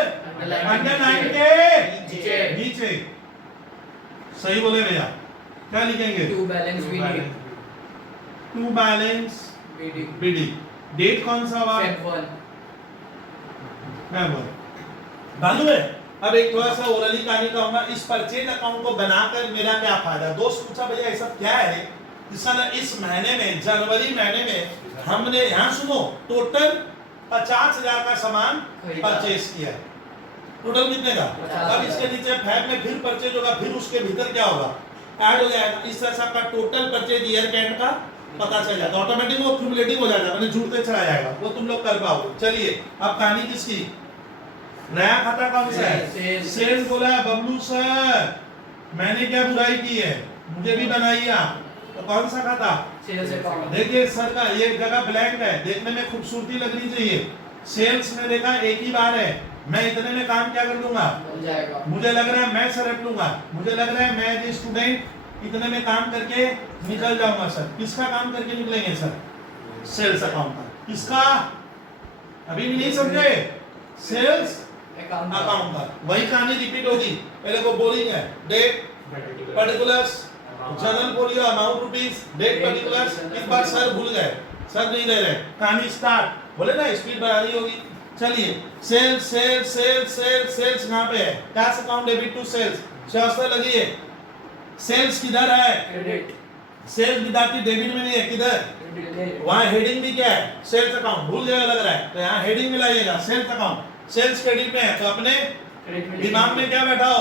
अंडरलाइन के नीचे नीचे। सही बोले भैया, क्या लिखेंगे, to balance BD to balance BD BD. Date कौन सा हुआ, Feb 1 मैं बोल मालूम है। अब एक थोड़ा सा ओरली कहानी कहूंगा, इस परचेज अकाउंट को बनाकर मेरा क्या फायदा। दोस्त पूछा भैया ये सब क्या है रे, इस महीने में, जनवरी महीने में हमने, यहाँ सुनो, टोटल 50,000 का सामान परचेज किया है। टोटल कितने का, 50,000। अब इसके नीचे फैब में फिर परचेज होगा, फिर उसके भीतर क्या होगा, ऐड हो जाएगा। इस तरह से आपका टोटल परचेज ईयर के एंड का पता चल जाता है, ऑटोमेटिक वो क्यूमुलेटिव हो जाएगा, मैंने जुड़ते चला जाएगा, वो तुम लोग कर पाओगे। चलिए अब कहानी किसकी, नया खाता कौन सा है, सेल्स बोला है बबलू सर, मैंने क्या बुराई की है, मुझे भी बनाइए आप। तो कौन सा खाता, सेल्स अकाउंट देखिए सर का ये जगह ब्लैंक है, देखने में खूबसूरती लगनी चाहिए। सेल्स में देखा एक ही बार है, मैं इतने में काम क्या कर दूंगा, बन जाएगा। मुझे लग रहा है मैं सर रख लूंगा, मुझे लग रहा है मैं एज स्टूडेंट इतने में काम करके निकल जाऊंगा सर। किसका काम करके निकलेंगे सर, सेल्स अकाउंट का। किसका, अभी भी नहीं समझे, सेल्स अकाउंट का। वही कहानी रिपीट होगी, पहले को बोलिंग है, date particulars, general folio amount rupees, date particulars. इस बार सर भूल गए, सर नहीं ले रहे, कहानी स्टार्ट, बोले ना स्पीड बढ़ानी होगी। चलिए sales sales sales sales sales कहाँ पे है? Cash account debit to sales, शास्त्र लगी है। सेल्स किधर है? क्रेडिट सेल्स विदाउट डेबिट में नहीं है, किधर? क्रेडिट वहाँ हेडिंग भी क्या है? सेल्स अकाउंट, भूल गया लग रहा है, तो यहाँ हेडिंग में लाइएगा सेल्स अकाउंट। सेल्स क्रेडिट में है तो अपने दिमाग में क्या बैठाओ?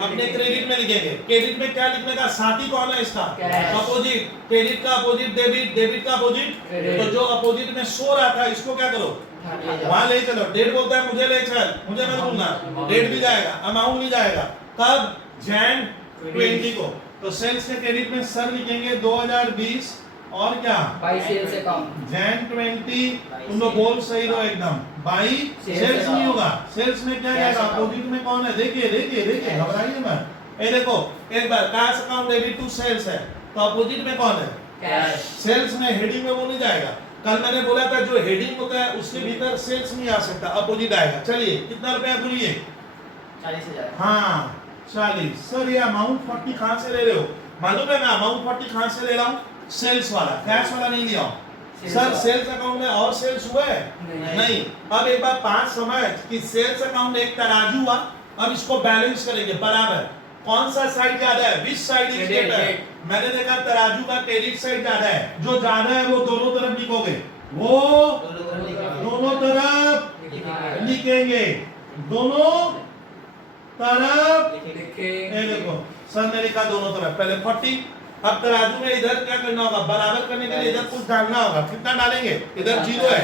अपने क्रेडिट में लिखेंगे। क्रेडिट में क्या लिखने का? साथी कौन है इसका? कैश। अपोजिट। क्रेडिट का अपोजिट डेबिट, डेबिट का अपोजिट क्रेडिट। तो जो अपोजिट में सो रहा था इसको क्या करो? वहां ले चलो। डेट बोलता है मुझे ले चल, मुझे मत बोलना, डेट भी जाएगा, अमाउंट भी जाएगा। कब? जैन 20 को। तो सेल्स के क्रेडिट में सर लिखेंगे 2020 और क्या? By sales account Jan 20। तुम लोग बोल सही रहो एकदम। बाई सेल्स नहीं होगा, सेल्स में क्या जाएगा? अपोजिट में कौन है? देखिए देखिए देखिए, घबराइए मत। ये देखो एक बार cash account debit to sales है तो अपोजिट में कौन है? कैश सेल्स में हेडिंग में वो नहीं जाएगा। कल मैंने बोला था जो हेडिंग होता है उसके भीतर सेल्स नहीं आ सकता, अपोजिट आएगा। चलिए कितना रुपया बोलिए? 40,000। हाँ 40। सर ये अमाउंट 40 कहाँ से ले रहे हो? मालूम है मैं अमाउंट 40 कहाँ से ले रहा हूँ? सेल्स वाला, कैश वाला नहीं लिया हूँ। सर सेल्स अकाउंट में और सेल्स हुआ है? नहीं। अब एक बार 5 समझ कि सेल्स अकाउंट एक तराजू हुआ, अब इसको बैलेंस करेंगे बराबर। कौन सा साइड ज्यादा है? विच साइड इज ग्रेटर? मैंने देखा तराजू का क्रेडिट साइड ज्यादा है, जो ज्यादा है वो दोनों तरफ लिखोगे, वो दोनों तरफ लिखेंगे, दोनों तरफ। ये देखो सर ने लिखा दोनों तरफ, पहले 40। अब तराजू में इधर क्या करना होगा? बराबर करने के लिए इधर कुछ डालना होगा। कितना डालेंगे? इधर 0 है,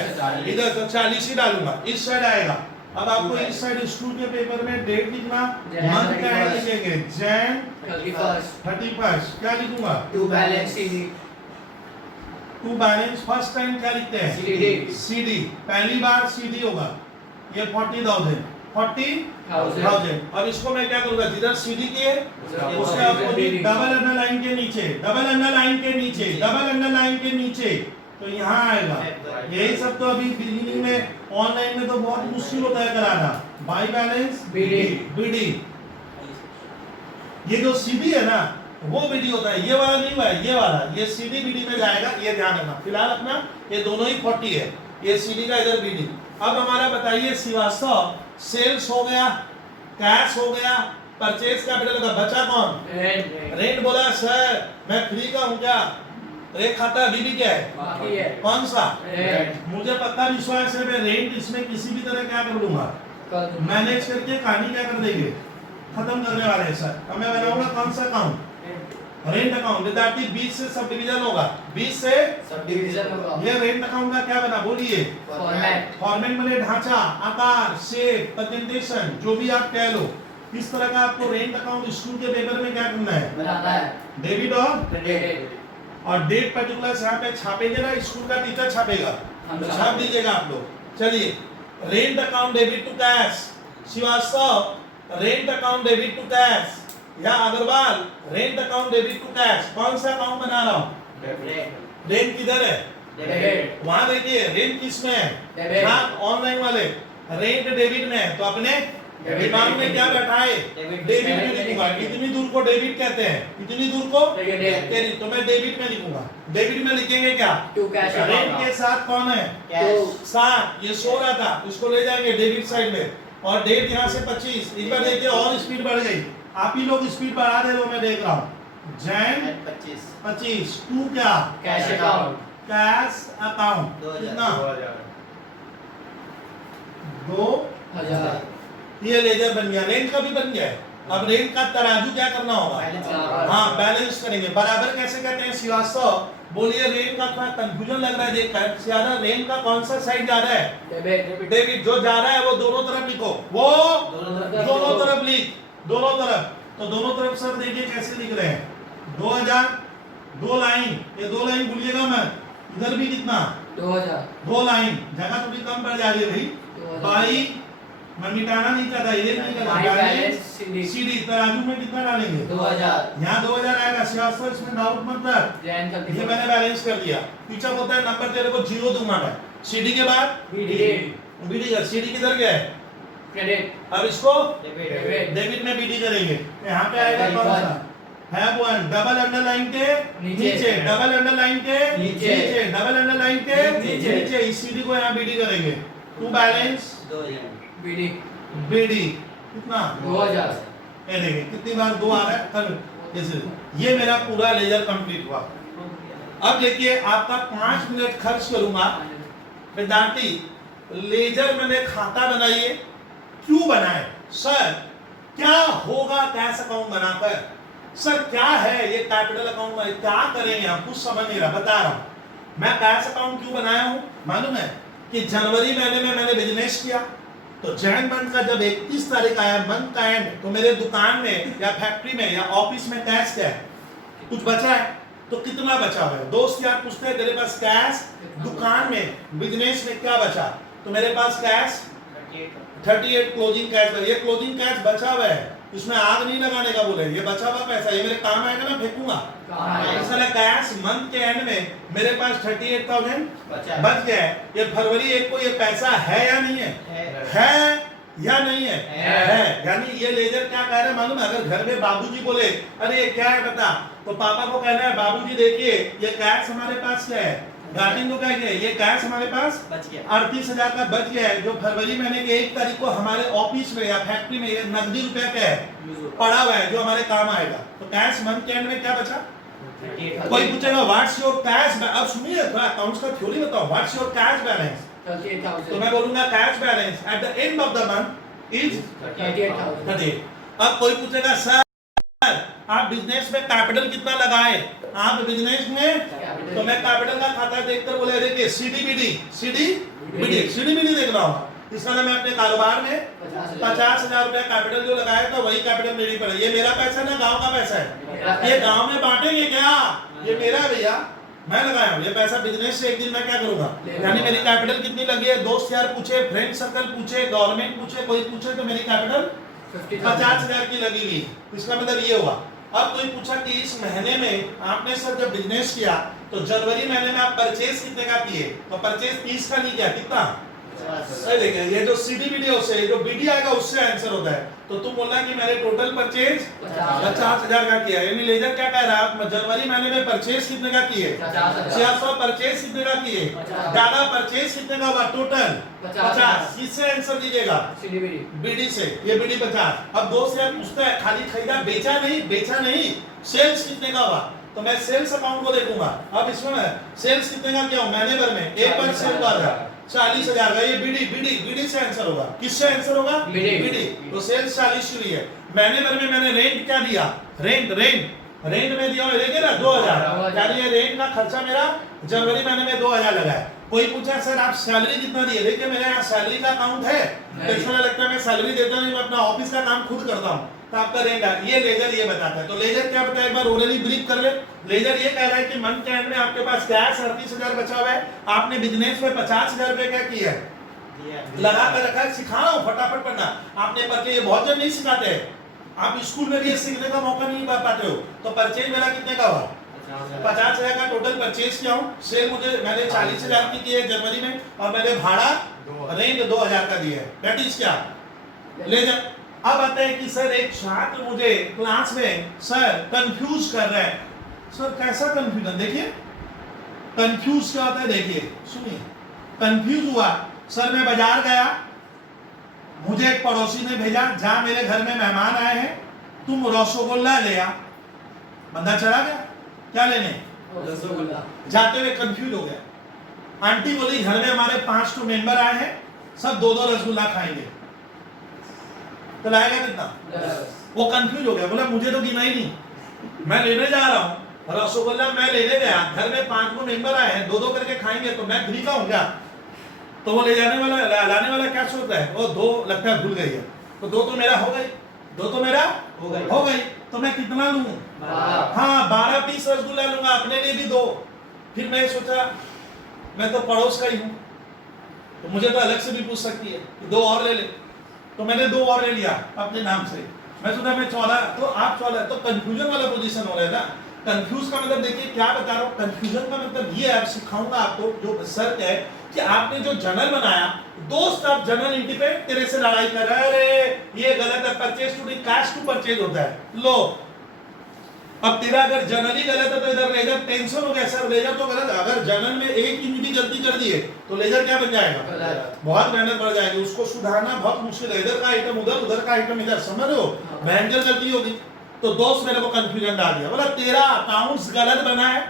इधर तो 40 ही डालूंगा, इस साइड आएगा। अब आपको इस साइड स्कूल के पेपर में डेट लिखना, मंथ क्या है लिखेंगे? जैन 31। क्या लिखूंगा? To balance CD to balance first time क्या लिखते हैं? CD। सीडी, पहली बार सीडी होगा। ये 40,000 अब इसको मैं क्या करूंगा? जिधर सीडी की है उसके अपोजिट डबल अंडरलाइन के नीचे, डबल अंडरलाइन के नीचे, डबल अंडरलाइन के नीचे, तो यहाँ आएगा। यही सब तो अभी बिगिनिंग में ऑनलाइन में तो बहुत मुश्किल होता है कराना। By balance BD. ये जो सीडी है ना वो बीडी होता है, ये वाला नहीं हुआ है, ये वाला, ये सीडी बीडी में जाएगा, ये ध्यान रखना। फिलहाल अपना ये दोनों ही 40 है, ये सीडी का इधर बीडी। अब हमारा बताइए श्रीवास्तव, सेल्स हो गया, कैश हो गया, परचेज कैपिटल का बचा कौन? रेंट। बोला सर मैं फ्री का हूँ क्या? एक खाता अभी भी क्या है? बाकी है कौन सा? रेंट। मुझे पक्का विश्वास है मैं रेंट इसमें किसी भी तरह क्या कर लूंगा? मैनेज करके कहानी क्या कर देंगे? खत्म करने वाले हैं सर। अब मैं बनाऊंगा कौन सा अकाउंट? Rent account. विद्यार्थी 20 से सब डिवीजन होगा, 20 से सब डिवीजन होगा। ये रेंट अकाउंट का क्या बना? बोलिए। फॉर्मेट फॉर्मेट में ढांचा, आकार, शेप, प्रेजेंटेशन, जो भी आप कह लो, इस तरह का आपको रेंट अकाउंट स्कूल के पेपर में क्या करना है? बनाना है। डेबिट और क्रेडिट और डेट पर्टिकुलर यहाँ पे छापेंगे ना, स्कूल का टीचर छापेगा, हम छाप दीजिएगा आप लोग। चलिए rent account debit to cash, Srivastava rent account debit to cash, या Agarwal rent account debit to cash. कौन सा अकाउंट बना रहा हूँ? रेंट किधर है? डेबिट वहां देखिए रेंट किस में है? डेबिट। हाँ ऑनलाइन वाले रेंट डेबिट में है, तो अपने दिमाग में क्या बैठा है? डेबिट में लिखूंगा। कितनी दूर को डेबिट कहते हैं? कितनी दूर को? क्रेडिट। तो मैं डेबिट में लिखूंगा। डेबिट में लिखेंगे क्या? टू कैश रेंट के साथ कौन है? साथ, ये सो रहा था, उसको ले जाएंगे डेबिट साइड में। और डेट यहाँ से 25। एक बार देखिए और स्पीड बढ़ गई, आप ही लोग स्पीड बढ़ा दे रहे हो, मैं देख रहा हूँ। जैन 25। टू क्या? Cash account cash account. 2000। कितना? 2000 ये लेजर बन गया, रेंट का भी बन गया है। अब रेंट का तराजू क्या करना होगा? हाँ बैलेंस करेंगे। बराबर कैसे कहते हैं श्रीवास्तव? बोलिए रेंट का थोड़ा कंफ्यूजन लग रहा है देखकर। ज्यादा रेंट का कौन सा साइड ज्यादा है? डेबिट। जो जा रहा है वो दोनों तरफ लिखो, वो दोनों तरफ लिख, दोनों तरफ। तो दोनों तरफ सर देखिए कैसे लिख रहे हैं? 2000, 2 लाइन, ये 2 लाइन भूलिएगा मत। इधर भी कितना? 2000 2 लाइन, जगह थोड़ी कम पड़ जा रही है भाई। बाई मैं मिटाना नहीं चाहता, इधर नहीं करना। सीडी तराजू में कितना डालेंगे? 2000 यहाँ 2000 आएगा श्रीवास्तव, इसमें डाउट मत रख। ये मैंने बैलेंस कर दिया। टीचर बोलता है नंबर तेरे को 0 दूंगा मैं। सीडी के बाद बीडी का, सीडी किधर गया है? क्रेडिट। अब इसको डेबिट डेबिट में बीडी करेंगे। यहाँ पे आएगा कौन सा? हैव वन, डबल अंडरलाइन के नीचे, नीचे, डबल अंडरलाइन के नीचे, डबल अंडरलाइन के नीचे। नीचे। इस सीडी को यहाँ बीडी करेंगे। टू बैलेंस 2000 बीडी बीडी कितना 2000 ये देखिए कितनी बार 2 आ रहा है कल जैसे। ये मेरा पूरा लेजर कंप्लीट हुआ। अब देखिए आपका 5 मिनट खर्च करूंगा। विद्यार्थी लेजर मैंने खाता बनाइए। क्यों बनाए सर? क्या होगा कैश अकाउंट बनाकर? सर क्या है ये कैपिटल अकाउंट में, क्या करेंगे हम? कुछ समझ नहीं रहा, बता रहा हूं। मैं कैश अकाउंट क्यों बनाया हूं मालूम है? कि जनवरी महीने में मैंने बिजनेस किया, तो जैन मंथ का जब 31 तारीख आया मंथ का एंड, तो मेरे दुकान में या फैक्ट्री में या ऑफिस में कैश क्या है? कुछ बचा है? तो कितना बचा हुआ है? दोस्त यार पूछते हैं तेरे पास कैश दुकान में बिजनेस में क्या बचा? तो मेरे पास कैश 38 क्लोजिंग कैश है। ये क्लोजिंग कैश बचा हुआ है, इसमें आग नहीं लगाने का बोले। ये बचा हुआ पैसा ये मेरे काम आएगा ना, फेंकूंगा। इसलिए कैश मंथ के एंड में मेरे पास 38,000 बच गया है। ये फरवरी 1 को ये पैसा है या नहीं है? है या नहीं है? है। यानी ये लेजर क्या कह रहे हैं मालूम है? अगर घर में बाबूजी बोले अरे ये क्या है बता, तो पापा को कहना है बाबूजी देखिए ये कैश हमारे पास क्या है। गार्डियन को कहेंगे ये कैश हमारे पास बच गया 38,000 का बच गया है, जो फरवरी महीने के 1 तारीख को हमारे ऑफिस में या फैक्ट्री में ये नकदी रुपया क्या है पड़ा हुआ है, जो हमारे काम आएगा। तो कैश मंथ के एंड में क्या बचा? कोई पूछेगा व्हाट्स योर कैश। अब सुनिए थोड़ा अकाउंट्स का थ्योरी बताओ। What's your cash balance? 38,000 तो मैं बोलूंगा cash balance at the end of the month is 38,000। अब कोई पूछेगा सर आप बिजनेस में कैपिटल कितना लगाए आप बिजनेस में? तो मैं कैपिटल का खाता देखकर बोले देखिए सीडीबीडी देख रहा हूँ। इसका मैं अपने कारोबार में 50,000 रुपया कैपिटल जो लगाया था वही कैपिटल मेरी पर है। ये मेरा पैसा ना गांव का पैसा है? ये गांव में बांटेंगे क्या? ये मेरा है भैया, मैं लगाया हूँ। ये पैसा बिजनेस से एक दिन मैं क्या करूंगा। यानी मेरी कैपिटल कितनी लगी है? दोस्त यार पूछे, फ्रेंड सर्कल पूछे, गवर्नमेंट पूछे, कोई पूछे तो मेरी कैपिटल 50,000 की लगी हुई। इसका मतलब ये हुआ। अब कोई पूछा कि इस महीने में आपने सर जब बिजनेस किया तो जनवरी महीने में आप परचेज कितने का किए? तो परचेज 30 का नहीं किया, कितना? सही देखिए ये जो सीडीबीडी है उससे जो बीडी आएगा उससे आंसर होता है। तो तुम बोलना कि मैंने टोटल परचेज 50,000 का किया। यानी लेजर क्या कह रहा है? आप जनवरी महीने में परचेज कितने का किए? 600। परचेज कितने का किए? ज्यादा परचेज कितने का हुआ? टोटल 50। किससे आंसर दीजिएगा? बीडी से। ये बीडी 50। अब दोस्त यार पूछता है खाली खरीदा बेचा नहीं सेल्स कितने का हुआ? तो मैं सेल्स अकाउंट को देखूंगा। अब इसमें सेल्स कितने का किया हूं? महीने भर में एक बार सेल हुआ था 40,000 का। ये बीडी से आंसर होगा। किससे आंसर होगा? बीडी। तो सेल्स 40 की है। महीने भर में मैंने रेंट क्या दिया? रेंट में दिया देखिए ना 2,000। यानी ये रेंट का खर्चा मेरा जनवरी महीने में 2,000 लगा है। कोई पूछा सर आप सैलरी कितना दिए? देखिए मेरे यहाँ सैलरी का अकाउंट है, तो इसमें लगता है मैं सैलरी देता नहीं, मैं अपना ऑफिस का काम खुद करता हूँ। तो आपका रेंट है। ये लेजर ये बताता है। तो लेजर क्या बताया एक बार ओरली ब्रीफ कर ले। लेजर ये कह रहा है कि मंथ के एंड में आपके पास कैश 38,000 बचा हुआ है, आपने बिजनेस में 50,000 रुपए क्या किया है लगा कर रखा है। सिखा रहा हूँ फटाफट पढ़ना। आपने पढ़ के ये बहुत जन नहीं सिखाते हैं, आप स्कूल में भी ये सीखने का मौका नहीं पाते हो। तो परचेज मेरा कितने का हुआ? 50,000 का टोटल परचेज किया हूँ। सेल मैंने 40,000 की है जनवरी में, और मैंने भाड़ा रेंट 2,000 का दिया है। दैट इज क्या लेजर। अब आता है कि सर एक छात्र मुझे क्लास में सर कंफ्यूज कर रहा है। सर कैसा कंफ्यूजन? देखिए कंफ्यूज क्या होता है, देखिए सुनिए। कंफ्यूज हुआ सर, मैं बाजार गया, मुझे एक पड़ोसी ने भेजा जहां मेरे घर में मेहमान आए हैं, तुम रसगुल्ला ले आ। बंदा चला गया क्या लेने? रसगुल्ला। जाते हुए कंफ्यूज हो गया। आंटी बोली घर में हमारे 5 मेंबर आए हैं, सब 2-2 रसगुल्ला खाएंगे, तो लाएगा कितना? वो कंफ्यूज हो गया, बोला मुझे तो गिना ही नहीं, मैं लेने जा रहा हूँ रसगुल्ला, मैं लेने गया, घर में 5 मेंबर आए हैं, 2-2 करके खाएंगे तो मैं फ्री का हूँ क्या? तो वो ले जाने वाला लाने वाला क्या सोचता है? वो 2 लगता है भूल गई है, तो 2 तो मेरा हो गई, 2 तो मेरा हो गई, तो मैं कितना लूँ? हाँ 12 पीस रसगुल्ला लूंगा, अपने लिए भी 2। फिर मैं सोचा मैं तो पड़ोस का ही हूँ, तो मुझे तो अलग से भी पूछ सकती है कि 2 और ले ले, तो मैंने 2 और ले लिया अपने नाम से। मैं सोचा मैं 14, तो आप 14, तो कंफ्यूजन वाला पोजीशन हो रहा है ना। कंफ्यूज का मतलब देखिए क्या बता रहा हूँ, कंफ्यूजन का मतलब ये है, सिखाऊंगा आपको जो सर है कि आपने जो जर्नल बनाया, दोस्त आप जर्नल इंडिपेंडेंट तेरे से लड़ाई कर रहे हैं, अरे ये गलत है, purchase to cash to purchase होता है। लो अब तेरा अगर जनरल ही गलत है तो इधर लेजर टेंशन हो गया सर, लेजर तो गलत है। अगर जनरल में एक इंच भी गलती कर दिए तो लेजर क्या बन जाएगा? गलत। बहुत मेहनत बढ़ जाएगी, उसको सुधारना बहुत मुश्किल है। इधर का आइटम उधर, उधर का आइटम इधर, समझ रहे हो? भयंकर गलती होगी। तो दोस्त मेरे को कंफ्यूजन डाल दिया, बोला तेरा अकाउंट्स गलत बना है।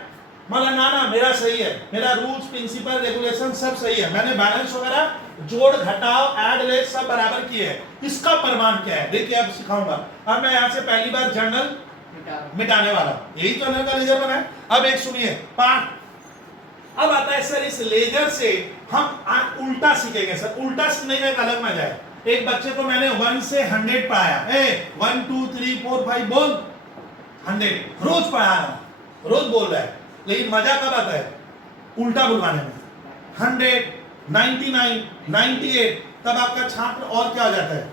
बोला ना ना मेरा सही है, मेरा रूल्स प्रिंसिपल रेगुलेशन सब सही है, मैंने बैलेंस वगैरह जोड़ घटाव ऐड लेस सब बराबर किए हैं। इसका प्रमाण क्या है? देखिए अब सिखाऊंगा। अब मैं यहाँ से पहली बार जर्नल मिटाने वाला हूं। यही तो जनरल का लेजर बना है। अब एक सुनिए पार्ट, अब आता है सर इस लेजर से हम आज उल्टा सीखेंगे। सर उल्टा सीखने का एक अलग मजा है। एक बच्चे को मैंने 1 से 100 पढ़ाया, 1 2 3 4 5 बोल 100 रोज पढ़ा रहा हूं, रोज बोल रहा है। लेकिन मजा कब आता है? उल्टा बुलवाने में। 100 99 98 तब आपका छात्र और क्या हो जाता है?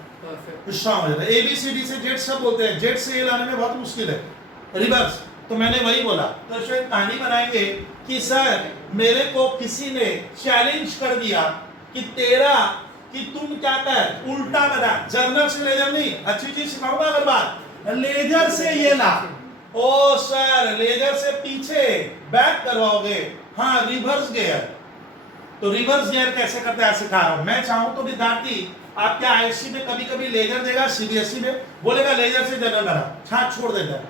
स्ट्रॉन्ग हो जाता है। ABCD से जेड सब बोलते हैं, जेड से ए लाने में बहुत मुश्किल है, रिवर्स। तो मैंने वही बोला। तो इसमें एक कहानी बनाएंगे कि सर मेरे को किसी ने चैलेंज कर दिया कि तेरा कि तुम क्या कर उल्टा बना, जर्नल से लेजर नहीं। अच्छी चीज सिखाऊंगा अगर बात, लेजर से ये ला। ओ सर लेजर से पीछे बैक करवाओगे, हाँ रिवर्स गियर। तो रिवर्स गियर कैसे करते हैं सिखा रहा हूं। मैं चाहूं तो विद्यार्थी आपके ISC में कभी कभी लेजर देगा, CBSE में बोलेगा लेजर से जर्नल बना, छाट छोड़ देता है,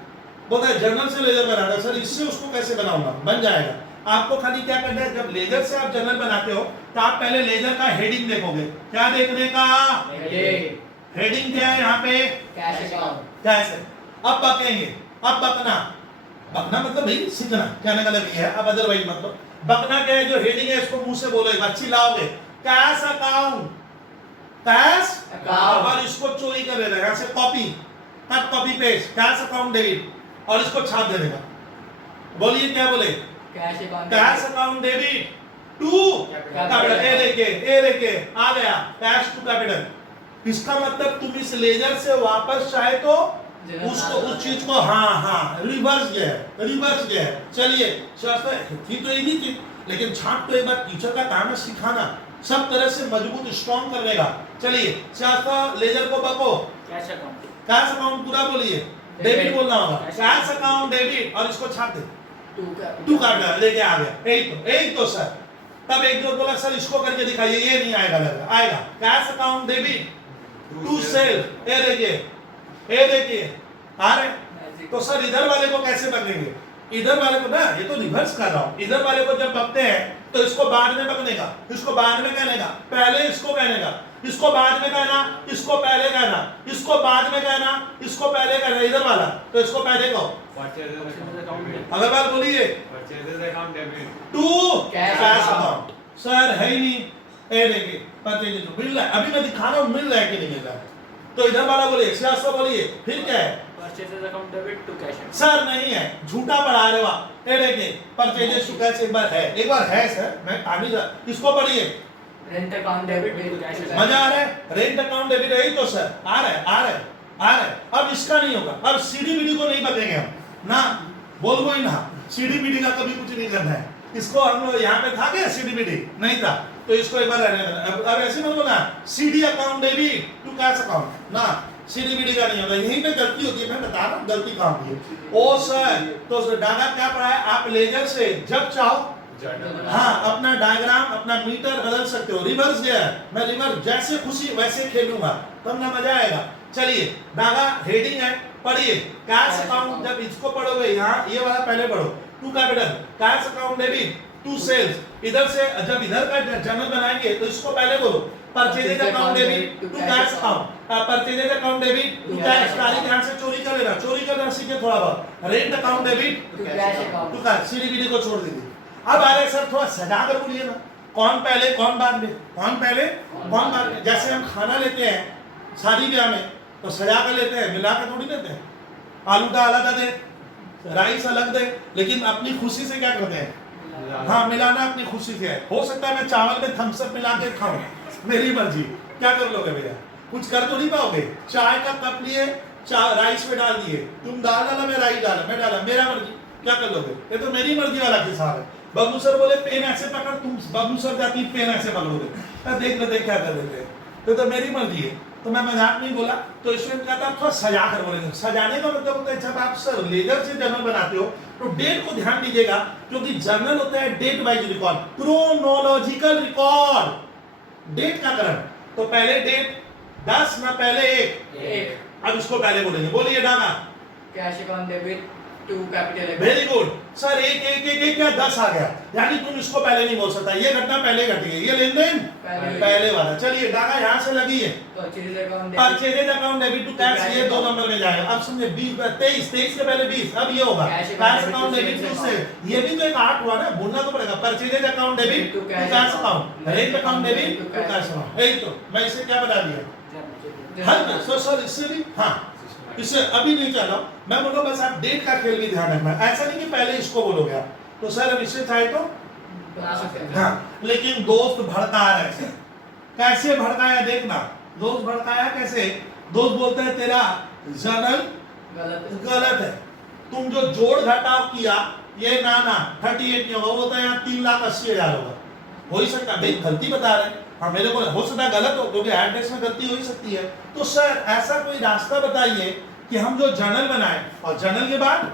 बोलता है जर्नल से लेजर बनाता है। सर इससे उसको कैसे बनाऊंगा? बन जाएगा। आपको खाली क्या करना है, जब लेजर से आप जर्नल बनाते हो तो आप पहले लेजर का हेडिंग देखोगे। क्या देखने का? हेडिंग क्या है यहाँ पे? Cash account. कैसे? अब बकेंगे। अब बकना, बकना मतलब भाई सीखना, कहने का मतलब ये है। अब अदरवाइज मतलब बकना क्या है? जो हेडिंग है इसको मुंह से बोलोगे, अच्छी लाओगे। Cash account, cash account. और इसको चोरी कर लेना, यहाँ से copy cut copy paste, cash account debit, और इसको छाप दे देगा। बोलिए क्या बोले? Cash account. Cash account debit to capital. ए लेके आ गया कैश टू कैपिटल। इसका मतलब तुम इस लेजर से वापस चाहे तो उसको उस चीज को हाँ रिवर्स गया है। चलिए शास्त्र थी तो इजी थी, लेकिन छाप तो एक बार टीचर का काम है सिखाना, सब तरह से मजबूत स्ट्रॉन्ग कर देगा। चलिए शास्त्र लेजर को बको। कैश अकाउंट पूरा बोलिए, डेबिट बोलना होगा। कैश अकाउंट डेबिट और इसको छाप दे टू कैपिटल, लेके आ गया। यही तो सर। तब एक जो बोला सर इसको करके दिखाइए, ये नहीं आएगा, लगा आएगा। Cash account debit to sale, ये देखिए आ रहे। तो सर इधर वाले को कैसे बनेंगे? इधर वाले को ना, ये तो रिवर्स कर रहा हूं। इधर वाले को जब बकते हैं तो इसको बाद में बकने का, इसको बाद में कहने का, पहले इसको कहने का, इसको बाद में कहना, इसको पहले कहना, इसको बाद में कहना, इसको पहले कहना। इधर वाला तो इसको पहले कहो। अगर बात बोलिए टू कैश अकाउंट। सर है ही नहीं, ए देखिए परचेज मिल रहा है, अभी मैं दिखा रहा हूं मिल रहा है कि नहीं मिल रहा है। तो इधर वाला बोलिए, सियासत बोलिए, फिर क्या है? Purchases account debit to cash. Sir नहीं है, झूठा पढ़ा रहे हो आप। ये देखिए परचेजेस टू कैश एक बार है सर, मैं आगे जा, इसको पढ़िए। Rent account debit to cash. मजा आ रहा है? रेंट अकाउंट डेबिट यही तो सर आ रहा है। अब इसका नहीं होगा, अब CDBD को नहीं बकेंगे हम ना, बोलबो ही ना। CDBD का कभी कुछ नहीं करना है। इसको हम लोग यहाँ पे था क्या CDBD? नहीं था, तो इसको एक बार रहने देना। अब ऐसे मत बोलना CD account debit to cash account ना, CDBD का नहीं होगा। यहीं पे गलती होती है, मैं बता रहा हूँ गलती कहाँ होती है। ओ सर तो डागा क्या पढ़ा है? आप लेजर से जब चाहो हाँ अपना डायग्राम अपना मीटर बदल सकते हो। रिवर्स गया, मैं रिवर्स जैसे खुशी वैसे खेलूंगा, तब ना मजा आएगा। चलिए डागा हेडिंग है, पढ़िए। कैश अकाउंट जब इसको पढ़ोगे, यहाँ ये वाला पहले पढ़ो, to capital cash account debit to sales. इधर से जब इधर का जर्नल बनाएंगे तो इसको पहले बोलो, purchases account debit to cash account, purchases account debit to cash. तारीख यहाँ से चोरी कर लेना, चोरी करना सीखे थोड़ा बहुत। Rent account debit to cash account. To cash, CDBD को छोड़ दीजिए। अब आ रहे सर थोड़ा सजा कर बोलिए ना, कौन पहले कौन बाद में, कौन पहले कौन बाद में। जैसे हम खाना लेते हैं शादी ब्याह में तो सजा कर लेते हैं, मिला कर थोड़ी लेते हैं। आलू का अलग दे, राइस अलग दे, लेकिन अपनी खुशी से क्या करते हैं? हाँ मिलाना अपनी खुशी से है। हो सकता है मैं चावल में थम्स अप मिला के खाऊं, मेरी मर्जी। क्या कर लोगे भैया? कुछ कर तो नहीं पाओगे। चाय का कप लिए, राइस में डाल दिए, तुम दाल डाला मैं राइस डाला, मैं डाला, मेरा मर्जी। क्या कर लोगे? ये तो मेरी मर्जी वाला हिसाब है। बबलू सर बोले पेन ऐसे पकड़, तुम बबलू सर जाती पेन ऐसे पकड़ोगे, देख लेते क्या कर देते हैं। तो मेरी मर्जी है। तो मैं मजाक नहीं बोला, तो स्टूडेंट कहता थोड़ा सजा कर बोलेंगे। सजाने का मतलब होता है जब आप सर लेजर से जर्नल बनाते हो तो डेट को ध्यान दीजिएगा, क्योंकि जर्नल होता है date wise record, chronological record, date का क्रम। तो पहले डेट 10 ना पहले 1, अब इसको पहले बोलेंगे, बोलिए डाना। Cash account debit to capital account. Very good sir, एक क्या 10 आ गया, यानी तुम इसको पहले नहीं बोल सकता, ये घटना पहले घटी है, ये लेन देन पहले वाला। चलिए डाका यहाँ से लगी है, purchase account purchase account debit to cash, ये 2 नंबर में जाएगा। अब समझे 23 के पहले 20, अब ये होगा Cash cash account debit to से, ये भी तो एक आर्ट हुआ ना, बोलना तो पड़ेगा। Purchase account debit to cash account, rent account debit to cash account, यही तो मैं इसे क्या बता दिया हल। सर इससे भी हाँ, इससे अभी नहीं चला मैं बोलो, बस आप डेट का खेल भी ध्यान रखना, ऐसा नहीं कि पहले इसको बोलोगे आप। तो सर अब इससे चाहे तो बना सकते हैं। हाँ, लेकिन दोस्त भड़का रहे हैं, कैसे भड़काया देखना। दोस्त भड़काया कैसे, दोस्त बोलते हैं तेरा जर्नल गलत है, तुम जो जोड़ घटाव किया ये ना 38 नहीं होगा, वो तो यहाँ 3,80,000 होगा। हो ही सकता है भाई, गलती बता रहे हैं, हाँ मेरे को हो सकता है गलत हो, क्योंकि एड्रेस में गलती हो ही सकती है। तो सर ऐसा कोई रास्ता बताइए कि हम जो जर्नल बनाए और जर्नल के बाद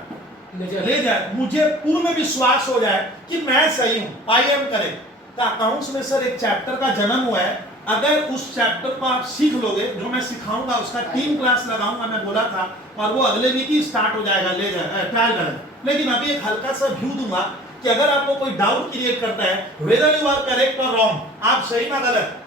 ले जाए, मुझे पूर्ण विश्वास हो जाए कि मैं सही हूं, आई एम करेक्ट। अकाउंट्स में सर एक चैप्टर का जन्म हुआ है, अगर उस चैप्टर को आप सीख लोगे, जो मैं सिखाऊंगा उसका 3 क्लास लगाऊंगा, मैं बोला था, और वो अगले वीक ही स्टार्ट हो जाएगा, ले जाए ट्रायल करें। लेकिन अभी एक हल्का सा व्यू दूंगा कि अगर आपको कोई डाउट क्रिएट करता है वेदर यू आर करेक्ट और रॉन्ग, आप सही ना गलत,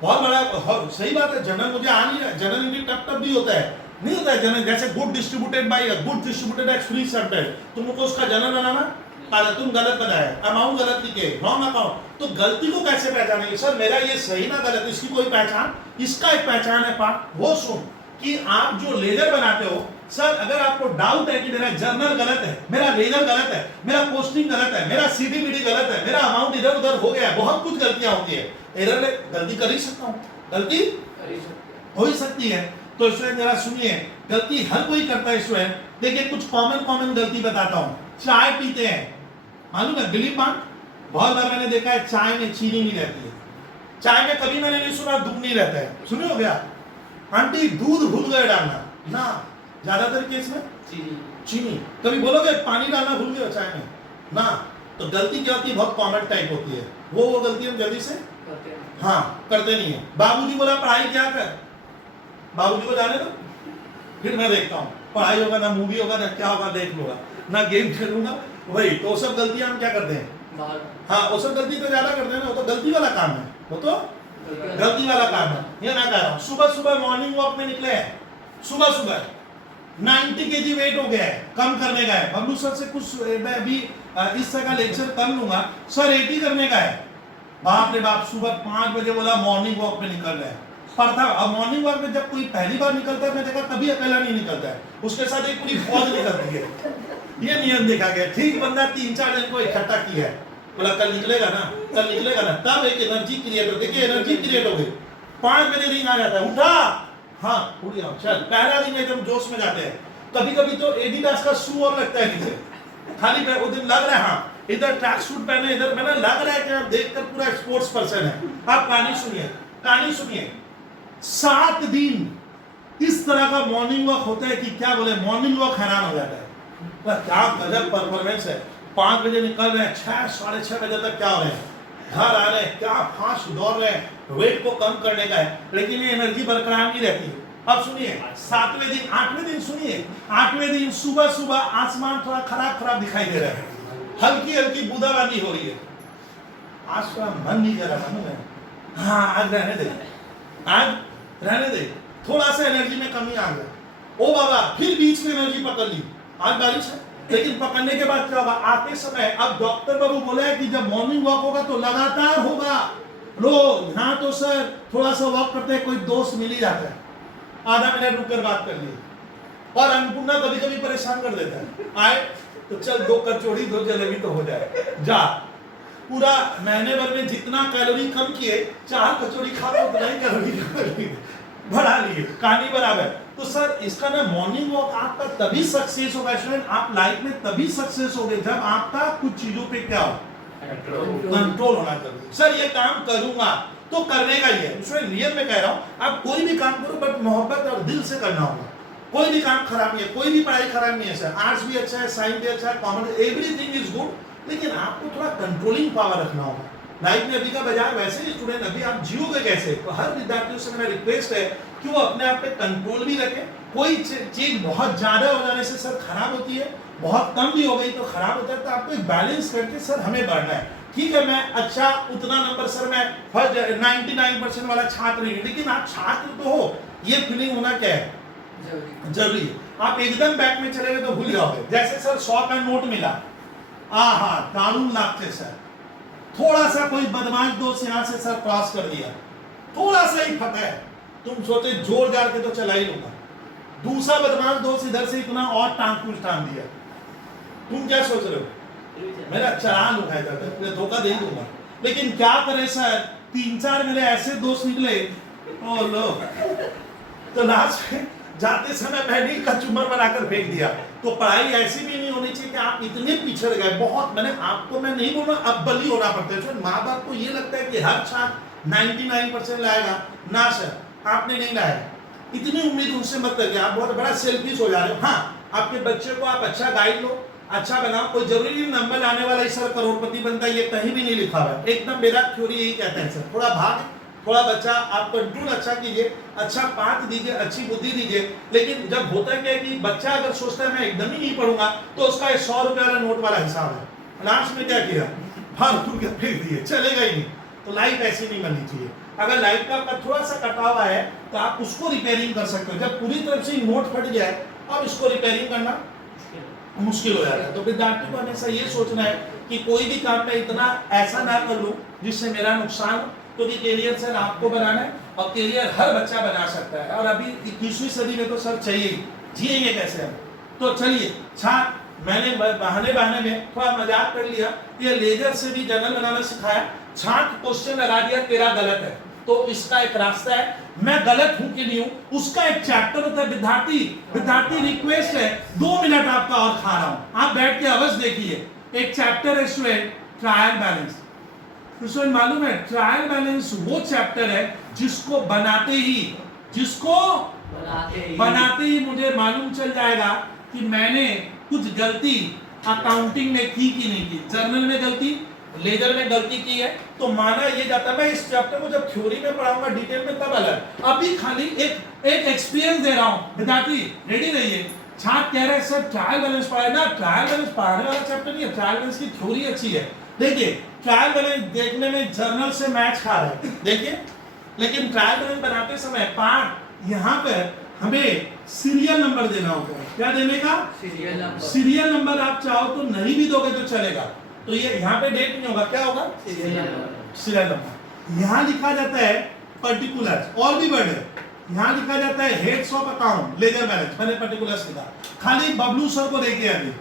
बहुत बड़ा सही बात है। जनरल मुझे आ नहीं रहा, जनरल इंग्लिश टप भी होता है, नहीं होता है जनरल, जैसे good distributed by good distributed x free sorted, तुमको उसका जनरल बनाना तुम गलत बनाया, अमाउंट गलत लिखे, रॉन्ग अकाउंट। तो गलती को कैसे पहचानेंगे सर, मेरा ये सही ना गलत, इसकी कोई पहचान, इसका एक पहचान है पार्ट, वो सुन कि आप जो लेजर बनाते हो सर, अगर आपको डाउट है कि मेरा जर्नल गलत है, मेरा लेजर गलत है, मेरा पोस्टिंग गलत है, मेरा सीडीबीडी गलत है, मेरा अमाउंट इधर उधर हो गया है, बहुत कुछ गलतियां होती है, एरर ले गलती कर ही सकता हूं, गलती हो ही सकती है। तो स्टूडेंट जरा सुनिए, गलती हर कोई करता है स्टूडेंट। देखिए कुछ कॉमन गलती बताता हूं। चाय पीते हैं, मालूम है बिलीव मान, बहुत बार मैंने देखा है चाय में चीनी नहीं रहती है, चाय में कभी मैंने नहीं सुना दूध नहीं रहता है, सुने हो गया आंटी दूध भूल गए डालना ना, ज्यादातर केस में चीनी, कभी बोलोगे पानी डालना भूल गए चाय में ना। तो गलती क्या होती है, बहुत कॉमन टाइप होती है, वो गलती हम जल्दी से हाँ करते नहीं है। बाबूजी बोला पढ़ाई क्या कर, बाबूजी को जाने दो, फिर मैं देखता हूँ, पढ़ाई होगा ना मूवी होगा ना क्या होगा देख लूंगा ना गेम खेलूंगा, वही तो सब गलतियां हम क्या करते हैं, हाँ वो सब गलती तो ज्यादा करते हैं ना, वो तो गलती वाला काम है, वो तो गलती वाला काम है। ये मैं कह रहा हूँ, सुबह सुबह मॉर्निंग वॉक में निकले हैं, सुबह सुबह 90 kg वेट हो गया है, कम करने का है, बबलू सर से कुछ मैं अभी इस तरह का लेक्चर कर लूंगा, सर 80 करने का है। बाप रे बाप, सुबह 5 बजे बोला मॉर्निंग वॉक पे निकल रहे हैं, पर था अब मॉर्निंग वॉक में जब कोई पहली बार निकलता है, मैं देखा तभी अकेला नहीं निकलता है, उसके साथ एक पूरी फौज निकलती है, ये नियम देखा गया। ठीक बंदा 3-4 जन को इकट्ठा किया है, बोला कल निकलेगा ना, कल निकलेगा ना, तब एक एनर्जी क्रिएट हो, देखिए एनर्जी क्रिएट हो गई। 5 बजे रिंग आ जाता है, उठा हाँ उठ जाओ, चल पहला दिन एकदम जोश में जाते हैं। कभी कभी तो एडिडास का शू और लगता है नीचे, खाली वो दिन लग रहा है हाँ इधर ट्रैक सूट पहने, इधर मैंने लग रहा है कि आप देखकर पूरा स्पोर्ट्स पर्सन है। आप कहानी सुनिए, कहानी सुनिए, 7 दिन इस तरह का मॉर्निंग वॉक होता है कि क्या बोले, मॉर्निंग वॉक हैरान हो जाता है, क्या गजब परफॉर्मेंस है। 5 बजे निकल रहे हैं, 6-6:30 बजे तक क्या हो रहे हैं, घर आ रहे हैं, क्या फास्ट दौड़ रहे हैं, वेट को कम करने का है, लेकिन ये एनर्जी बरकरार नहीं रहती है। अब सुनिए 7वें दिन 8वें दिन सुनिए, 8वें दिन सुबह सुबह आसमान थोड़ा खराब दिखाई दे रहा है, हल्की हल्की बूंदाबांदी हो रही है, आज थोड़ा मन नहीं कर रहा है, हाँ आज रहने दे, आज रहने दे, थोड़ा सा एनर्जी में कमी आ गया, ओ बाबा फिर बीच में एनर्जी पकड़ ली, आज बारिश है, लेकिन पकड़ने के बाद क्या होगा, आते समय अब डॉक्टर बाबू बोले कि जब मॉर्निंग वॉक होगा तो लगातार होगा। लो यहाँ तो सर थोड़ा सा वॉक करते हैं, कोई दोस्त मिल ही जाता है, आधा मिनट रुककर बात कर ली, और अन्नपूर्णा कभी कभी परेशान कर देता है, आए तो चल 2 कचौड़ी 2 जलेबी तो हो जाए, जा पूरा महीने भर में जितना कैलोरी कम किए 4 कचौड़ी खा लो, उतना ही कैलोरी बढ़ा लिए, कहानी बराबर। तो सर इसका ना मॉर्निंग वॉक आपका तभी सक्सेस होगा स्टूडेंट, आप लाइफ में तभी सक्सेस होगे जब आपका कुछ चीजों पे क्या हो, कंट्रोल होना चाहिए। सर ये काम करूंगा तो करने का ही है। उसमें रियल में कह रहा हूँ, आप कोई भी काम करो बट मोहब्बत और दिल से करना होगा। कोई भी काम खराब नहीं है, कोई भी पढ़ाई खराब नहीं है सर। आर्ट्स भी अच्छा है, साइंस भी अच्छा है, कॉमर्स, एवरीथिंग इज गुड, लेकिन आपको थोड़ा कंट्रोलिंग पावर रखना होगा। लाइफ में अभी का बाजार वैसे ही स्टूडेंट, अभी आप जियोगे कैसे? तो हर विद्यार्थियों से मेरा रिक्वेस्ट है कि वो अपने आप पे कंट्रोल भी रखें। कोई चीज बहुत ज्यादा हो जाने से सर खराब होती है, बहुत कम भी हो गई तो खराब होता है। तो आपको एक बैलेंस करके सर हमें बढ़ना है। ठीक है, मैं अच्छा उतना नंबर सर मैं 99% वाला छात्र नहीं, लेकिन आप छात्र तो हो, ये फीलिंग होना क्या है जरूरी है। आप एकदम बैक में चले गए तो भूल जाओगे। जैसे सर 100 का नोट मिला, आहा कानून लागते सर, थोड़ा सा कोई बदमाश दोस्त यहाँ से सर क्रॉस कर दिया, थोड़ा सा ही फटा है, तुम सोचे जोर जार के तो चला ही लूंगा। दूसरा बदमाश दोस्त इधर से इतना और टांग दिया, तुम क्या सोच रहे हो? मेरा चला लूंगा इधर, धोखा दे दूंगा। लेकिन क्या करें सर, 3-4 मेरे ऐसे दोस्त निकले, ओ लो, तो लास्ट में जाते समय मैंने का चुम्बन बनाकर फेंक दिया। तो पढ़ाई ऐसी भी नहीं होनी चाहिए कि आप इतने पिछड़ गए। बहुत मैंने आपको, मैं नहीं बोल रहा अब बली होना पड़ता है। माँ बाप को ये लगता है कि हर छात्र 99% लाएगा, ना सर, आपने नहीं लाया। इतनी उम्मीद उनसे मत करिए, आप बहुत बड़ा सेल्फिश हो जा रहे हो। हाँ, आपके बच्चे को आप अच्छा गाइड लो, अच्छा बनाओ। कोई जरूरी नहीं नंबर लाने वाला ही सर करोड़पति बनता है, ये कहीं भी नहीं लिखा हुआ है। एकदम मेरा थ्योरी यही कहता है सर, थोड़ा भाग, थोड़ा बच्चा आप कंट्रोल अच्छा कीजिए, अच्छा पाठ दीजिए, अच्छी बुद्धि दीजिए। लेकिन जब होता क्या है कि बच्चा अगर सोचता है मैं एकदम ही नहीं पढ़ूंगा, तो उसका 100 रुपए वाला नोट वाला हिसाब है। लास्ट में क्या किया, फालतू के फेंक दिए, चलेगा ही नहीं। तो लाइफ ऐसी नहीं बननी चाहिए। अगर लाइफ का थोड़ा सा कटा हुआ है तो आप उसको रिपेयरिंग कर सकते हो। जब पूरी तरफ से नोट फट गया है, अब इसको रिपेयरिंग करना मुश्किल हो जाता है। तो विद्यार्थी को हमेशा ये सोचना है कि कोई भी काम में इतना ऐसा ना कर लूं जिससे मेरा नुकसान हो, क्योंकि कैरियर सर आपको बनाना है और कैरियर हर बच्चा बना सकता है। और अभी 21वीं सदी में तो सर चाहिए, जिएंगे कैसे हम? तो चलिए छात्र, मैंने बहाने में थोड़ा मजाक कर लिया, ये लेजर से भी जर्नल बनाना सिखाया। छात्र क्वेश्चन लगा दिया तेरा गलत है, तो इसका एक रास्ता है, मैं गलत हूं कि नहीं हूं, उसका एक चैप्टर होता है। विद्यार्थी रिक्वेस्ट है 2 मिनट आपका और खा रहा हूं, आप बैठ के अवश्य देखिए। एक चैप्टर है स्टूडेंट ट्रायल बैलेंस। स्टूडेंट मालूम है ट्रायल बैलेंस वो चैप्टर है जिसको बनाते ही मुझे मालूम चल जाएगा कि मैंने कुछ गलती अकाउंटिंग में की कि नहीं की। जर्नल में गलती, लेजर में गलती की है तो माना ये जाता है। मैं इस चैप्टर को जब थ्योरी में पढ़ाऊंगा डिटेल में तब अलग, अभी खाली एक एक्सपीरियंस दे रहा हूं। विद्यार्थी रेडी रहिए। छात्र कह रहे हैं सर ट्रायल बैलेंस पढ़ाए ना, ट्रायल बैलेंस पढ़ाने वाला चैप्टर नहीं है, ट्रायल बैलेंस की थ्योरी अच्छी है। देखिए ट्रायल बैलेंस देखने में जर्नल से मैच खा रहा है, देखिए, लेकिन ट्रायल बैलेंस बनाते समय पार्ट यहाँ पर हमें सीरियल नंबर देना होगा। क्या देने का? सीरियल नंबर आप चाहो तो नहीं भी दोगे तो चलेगा। तो ये यहाँ पे डेट नहीं होगा, क्या होगा? Serial number. यहाँ लिखा जाता है पर्टिकुलर्स, और भी वर्ड है। यहाँ लिखा जाता है heads of account, ledger balance, मैंने पर्टिकुलर्स लिखा। खाली बबलू सर को देखिए, अभी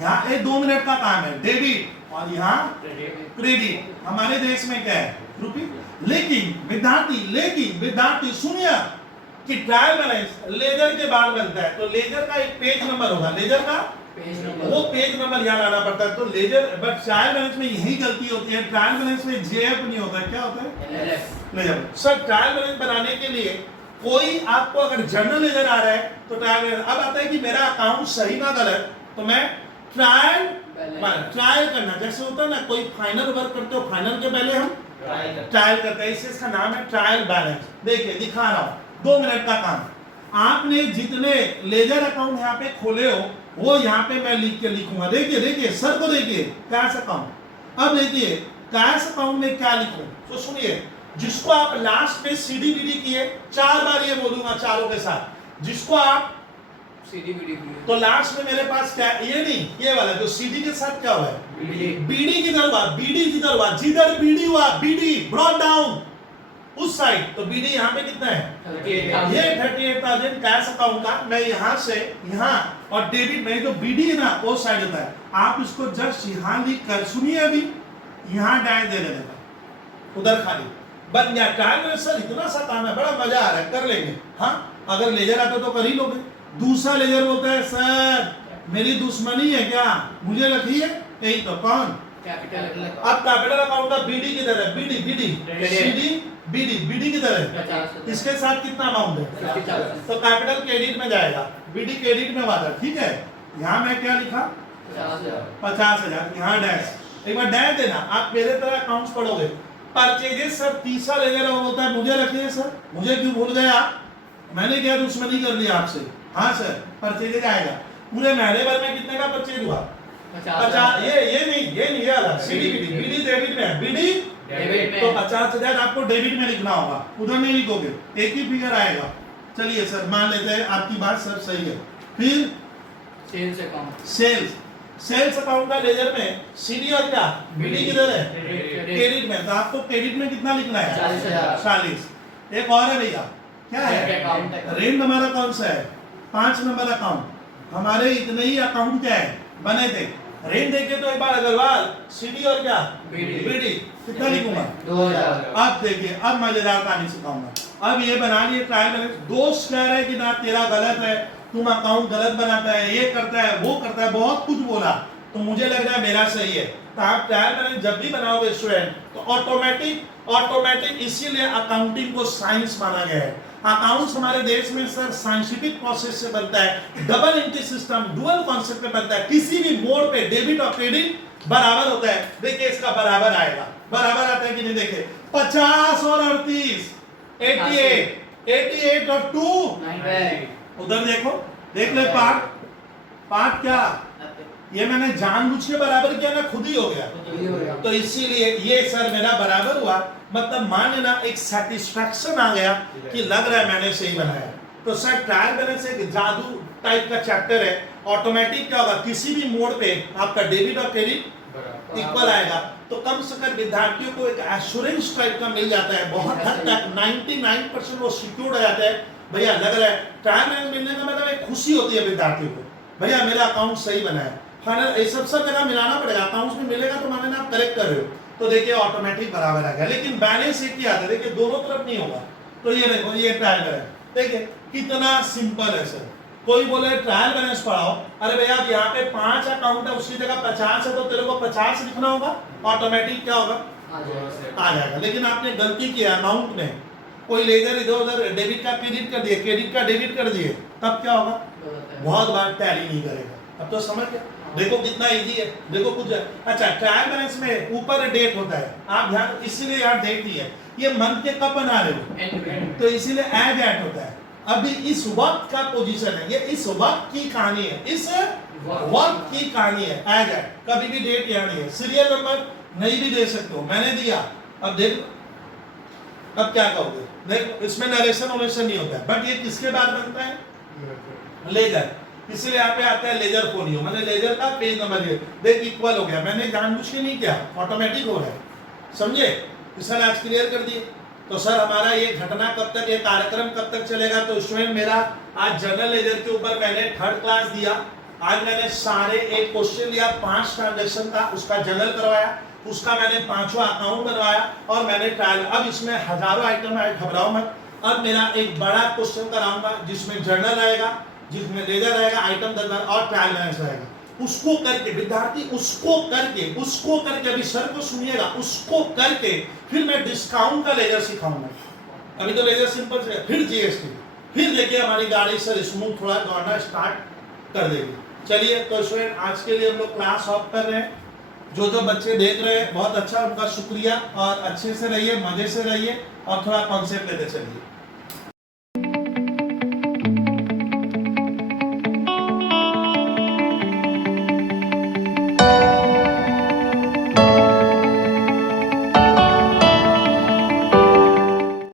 यहाँ 2 मिनट का काम है, डेबिट और यहाँ क्रेडिट। हमारे देश में क्या है? रुपी। लेकिन विद्यार्थी सुनिए कि ट्रायल बैलेंस लेजर के बाद बनता है, तो लेजर का एक पेज नंबर होगा, लेजर का वो पेज नंबर यहाँ लाना पड़ता है। तो लेजर, बट ट्रायल बैलेंस में यही गलती होती है, ट्रायल बैलेंस में जेएफ नहीं होता, क्या होता है? लेजर। सर ट्रायल बैलेंस बनाने के लिए कोई आपको अगर जर्नल लेजर आ रहा है तो ट्रायल बैलेंस, अब आता है कि मेरा अकाउंट सही ना गलत, तो मैं ट्रायल करना, जैसे होता है ना कोई फाइनल वर्क करते हो, फाइनल के पहले हम ट्रायल करते हैं, इससे इसका नाम है ट्रायल बैलेंस। देखिए दिखा रहा हूँ, 2 मिनट का काम। आपने जितने लेजर अकाउंट यहाँ पे खोले हो वो यहाँ पे मैं लिखूंगा। देखिए सर को देखिए, कैश अकाउंट। अब देखिए कैश अकाउंट में क्या लिखूं, तो सुनिए, जिसको आप लास्ट में सीडीबीडी किए, 4 बार ये बोलूंगा चारों के साथ, जिसको आप सीडीबीडी, तो लास्ट में मेरे पास क्या, ये नहीं, ये वाला जो सीडी के साथ क्या हुआ है? बीडी किधर हुआ? बीडी किधर हुआ? जिधर बीडी हुआ, बीडी ब्रॉट डाउन उस साइड, तो बीडी यहाँ पे कितना है? ये 38,000 कैश अकाउंट का। मैं यहाँ से यहाँ, और डेबिट में जो बीडी है ना वो साइड होता है। आप इसको जस्ट यहाँ लिख कर, सुनिए, अभी यहाँ डैश दे देगा, उधर खाली बन गया। ट्रायल में सर इतना सा काम है, बड़ा मजा आ रहा है, कर लेंगे। हाँ, अगर लेजर आता तो कर ही लोगे। दूसरा लेजर बोलता है सर मेरी दुश्मनी है क्या, मुझे रखी है, यही तो कौन? कैपिटल। अब कैपिटल अकाउंट का बीडी किधर है? बीडी सीडी बीडी, बीडी किधर है? 50,000। इसके साथ कितना अमाउंट है? 50,000। तो कैपिटल क्रेडिट में जाएगा, बीडी क्रेडिट में वादा, ठीक है। यहाँ मैं क्या लिखा? 50,000, यहाँ डैश। एक बार डैश देना, आप मेरे तरह अकाउंट्स पढ़ोगे। परचेजेस सर तीसरा लेजर होता है, मुझे रखिए सर, मुझे क्यों भूल गया? मैंने क्या दुश्मनी कर ली आपसे? हाँ सर, परचेजेस आएगा। पूरे महीने भर में कितने का परचेज हुआ? 50। ये नहीं, ये अलग, सीडी बीडी, बीडी डेबिट में है, बीडी डेबिट में। तो 50,000 आपको डेबिट में लिखना होगा, उधर नहीं लिखोगे, एक ही फिगर आएगा। चलिए सर, मान लेते हैं आपकी बात सब सही है। फिर सेल्स अकाउंट, सेल्स अकाउंट का लेजर में सीडी और क्या बीडी किधर है? क्रेडिट। क्रेडिट में। तो आपको क्रेडिट में कितना लिखना है? 40,000। 40। एक और है भैया, क्या बैंक है? अकाउंट। रेंट हमारा कौन सा है? 5 नंबर अकाउंट। हमारे इतने ही अकाउंट क्या है बने थे। रेंट देखे तो एक बार अग्रवाल, सीडी और क्या बीडी, कितना लिखूंगा? 2,000। अब देखिए, अब मजेदार कहानी सिखाऊंगा। अब ये बना लिए ट्रायल बैलेंस। दोस्त कह रहे कि ना तेरा गलत है, तुम अकाउंट गलत बनाता है, ये करता है, वो करता है, बहुत कुछ बोला, तो मुझे लग रहा है मेरा सही है। तो आप ट्रायल बैलेंस जब भी बनाओगे स्टूडेंट, तो ऑटोमेटिक इसीलिए अकाउंटिंग को साइंस माना गया है। अकाउंट्स हमारे देश में सर साइंटिफिक प्रोसेस से बनता है, double entry system, dual concept पे बनता है। किसी भी मोड पे डेबिट और क्रेडिट बराबर होता है। देखिए इसका बराबर आएगा, बराबर आता है कि नहीं? देखिए 50 और 38, 88 और 2, 9। उधर देखो, देख ले पार्ट क्या, ये मैंने जानबूझ के बराबर किया ना, खुद ही हो गया। तो इसीलिए ये सर मेरा बराबर हुआ, मतलब मान लेना एक सेटिस्फैक्शन आ गया कि लग रहा है मैंने सही बनाया। तो सर ट्रायल बैलेंस एक जादू टाइप का चैप्टर है। ऑटोमेटिक क्या होगा, किसी भी मोड पे आपका डेबिट और क्रेडिट इक्वल आएगा। तो कम से कम विद्यार्थियों को एक एश्योरेंस टाइप का मिल जाता है, बहुत हद तक 99% वो सिक्योर हो जाता है। भैया लग रहा है ट्रायल बैलेंस मिलने का मतलब एक खुशी होती है विद्यार्थियों को, भैया मेरा अकाउंट सही बना है। ये सब जगह मिलाना पड़ेगा, अकाउंट्स में मिलेगा तो माने ना आप करेक्ट कर रहे हो, तो देखिए ऑटोमेटिक बराबर आ गया। लेकिन बैलेंस एक ही आता है, देखिए दोनों तरफ नहीं होगा। तो ये देखो, ये ट्रायल बैलेंस, देखिए कितना सिंपल है सर। कोई बोले ट्रायल बैलेंस पढ़ाओ, अरे भैया अब यहाँ पे 5 अकाउंट है, उसकी जगह 50 है, तो तेरे को 50 लिखना होगा, ऑटोमेटिक क्या होगा? आ जाएगा। लेकिन आपने गलती किया अमाउंट में, कोई लेजर इधर उधर डेबिट का क्रेडिट कर दिए, क्रेडिट का डेबिट कर दिए, तब क्या होगा? बहुत बार टैली नहीं करेगा। अब तो समझ गए, देखो कितना इजी है। देखो कुछ अच्छा, ट्रायल बैलेंस में ऊपर डेट होता है, आप ध्यान, इसीलिए यहाँ डेट ही है। ये मंथ के कब बना रहे हो, तो इसीलिए एज एट होता है। अभी इस वक्त का पोजीशन है, ये इस वक्त की कहानी है, इस वक्त की कहानी है, एज एट। कभी भी डेट यहाँ नहीं है। सीरियल नंबर नहीं भी दे सकते हो, मैंने दिया। अब देखो, अब क्या कहोगे? देखो इसमें नरेशन वोरेशन नहीं होता है, बट ये किसके बाद बनता है? लेजर। इसलिए यहाँ पे आता है लेजर फोलियो, मैंने लेजर का पेज नंबर ये देख इक्वल हो गया, मैंने जानबूझ के नहीं किया, ऑटोमेटिक हो रहा है। समझे? सर आज क्लियर कर दिए। तो सर हमारा ये घटना कब तक, ये कार्यक्रम कब तक चलेगा? तो स्टूडेंट मेरा आज जनरल लेजर के ऊपर मैंने 3rd क्लास दिया। आज मैंने सारे एक क्वेश्चन लिया, 5 ट्रांजेक्शन का, उसका जनरल करवाया, उसका मैंने 5वां अकाउंट बनवाया, और मैंने ट्रायल। अब इसमें हजारों आइटम है, घबराओ मत। अब मेरा एक बड़ा क्वेश्चन कराऊंगा जिसमें जर्नल आएगा, जिसमें लेजर रहेगा, आइटम दरबार और ट्रायल बैलेंस रहेगा। उसको करके विद्यार्थी, उसको करके अभी सर को सुनिएगा, उसको करके फिर मैं डिस्काउंट का लेजर सिखाऊंगा। अभी तो लेजर सिंपल से, फिर जीएसटी, फिर देखिए हमारी गाड़ी सर स्मूथ थोड़ा दौड़ना स्टार्ट कर देगी। चलिए तो स्टूडेंट आज के लिए हम लोग क्लास ऑफ कर रहे हैं। जो बच्चे देख रहे हैं बहुत अच्छा, उनका शुक्रिया, और अच्छे से रहिए, मजे से रहिए, और थोड़ा कॉन्सेप्ट लेते चलिए।